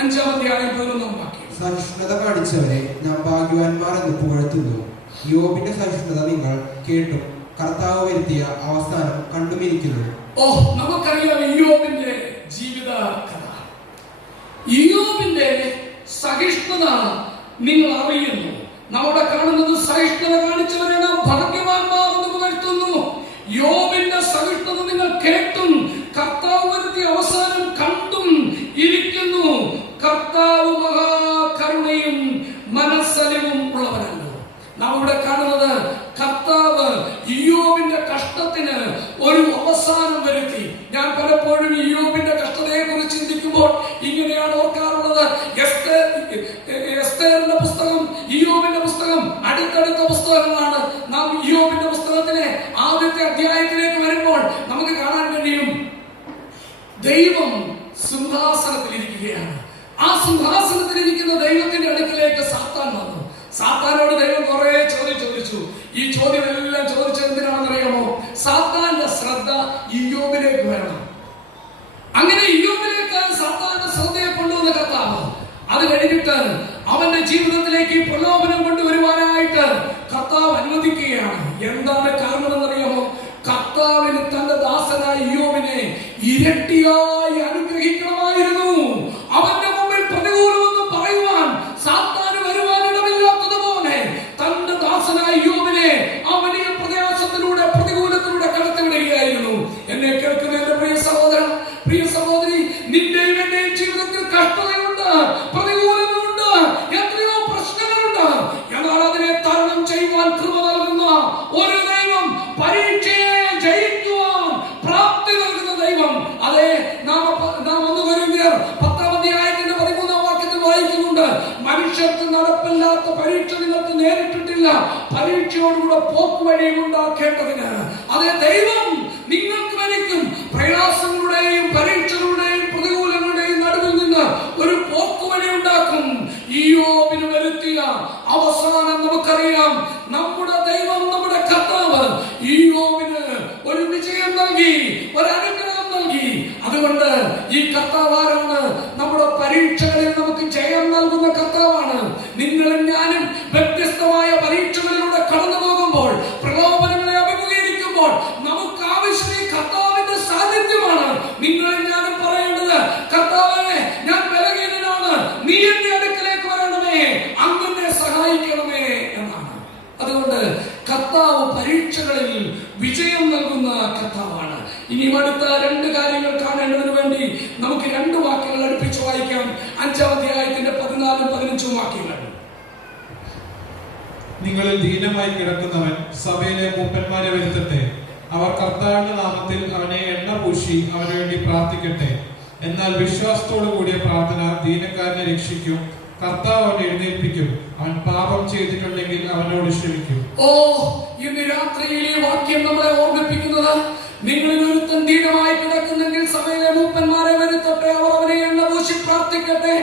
5-ാം അധ്യായം 11-ാം വാക്യം. സഹിഷ്ണുത കാണിച്ചവരെ ഞാൻ ഭാഗ്യവാന്മാർ എന്ന് പുകഴ്ത്തുന്നു. യോബിന്റെ സഹിഷ്ണുത നിങ്ങൾ കേട്ടും കർത്താവ് വരുത്തിയ അവസാനം കണ്ടുമിരിക്കുന്നു. നമുക്കറിയാം ഇയ്യോബിന്റെ ജീവിത കഥ. ഇയ്യോബിന്റെ സഹിഷ്ണുത നിങ്ങൾ അറിയുന്നു. നമ്മുടെ കാണുന്നത് സഹിഷ്ണുത കാണിച്ചവരെ നാം ഭാഗ്യവാന്മാർ എന്ന് പുകഴ്ത്തുന്നു. യോബിന്റെ സഹിഷ്ണുത നിങ്ങൾ കേട്ടും കർത്താവ് വരുത്തിയ അവസാനം കണ്ടും ഇരിക്കുന്നു. കർത്താവ് മഹാകരുണയും മനസ്സലിവും ഉള്ളവരല്ലോ. നാം ഇവിടെ കാണുന്നത് കർത്താവ് ഇയ്യോബിന്റെ കഷ്ടത്തിന് ഒരു അവസാനം വരുത്തി. ഞാൻ പലപ്പോഴും ഇയ്യോബിന്റെ കഷ്ടതയെ കുറിച്ച് ചിന്തിക്കുമ്പോൾ ഇങ്ങനെയാണ് ഓർക്കാറുള്ളത്. എസ്തേറിന്റെ പുസ്തകം, ഇയ്യോബിന്റെ പുസ്തകം അടുത്തടുത്ത പുസ്തകങ്ങളാണ്. നാം ഇയ്യോബിന്റെ പുസ്തകത്തിലെ ആദ്യത്തെ അധ്യായത്തിലേക്ക് വരുമ്പോൾ നമുക്ക് കാണാൻ കഴിയും ദൈവം സിംഹാസനത്തിലിരിക്കുകയാണ്. ആ സിംഹാസനത്തിലിരിക്കുന്ന ദൈവത്തിന്റെ അടുക്കിലേക്ക് സാത്താൻ വന്നു. സാത്താനോട് ദൈവം കുറെ ചോദിച്ചു. ഈ ചോദ്യം എല്ലാം ചോദിച്ചത് എന്തിനാണെന്നറിയാമോ? സാത്താന്റെ ശ്രദ്ധ ഇയ്യോബിലേക്ക് വരണം. അങ്ങനെ ഇയ്യോബിലേക്ക് സാത്താന്റെ ശ്രദ്ധയെ കൊണ്ടുവന്ന കർത്താവ് അത് കഴിഞ്ഞിട്ട് അവന്റെ ജീവിതത്തിലേക്ക് പ്രലോഭനം കൊണ്ടുവരുവാനായിട്ട് കർത്താവ് അനുവദിക്കുകയാണ്. എന്താണ് കാരണമെന്നറിയാമോ? കർത്താവിന് തന്റെ ദാസനായ ഇയ്യോബിനെ ഇരട്ടിയായി അനുഗ്രഹിക്കണമായിരുന്നു. അവന്റെ മുമ്പിൽ പ്രതികൂലമെന്ന് പറയുവാൻ സാത്താന് വരുവാനിടമില്ലാത്തതുപോലെ തന്റെ ദാസനായ ഇയ്യോബിനെ ആ വലിയ പ്രയാസത്തിലൂടെ പ്രതികൂലത്തിലൂടെ കടത്തിവിടുകയായിരുന്നു. എന്നെ കേൾക്കുന്ന എന്റെ പ്രിയ സഹോദര, പ്രിയ സഹോദരി, നിന്റെയും എന്റെയും ജീവിതത്തിൽ കഷ്ടതയുണ്ട്, പ്രതികൂലങ്ങളുണ്ട്, എത്രയോ പ്രശ്നങ്ങളുണ്ട്. എന്നാൽ അതിനെ തരണം ചെയ്യുവാൻ കൃപ നൽകുന്ന ഒരു ദൈവം, പരീക്ഷയെ ജയിക്കുവാൻ പ്രാപ്തി നൽകുന്ന ദൈവം. അതെ, നാം 10-ാം അധ്യായത്തിന്റെ 13-ാം വാക്യത്തിൽ വായിക്കുന്നുണ്ട്, മനുഷ്യർക്ക് നടപ്പില്ലാത്ത പരീക്ഷ നിങ്ങൾക്ക് നേരിട്ടിട്ടില്ല, പരീക്ഷയോടുകൂടെ പോക്കുവഴിയും ഉണ്ടാക്കേണ്ടതിന്. അതേ, ദൈവം നിങ്ങൾക്ക് എനിക്കും പ്രയാസങ്ങളുടെയും പരീക്ഷകളുടെയും പ്രതികൂലങ്ങളുടെയും നടുവിൽ നിന്ന് ഒരു പോക്കുവഴി ഉണ്ടാക്കും. ഇയ്യോബിന് വരുത്തിയ അവസാനം നമുക്കറിയാം. നമ്മുടെ ദൈവം, നമ്മുടെ കർത്താവ് ഇയ്യോബിന് ഒരു വിജയം നൽകി, ഒരു അനുഗ്രഹം നൽകി. അതുകൊണ്ട് ഈ കർത്താവ് ആരാണ്? നമ്മുടെ പരീക്ഷകളിൽ നമുക്ക് ജയം നൽകുന്ന കർത്താവാണ്. നിങ്ങളും ഞാനും വ്യത്യസ്തമായ പരീക്ഷകളിലൂടെ കടന്നു പോകുമ്പോൾ, പ്രലോഭനങ്ങളെ അഭിമുഖീകരിക്കുമ്പോൾ നമുക്ക് ആവശ്യം ഈ കർത്താവിന്റെ സാന്നിധ്യമാണ്. നിങ്ങളും ഞാനും പറയേണ്ടത്, കർത്താവേ, ഞാൻ ബലഹീനനാണ്, നീ എന്റെ അടുക്കലേക്ക് വരണമേ, അങ്ങനെ സഹായിക്കണമേ എന്നാണ്. അതുകൊണ്ട് കർത്താവ് പരീക്ഷകളിൽ വിജയം നൽകുന്ന കർത്താവാണ്. ഇനി അടുത്ത 2 കാര്യങ്ങൾ കാണേണ്ടതിന് വേണ്ടി നമുക്ക് 2 വാക്യങ്ങൾ അടുപ്പിച്ച് വായിക്കാം. 5-ാം അധ്യായത്തിന്റെ 14-15 വാക്യങ്ങൾ. നിങ്ങളിൽ ദീനമായി കിടക്കുന്നവൻ സഭയിലെ മൂപ്പന്മാരെ വരുത്തട്ടെ. അവർ കർത്താവിന്റെ നാമത്തിൽ അവനെ എണ്ണ പൂശി അവന് വേണ്ടി പ്രാർത്ഥിക്കട്ടെ. എന്നാൽ വിശ്വാസത്തോടു കൂടിയ പ്രാർത്ഥന ദീനക്കാരനെ രക്ഷിക്കും. കർത്താവ് അവനെ എഴുന്നേൽപ്പിക്കും. അവൻ പാപം ചെയ്തിട്ടുണ്ടെങ്കിൽ അവനോട് ക്ഷമിക്കും. ഇന്ന് രാത്രിയിൽ ഈ വാക്യം നമ്മളെ ഓർമ്മിപ്പിക്കുന്നത്, നിങ്ങളിൽ ഒരുത്തൻ ദീനമായി കിടക്കുന്നെങ്കിൽ സഭയിലെ മൂപ്പന്മാരെ വരുത്തട്ടെ, അവർ അവനെ എണ്ണ പൂശി പ്രാർത്ഥിക്കട്ടെ.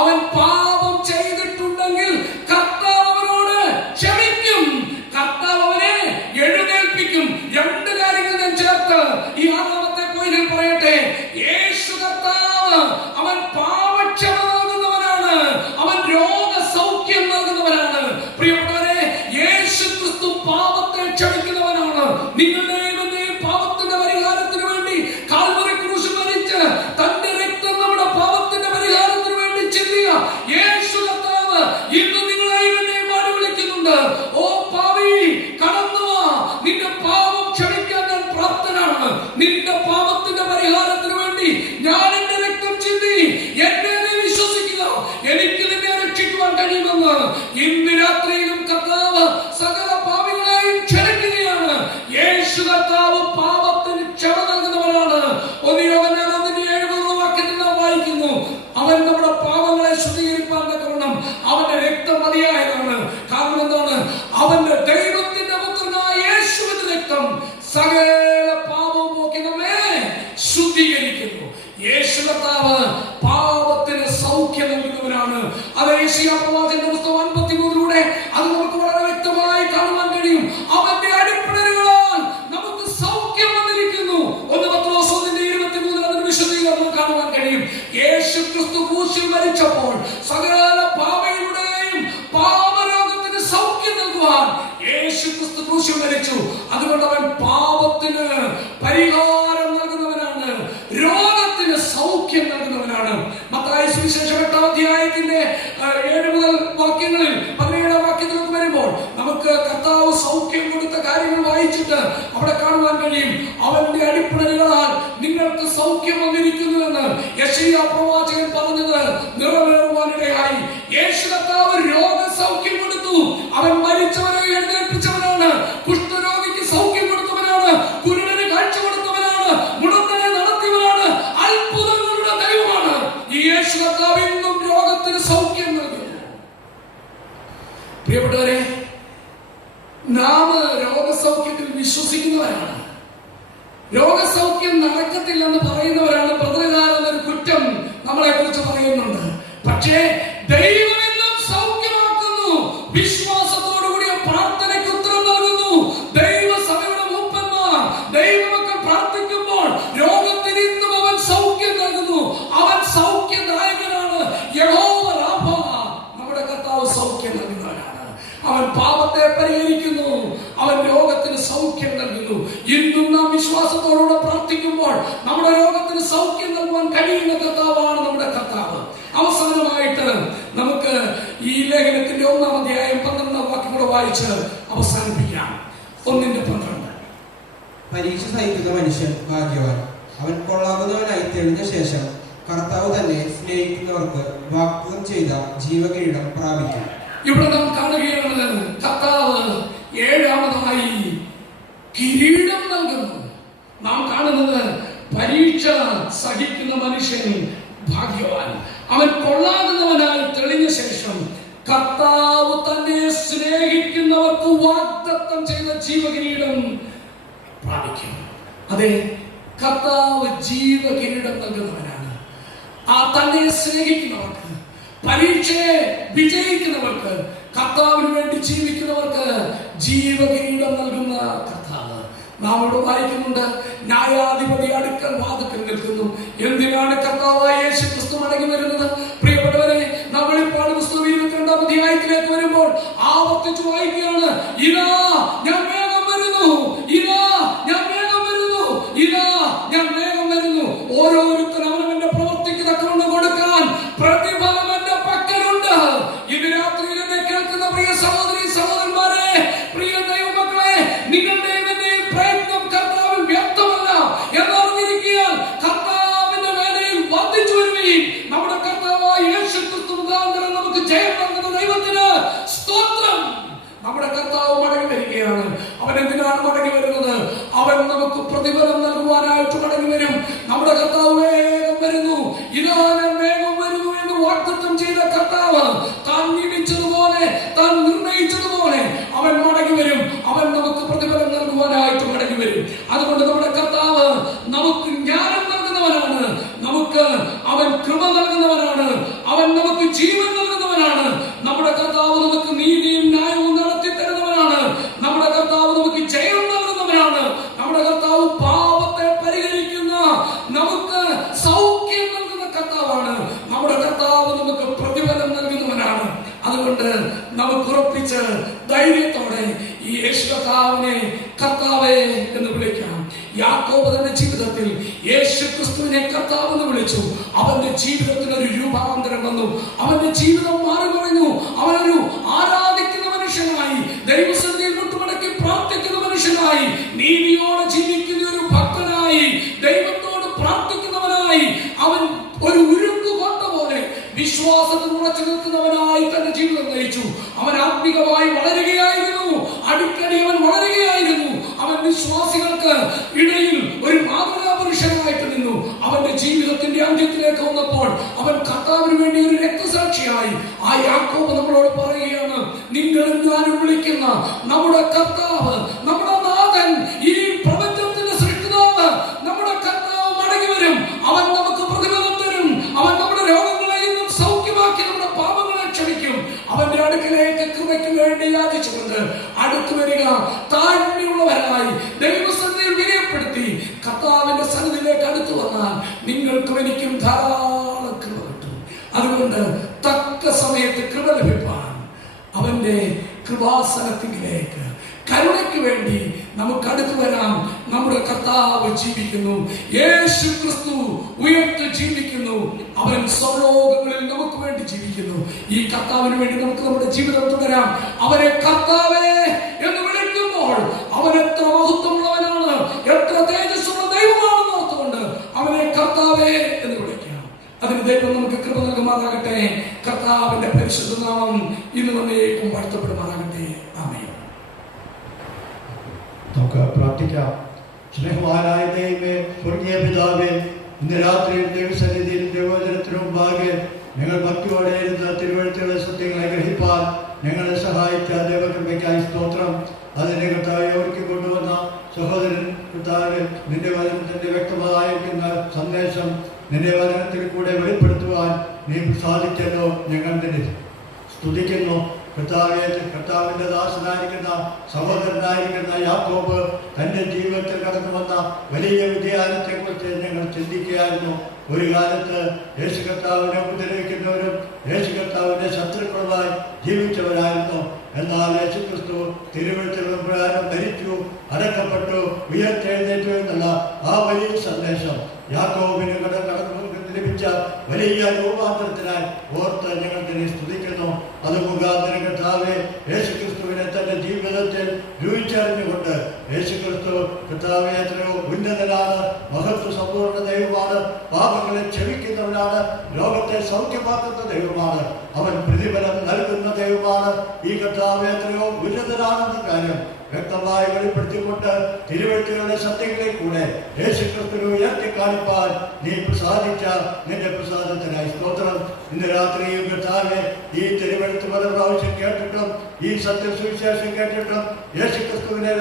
അവൻ പാപം ചെയ്തിട്ടുണ്ടെങ്കിൽ കർത്താവ് അവനോട് ക്ഷമിക്കും, കർത്താവ് അവനെ എഴുന്നേൽപ്പിക്കും. 2 കാര്യങ്ങൾ ഞാൻ ചേർത്ത് ഈ 6-ാമത്തെ പോയിന്റിൽ പറയട്ടെ. യേശു കർത്താവ് അവൻ പാപക്ഷമ നൽകുന്നവനാണ്, അവൻ രോഗസൗഖ്യം നൽകുന്നവനാണ്. പ്രിയപ്പെട്ടവരെ, യേശു ക്രിസ്തു പാപത്തെ ക്ഷമിക്കുന്നവനാണ്. നിങ്ങളുടെയും പാപത്തിന്റെ പരിഹാരത്തിന് വേണ്ടി കാൽവറി ക്രൂശിൽ മരിച്ച് തന്റെ രക്തം നമ്മുടെ പാപത്തിന്റെ പരിഹാരത്തിന് വേണ്ടി ചിന്തിയ യേശു കർത്താവ് ഇന്ന് നിങ്ങളെയും എന്നെയും മാറി വിളിക്കുന്നുണ്ട്. ഓ പാപി, കടന്നു വാ, നിന്റെ പാപം ക്ഷമിക്കാൻ ഞാൻ പ്രാപ്തനാണ്. നിന്റെ പാപത്തിന്റെ പരിഹാരത്തിന് വേണ്ടി ഞാൻ എന്റെ രക്തം ചിന്തി, എന്നെ നീ വിശ്വസിക്കുക, എനിക്ക് നിന്നെ രക്ഷിക്കുവാൻ കഴിയുമെന്ന്. ഇന്ന് രാത്രിയിലും കർത്താവ് സകല പാപികളെയും ക്ഷമിക്കുകയാണ്. യേശു കർത്താവ് പാപത്തിന് ക്ഷമ നൽകുന്നവനാണ്. 1 യോഹന്നാൻ 1:7 വാക്യത്തിൽ നാം വായിക്കുന്നു, അവൻ നമ്മുടെ പാപങ്ങളെ ശുദ്ധീകരിക്കാൻ തക്കവണ്ണം അവന്റെ രക്തം മതിയായതാണ്. കാരണം എന്താണ്? അവന്റെ ദൈവത്തിന്റെ പുത്രനായ യേശുവിന്റെ രക്തം സകല പാപവും പോക്കി നമ്മെ ശുദ്ധീകരിക്കുന്നു. യേശു കർത്താവ് പാപത്തിന് സൗഖ്യം നൽകുന്നവനാണ്. അത് യെശയ്യാ പ്രവാചകന്റെ പുസ്തകം 53 അത് നമുക്ക് വളരെ വ്യക്തമായി കാണുവാൻ കഴിയും. അവന്റെ അടിപ്പിണരുകളാൽ നമുക്ക് സൗഖ്യം വന്നിരിക്കുന്നു. 1 പത്രോസ് 1:23 അതിന്റെ വിശദീകരണം കാണുവാൻ കഴിയും. യേശു ക്രിസ്തു ക്രൂശിൽ മരിച്ചപ്പോൾ സകല പാപങ്ങളുടെയും പാപരോഗത്തിന് സൗഖ്യം നൽകുവാൻ യേശു ക്രിസ്തു ക്രൂശിൽ മരിച്ചു. അതുകൊണ്ട് അവൻ പാപത്തിന് പരിഹാരം നൽകുന്നവനാണ്, രോഗത്തിന് സൗഖ്യം നൽകുന്നവനാണ്. മത്തായി സുവിശേഷം 8-ാം അധ്യായത്തിന്റെ 7 മുതൽ വാക്യങ്ങളിൽ 17-ാം വാക്യത്തിലേക്ക് വരുമ്പോൾ നമുക്ക് കർത്താവ് സൗഖ്യം കൊടുത്ത കാര്യങ്ങൾ വായിച്ചിട്ട് അവിടെ കാണുവാൻ കഴിയും. അവന്റെ അടിപ്പിണരുകളാൽ നിങ്ങൾക്ക് സൗഖ്യം വന്നിരിക്കുന്നു എന്ന് യെശയ്യാ പ്രവാചകൻ പറഞ്ഞത് നിറവേറുവാനിടയായി. യേശു കർത്താവ് രോഗസൗഖ്യം കൊടുത്തു. അവൻ മരിച്ചവരെ എഴുന്നേൽപ്പിച്ചവനാണ്, കുഷ്ഠരോഗിക്ക് സൗഖ്യം കൊടുത്തവനാണ്, കുരുടന് കാഴ്ച കൊടുത്തവനാണ്, മുടന്തനെ നടത്തിയവനാണ്, അത്ഭുതങ്ങളുടെ ദൈവമാണ്. ഈ യേശു കർത്താവ് ഇന്നും രോഗത്തിന് സൗഖ്യം നൽകുന്നു. പ്രിയപ്പെട്ടവരെ, നാം രോഗസൗഖ്യത്തിൽ വിശ്വസിക്കുന്നവരാണ്. രോഗസൗഖ്യം നടക്കത്തില്ലെന്ന് പറയുന്നവരാണ്. പ്രതികാരം ഒരു കുറ്റം നമ്മളെ കുറിച്ച് പറയുന്നുണ്ട്. പക്ഷേ ദൈവം ഇന്നും സൗഖ്യമാക്കുന്നു. വിശ്വാസത്തോടുകൂടിയ പ്രാർത്ഥനയ്ക്ക് ഉത്തരം നൽകുന്നു. ദൈവസഭയുടെ മൂപ്പന്മാർ ദൈവമക്കൾ പ്രാർത്ഥിക്കുമ്പോൾ രോഗത്തിന് ഇന്നും അവൻ സൗഖ്യം നൽകുന്നു. അവൻ സൗഖ്യദായകനാണ്. യഹോവ റാഫ, നമ്മുടെ കർത്താവ് സൗഖ്യം നൽകുന്നവനാണ്. അവൻ പാപത്തെ പരിഹരിക്കുന്നു, അവൻ രോഗത്തിന് സൗഖ്യം നൽകുന്നു. ഇന്നും നാം വിശ്വാസത്തോടുകൂടെ പ്രാർത്ഥിക്കുമ്പോൾ നമ്മുടെ രോഗത്തിന് സൗഖ്യം നൽകുവാൻ കഴിയുന്ന കർത്താവാണ് നമ്മുടെ കർത്താവ്. അവസാനമായിട്ട് നമുക്ക് ഈ ലേഖനത്തിന്റെ 1-ാം അധ്യായം 12-ാം വാക്യം കൂടെ വായിച്ച് അവസാനിപ്പിക്കാം. 1:12. പരീക്ഷ സഹിക്കുന്ന മനുഷ്യൻ ഭാഗ്യവാൻ, അവൻ കൊള്ളാവുന്നവനായി തെളിഞ്ഞ ശേഷം കർത്താവ് തന്നെ സ്നേഹിക്കുന്നവർക്ക് വാഗ്ദത്തം ചെയ്ത ജീവകിരീടം പ്രാപിക്കും. ഇവിടെ നാം കാണുകയാണ്, കർത്താവ് 7ാമതായി കിരീടം നൽകുന്നു. നാം കാണുന്നത് പരീക്ഷ സഹിക്കുന്ന മനുഷ്യൻ ഭാഗ്യവാൻ, അവൻ കൊള്ളാകുന്നവനായി തെളിഞ്ഞ ശേഷം കർത്താവ് തന്നെ സ്നേഹിക്കുന്നവർക്ക് വാഗ്ദത്തം ചെയ്ത ജീവകിരീടം പ്രാപിക്കും. അതെ, കർത്താവ് ജീവകിരീടം നൽകുന്നവനാണ്. ആ തന്നെ സ്നേഹിക്കുന്നവർക്ക്, പരീക്ഷയെ വിജയിക്കുന്നവർക്ക്, കർത്താവിന് വേണ്ടി ജീവിക്കുന്നവർക്ക് ജീവകിരീടം നൽകുന്ന കർത്താവ്. നാം ഇവിടെ വായിക്കുന്നുണ്ട്, ന്യായാധിപതി അടുക്കൽ വാതിൽക്കൽ നിൽക്കുന്നു. എന്തിനാണ് കർത്താവായ യേശു ക്രിസ്തു മടങ്ങി വരുന്നത്? പ്രിയപ്പെട്ടവരെ, നാം വെളിപ്പാട് പുസ്തകം 22-ാം അധ്യായത്തിലേക്ക് വരുമ്പോൾ ആവർത്തിച്ചു വായിക്കുകയാണ്, ഇതാ ഞാൻ വേഗം വരുന്നു, ഇതാ ഞാൻ വേഗം വരുന്നു, ഇതാ ഞാൻ വേഗം വരുന്നു. ഓരോരുത്തരും അവനവന്റെ പ്രവൃത്തിക്ക് തക്കവണ്ണം കൊടുക്കാൻ പ്രതിഫലം എന്റെ പക്കലുണ്ട്. ഇന്ന് രാത്രിയിൽ എന്നെ കേൾക്കുന്ന പ്രിയ സഹോദരി സഹോദരന്മാരെ, പ്രിയ ദൈവമക്കളെ, നിങ്ങളുടെ പ്രയത്നം കർത്താവിൽ വ്യക്തമല്ല എന്നറിഞ്ഞിരിക്കാൻ കർത്താവിന്റെ വേലയിൽ വർദ്ധിച്ചു വരുകയും നമ്മുടെ കർത്താവായ യേശു ക്രിസ്തു മുഖാന്തരം നമുക്ക് ജയം നൽകുന്ന ദൈവത്തിന് സ്തോത്രം. നമ്മുടെ കർത്താവ് മടങ്ങി വരികയാണ്. അവൻ എന്തിനാണ് മടങ്ങി വരുന്നത്? അവൻ നമുക്ക് പ്രതിഫലം നൽകുവാനായിട്ട് മടങ്ങി വരും. നമ്മുടെ കർത്താവ് വേഗം വരുന്നു, ഇതാ ഞാൻ വേഗം വരുന്നു എന്ന് വാഗ്ദത്തം ചെയ്ത കർത്താവ് താൻ നിയമിച്ചതുപോലെ, താൻ നിർണയിച്ചതുപോലെ അവൻ മടങ്ങി വരും. അവൻ നമുക്ക് പ്രതിഫലം നൽകുവാനായിട്ട് മടങ്ങി വരും. അതുകൊണ്ട് നമ്മുടെ കർത്താവ് നമുക്ക് ജ്ഞാനം നൽകുന്നവനാണ്, നമുക്ക് അവൻ കൃപ നൽകുന്നവനാണ്, അവൻ നമുക്ക് ജീവൻ നൽകുന്നവനാണ്. നമ്മുടെ കർത്താവ് നമുക്ക് നീതിയും ന്യായവും നടത്തി തരുന്നവനാണ്. നമ്മുടെ കർത്താവ് നമുക്ക് ജയം നൽകുന്നവനാണ്. നമ്മുടെ കർത്താവ് പാപത്തെ പരിഹരിക്കുന്ന, നമുക്ക് സൗഖ്യം നൽകുന്ന കർത്താവാണ്. നമ്മുടെ കർത്താവ് നമുക്ക് പ്രതിഫലം നൽകുന്നവനാണ്. അതുകൊണ്ട് നമുക്ക് ഉറപ്പിച്ച് ധൈര്യത്തോടെ ഈ യേശു കർത്താവിനെ കർത്താവേ എന്ന് വിളിക്കാം. യാക്കോബ് തന്റെ ജീവിതത്തിൽ യേശു ക്രിസ്തുവിനെ കർത്താവ് എന്ന് വിളിച്ചു. അവന്റെ ജീവിതത്തിൽ ഒരു രൂപാന്തരം വന്നു. അവന്റെ ജീവിതം മാറി മറിഞ്ഞു. അവനൊരു ആരാധിക്കുന്ന മനുഷ്യനായി, ദൈവസന്നിധിയിൽ മുട്ടുമടക്കി പ്രാർത്ഥിക്കുന്ന മനുഷ്യനായി, നീതിയോടെ ജീവിക്കുന്ന ഒരു ഭക്തനായി, ദൈവത്തോട് പ്രാർത്ഥിക്കുന്നവനായി, അവൻ ഒരു ഉരുക്കുകോട്ട പോലെ വിശ്വാസത്തിൽ ഉറച്ചു നിൽക്കുന്നവനായി തന്റെ ജീവിതം നയിച്ചു. അവൻ ആത്മികമായി വളരുകയായിരുന്നു. അടിക്കടി അവൻ വളരുകയായിരുന്നു. അവൻ വിശ്വാസികൾക്ക് ഇടയിൽ ഒരു മാതൃകാ പുരുഷനായിട്ട് നിന്നു. അവന്റെ ജീവിതത്തിന്റെ അന്ത്യത്തിലേക്ക് വന്നപ്പോൾ അവൻ കർത്താവിന് വേണ്ടി ഒരു രക്തസാക്ഷിയായി. ആ യാക്കോബ് നമ്മളോട് പറയുകയാണ്, നിങ്ങളും ഞാനും വിളിക്കുന്ന നമ്മുടെ കർത്താവ്, നമ്മുടെ നാഥൻ, ഈ പ്രപഞ്ചത്തിന്റെ സൃഷ്ടിതാവ്, നമ്മുടെ കർത്താവ് മടങ്ങി വരും. അവൻ നമുക്ക് പ്രതിഫലം തരും. അവൻ നമ്മുടെ രോഗങ്ങളെ ഇന്നും സൗഖ്യമാക്കി നമ്മുടെ പാപങ്ങളെ ക്ഷമിക്കും. അവന്റെ അടുക്കലേക്ക് കൃപയ്ക്ക് വേണ്ടി യാചിച്ചുകൊണ്ട് അടുത്തു വരിക. താഴ്മയുള്ളവരായി ദൈവസന്നിധിയിൽ വിനയപ്പെടുത്തി കർത്താവിന്റെ സന്നിധിയിലേക്ക് അടുത്തു വന്നാൽ നിങ്ങൾക്കും എനിക്കും ധാരാളം കൃപ കിട്ടും. അതുകൊണ്ട് കണ്ട് തക്ക സമയത്ത് കൃപ ലഭിപ്പാൻ അവന്റെ കൃപാസനത്തിലേക്ക് കരുണയ്ക്ക് വേണ്ടി നമുക്ക് അടുത്തു വരാം. നമ്മുടെ കർത്താവ് ജീവിക്കുന്നു. യേശു ക്രിസ്തു ഉയർത്ത് ജീവിക്കുന്നു. അവൻ സ്വർലോകങ്ങളിൽ നമുക്ക് വേണ്ടി ജീവിക്കുന്നു. ഈ കർത്താവിന് വേണ്ടി നമുക്ക് നമ്മുടെ ജീവിതം തുടരാം. അവനെ കർത്താവേ എന്ന് വിളിക്കുമ്പോൾ അവൻ എത്ര മഹത്വമുള്ളവനാണ്, എത്ര തേജസ്സുള്ള ദൈവമാണെന്ന് ഓർത്തുകൊണ്ട് അവനെ കർത്താവേ എന്ന് വിളിക്കാം. അതിന് ദൈവം നമുക്ക് കൃപ നൽകുമാറാകട്ടെ. കർത്താവിന്റെ പരിശുദ്ധ നാമം ഇന്ന് വന്നേക്കും വാഴ്ത്തപ്പെടുമാറാകട്ടെ. ആമേൻ. നമുക്ക് പ്രാർത്ഥിക്കാം. സ്നേഹവാനായ ദൈവമേ, സ്വർഗീയ പിതാവേ, ഇന്ന് രാത്രി ദൈവസന്നിധിയിൽ ദൈവവചനത്തിനു മുമ്പാകെ ഞങ്ങൾ ഭക്തിയോടെ ഇരുന്ന തിരുവഴുത്തുകളുടെ സത്യങ്ങളെ ഗ്രഹിപ്പാൻ ഞങ്ങളെ സഹായിച്ച ദൈവകൃപയ്ക്കായി സ്തോത്രം. അതിനെ കർത്താവെ ഒരുക്കി കൊണ്ടുവന്ന സഹോദരൻ കർത്താവെ, നിന്റെ വചനത്തിന്റെ വ്യക്തമായിരിക്കുന്ന സന്ദേശം നിന്റെ വചനത്തിൽ കൂടെ വെളിപ്പെടുത്തുവാൻ നീ സാധിച്ചല്ലോ. ഞങ്ങൾ നിന്നെ സ്തുതിക്കുന്നു. കർത്താവിന്റെ ദാസനായിരിക്കുന്ന സഹോദരനായിരിക്കുന്ന യാക്കോബ് തന്റെ ജീവിതത്തിൽ കടന്നു വന്ന വലിയ വിദ്യാലയത്തെ കുറിച്ച് ഞങ്ങൾ ചിന്തിക്കുകയായിരുന്നു. ഒരു കാലത്ത് യേശു കർത്താവിനെ ഉപദ്രവിക്കുന്നവരും യേശു കർത്താവിന്റെ ശത്രുക്കളുമായി ജീവിച്ചവരായിരുന്നു. എന്നാൽ യേശു ക്രിസ്തു തിരുവഴുത്തുകളും പ്രകാരം മരിച്ചു, അടക്കപ്പെട്ടു, ഉയർത്തെഴുന്നേറ്റു എന്നുള്ള ആ വലിയ സന്ദേശം യാക്കോബിന് കടന്നു ലഭിച്ച വലിയ രൂപാന്തരത്തിനായി ഓർത്ത് ഞങ്ങൾ തന്നെ സ്തുതിക്കുന്നു. അത് മുഖാന്തരം കർത്താവെ യേശുക്രിസ്തുവിനെ തന്റെ ജീവിതത്തിൽ രുചിച്ചറിഞ്ഞുകൊണ്ട് യേശുക്രിസ്തു കർത്താവെ എത്രയോ ഉന്നതനാണ്, മഹത്വ സമ്പൂർണ്ണ ദൈവമാണ്, പാപങ്ങളെ ക്ഷമിക്കുന്നവനാണ്, ലോകത്തെ സൗഖ്യമാക്കുന്ന ദൈവമാണ്, അവൻ പ്രതിഫലം നൽകുന്ന ദൈവമാണ്. ഈ കർത്താവെ എത്രയോ ഉന്നതനാണെന്ന കാര്യം വ്യക്തമായി വെളിപ്പെടുത്തിക്കൊണ്ട് തിരുവഴുത്തുകളുടെ സത്യങ്ങളിൽ കൂടെ യേശുക്രിസ്തുവിനെ ഉയർത്തി കാണിപ്പാൻ നീ പ്രസാദിച്ച നിന്റെ പ്രസാദത്തിനായി സ്തോത്രം. ഇന്ന് രാത്രിയും കർത്താവെ ഈ തിരുവഴുത്ത് പല പ്രാവശ്യം കേട്ടിട്ടും ഈ സത്യസുവിശേഷം കേട്ടിട്ടും യേശുക്രിസ്തുവിനെ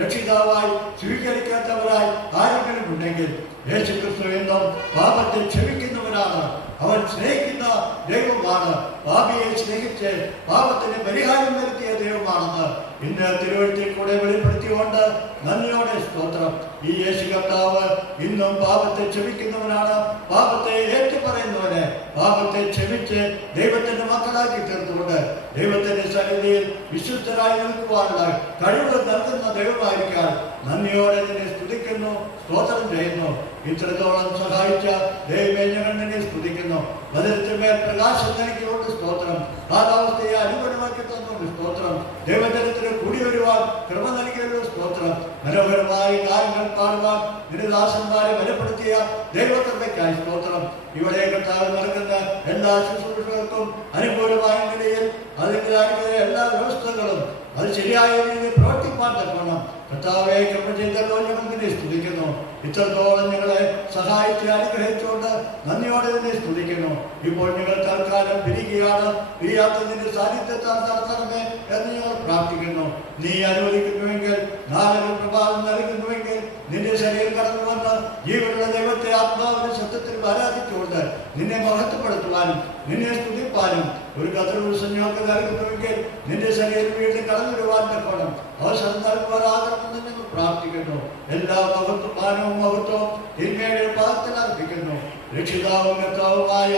രക്ഷിതാവായി സ്വീകരിക്കാത്തവരായി ആരെങ്കിലും ഉണ്ടെങ്കിൽ യേശുക്രിസ്തു എന്നും പാപത്തെ ക്ഷമിക്കുന്നവനാണ്. അവൻ സ്നേഹിക്കുന്ന ദൈവമാണ്. പാപിയെ സ്നേഹിച്ച് പാപത്തിന് പരിഹാരം വരുത്തിയ ദൈവമാണെന്ന് ഇന്ന് തിരുവഴുത്തിൽ കൂടെ വെളിപ്പെടുത്തിക്കൊണ്ട് നന്ദിയോടെ സ്തോത്രം. ഈ യേശു കർത്താവ് ഇന്നും പാപത്തെ ക്ഷമിക്കുന്നവനാണ്. പാപത്തെ ഏറ്റുപറയുന്നവനെ പാപത്തെ ക്ഷമിച്ച് ദൈവത്തിന്റെ മക്കളാക്കി തീർത്തുകൊണ്ട് ദൈവത്തിന്റെ സന്നിധിയിൽ വിശുദ്ധരായി നിൽക്കുവാനുള്ള കഴിവ് നൽകുന്ന ദൈവമായിരിക്കാൻ നന്ദിയോടെ നിന്നെ സ്തുതിക്കുന്നു, സ്തോത്രം ചെയ്യുന്നു. ഇത്രത്തോളം സഹായിച്ച ദൈവമേ ഞങ്ങൾ നിന്നെ സ്തുതിക്കുന്നു. വചനത്തിന്മേൽ പ്രകാശം നൽകിയോണ്ട് സ്തോത്രം. കാലാവസ്ഥയെ അനുകൂലമാക്കി തന്നുകൊണ്ട് സ്തോത്രം. ദൈവജനത്തിന് കൂടി വരുവാൻ കൃപ നൽകിയുള്ള സ്തോത്രം. മനോഹരമായ കാര്യങ്ങൾ പാടുവാൻ നിരദാസന്മാരെ ബലപ്പെടുത്തിയ ദൈവകൃപയ്ക്കായി സ്തോത്രം. ഇവിടെ കർത്താവ് നൽകുന്ന എല്ലാ ശുശ്രൂഷകൾക്കും അനുകൂലമായ നിലയിൽ അതിൻ്റെതായ എല്ലാ വ്യവസ്ഥകളും അത് ശരിയായ രീതിയിൽ പ്രവർത്തിപ്പാൻ തക്കണം. കർത്താവെ കൃപ ചെയ്തല്ലോ ഞങ്ങൾ നിന്നെ സ്തുതിക്കുന്നു. ഇത്രത്തോളം ഞങ്ങളെ സഹായിച്ച് അനുഗ്രഹിച്ചുകൊണ്ട് നന്ദിയോടെ നിന്നെ സ്തുതിക്കുന്നു. ഇപ്പോൾ ഞങ്ങൾ തൽക്കാലം പിരിക്കുകയാണ്. പിരിയാത്തതിന്റെ സാന്നിധ്യത്താൽ നടത്തണമേ എന്ന് ഞങ്ങൾ പ്രാർത്ഥിക്കുന്നു. നീ അനുവദിക്കുന്നുവെങ്കിൽ, നാളെ പ്രഭാതം നൽകുന്നുവെങ്കിൽ നിന്റെ ശരീരം കടന്നു വന്ന് ജീവനുള്ള ദൈവത്തെ ആത്മാവിന്റെ സത്യത്തിൽ ആരാധിച്ചുകൊണ്ട് നിന്നെ മഹത്വപ്പെടുത്തുവാനും നിന്നെ സ്തുതിപ്പാനും ഒരു കർത്തൃദിവസം ഞങ്ങൾക്ക് നൽകുന്നുവെങ്കിൽ നിന്റെ ശരീരം വീട്ടിൽ കടന്നു വരുവാൻ തക്കോണം അവസരം നൽകുവാനാകണമെന്ന് ഞങ്ങൾ പ്രാർത്ഥിക്കുന്നു. എല്ലാ മഹത്വമാനവും മഹത്വവും തിന്മയുടെ പാദത്തിൽ അർപ്പിക്കുന്നു. രക്ഷിതാവും കർത്താവുമായ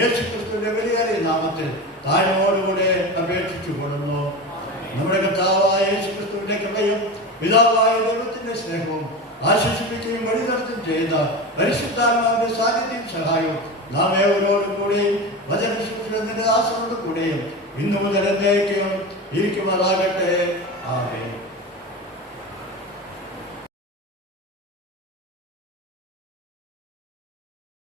യേശുക്രിസ്തുവിന്റെ വലിയ നാമത്തിൽ താഴ്മയോടുകൂടെ അപേക്ഷിച്ചു കൊടുക്കുന്നു. നമ്മുടെ കർത്താവായ യേശുക്രിസ്തുവിന്റെ കൃപയും പിതാവായ ദൈവത്തിന്റെ സ്നേഹവും ആശ്വസിപ്പിക്കുകയും വഴി നടത്തുകയും ചെയ്ത പരിശുദ്ധാത്മാവിന്റെ സാന്നിധ്യം സഹായവും നാം ഏവരോടും കൂടെയും വചനശുശ്രൂഷയുടെ ആശ്രമത്തോടു കൂടെയും ഇന്നു മുതൽ എന്നേക്കും ഇരിക്കുമാറാകട്ടെ. ആമേൻ.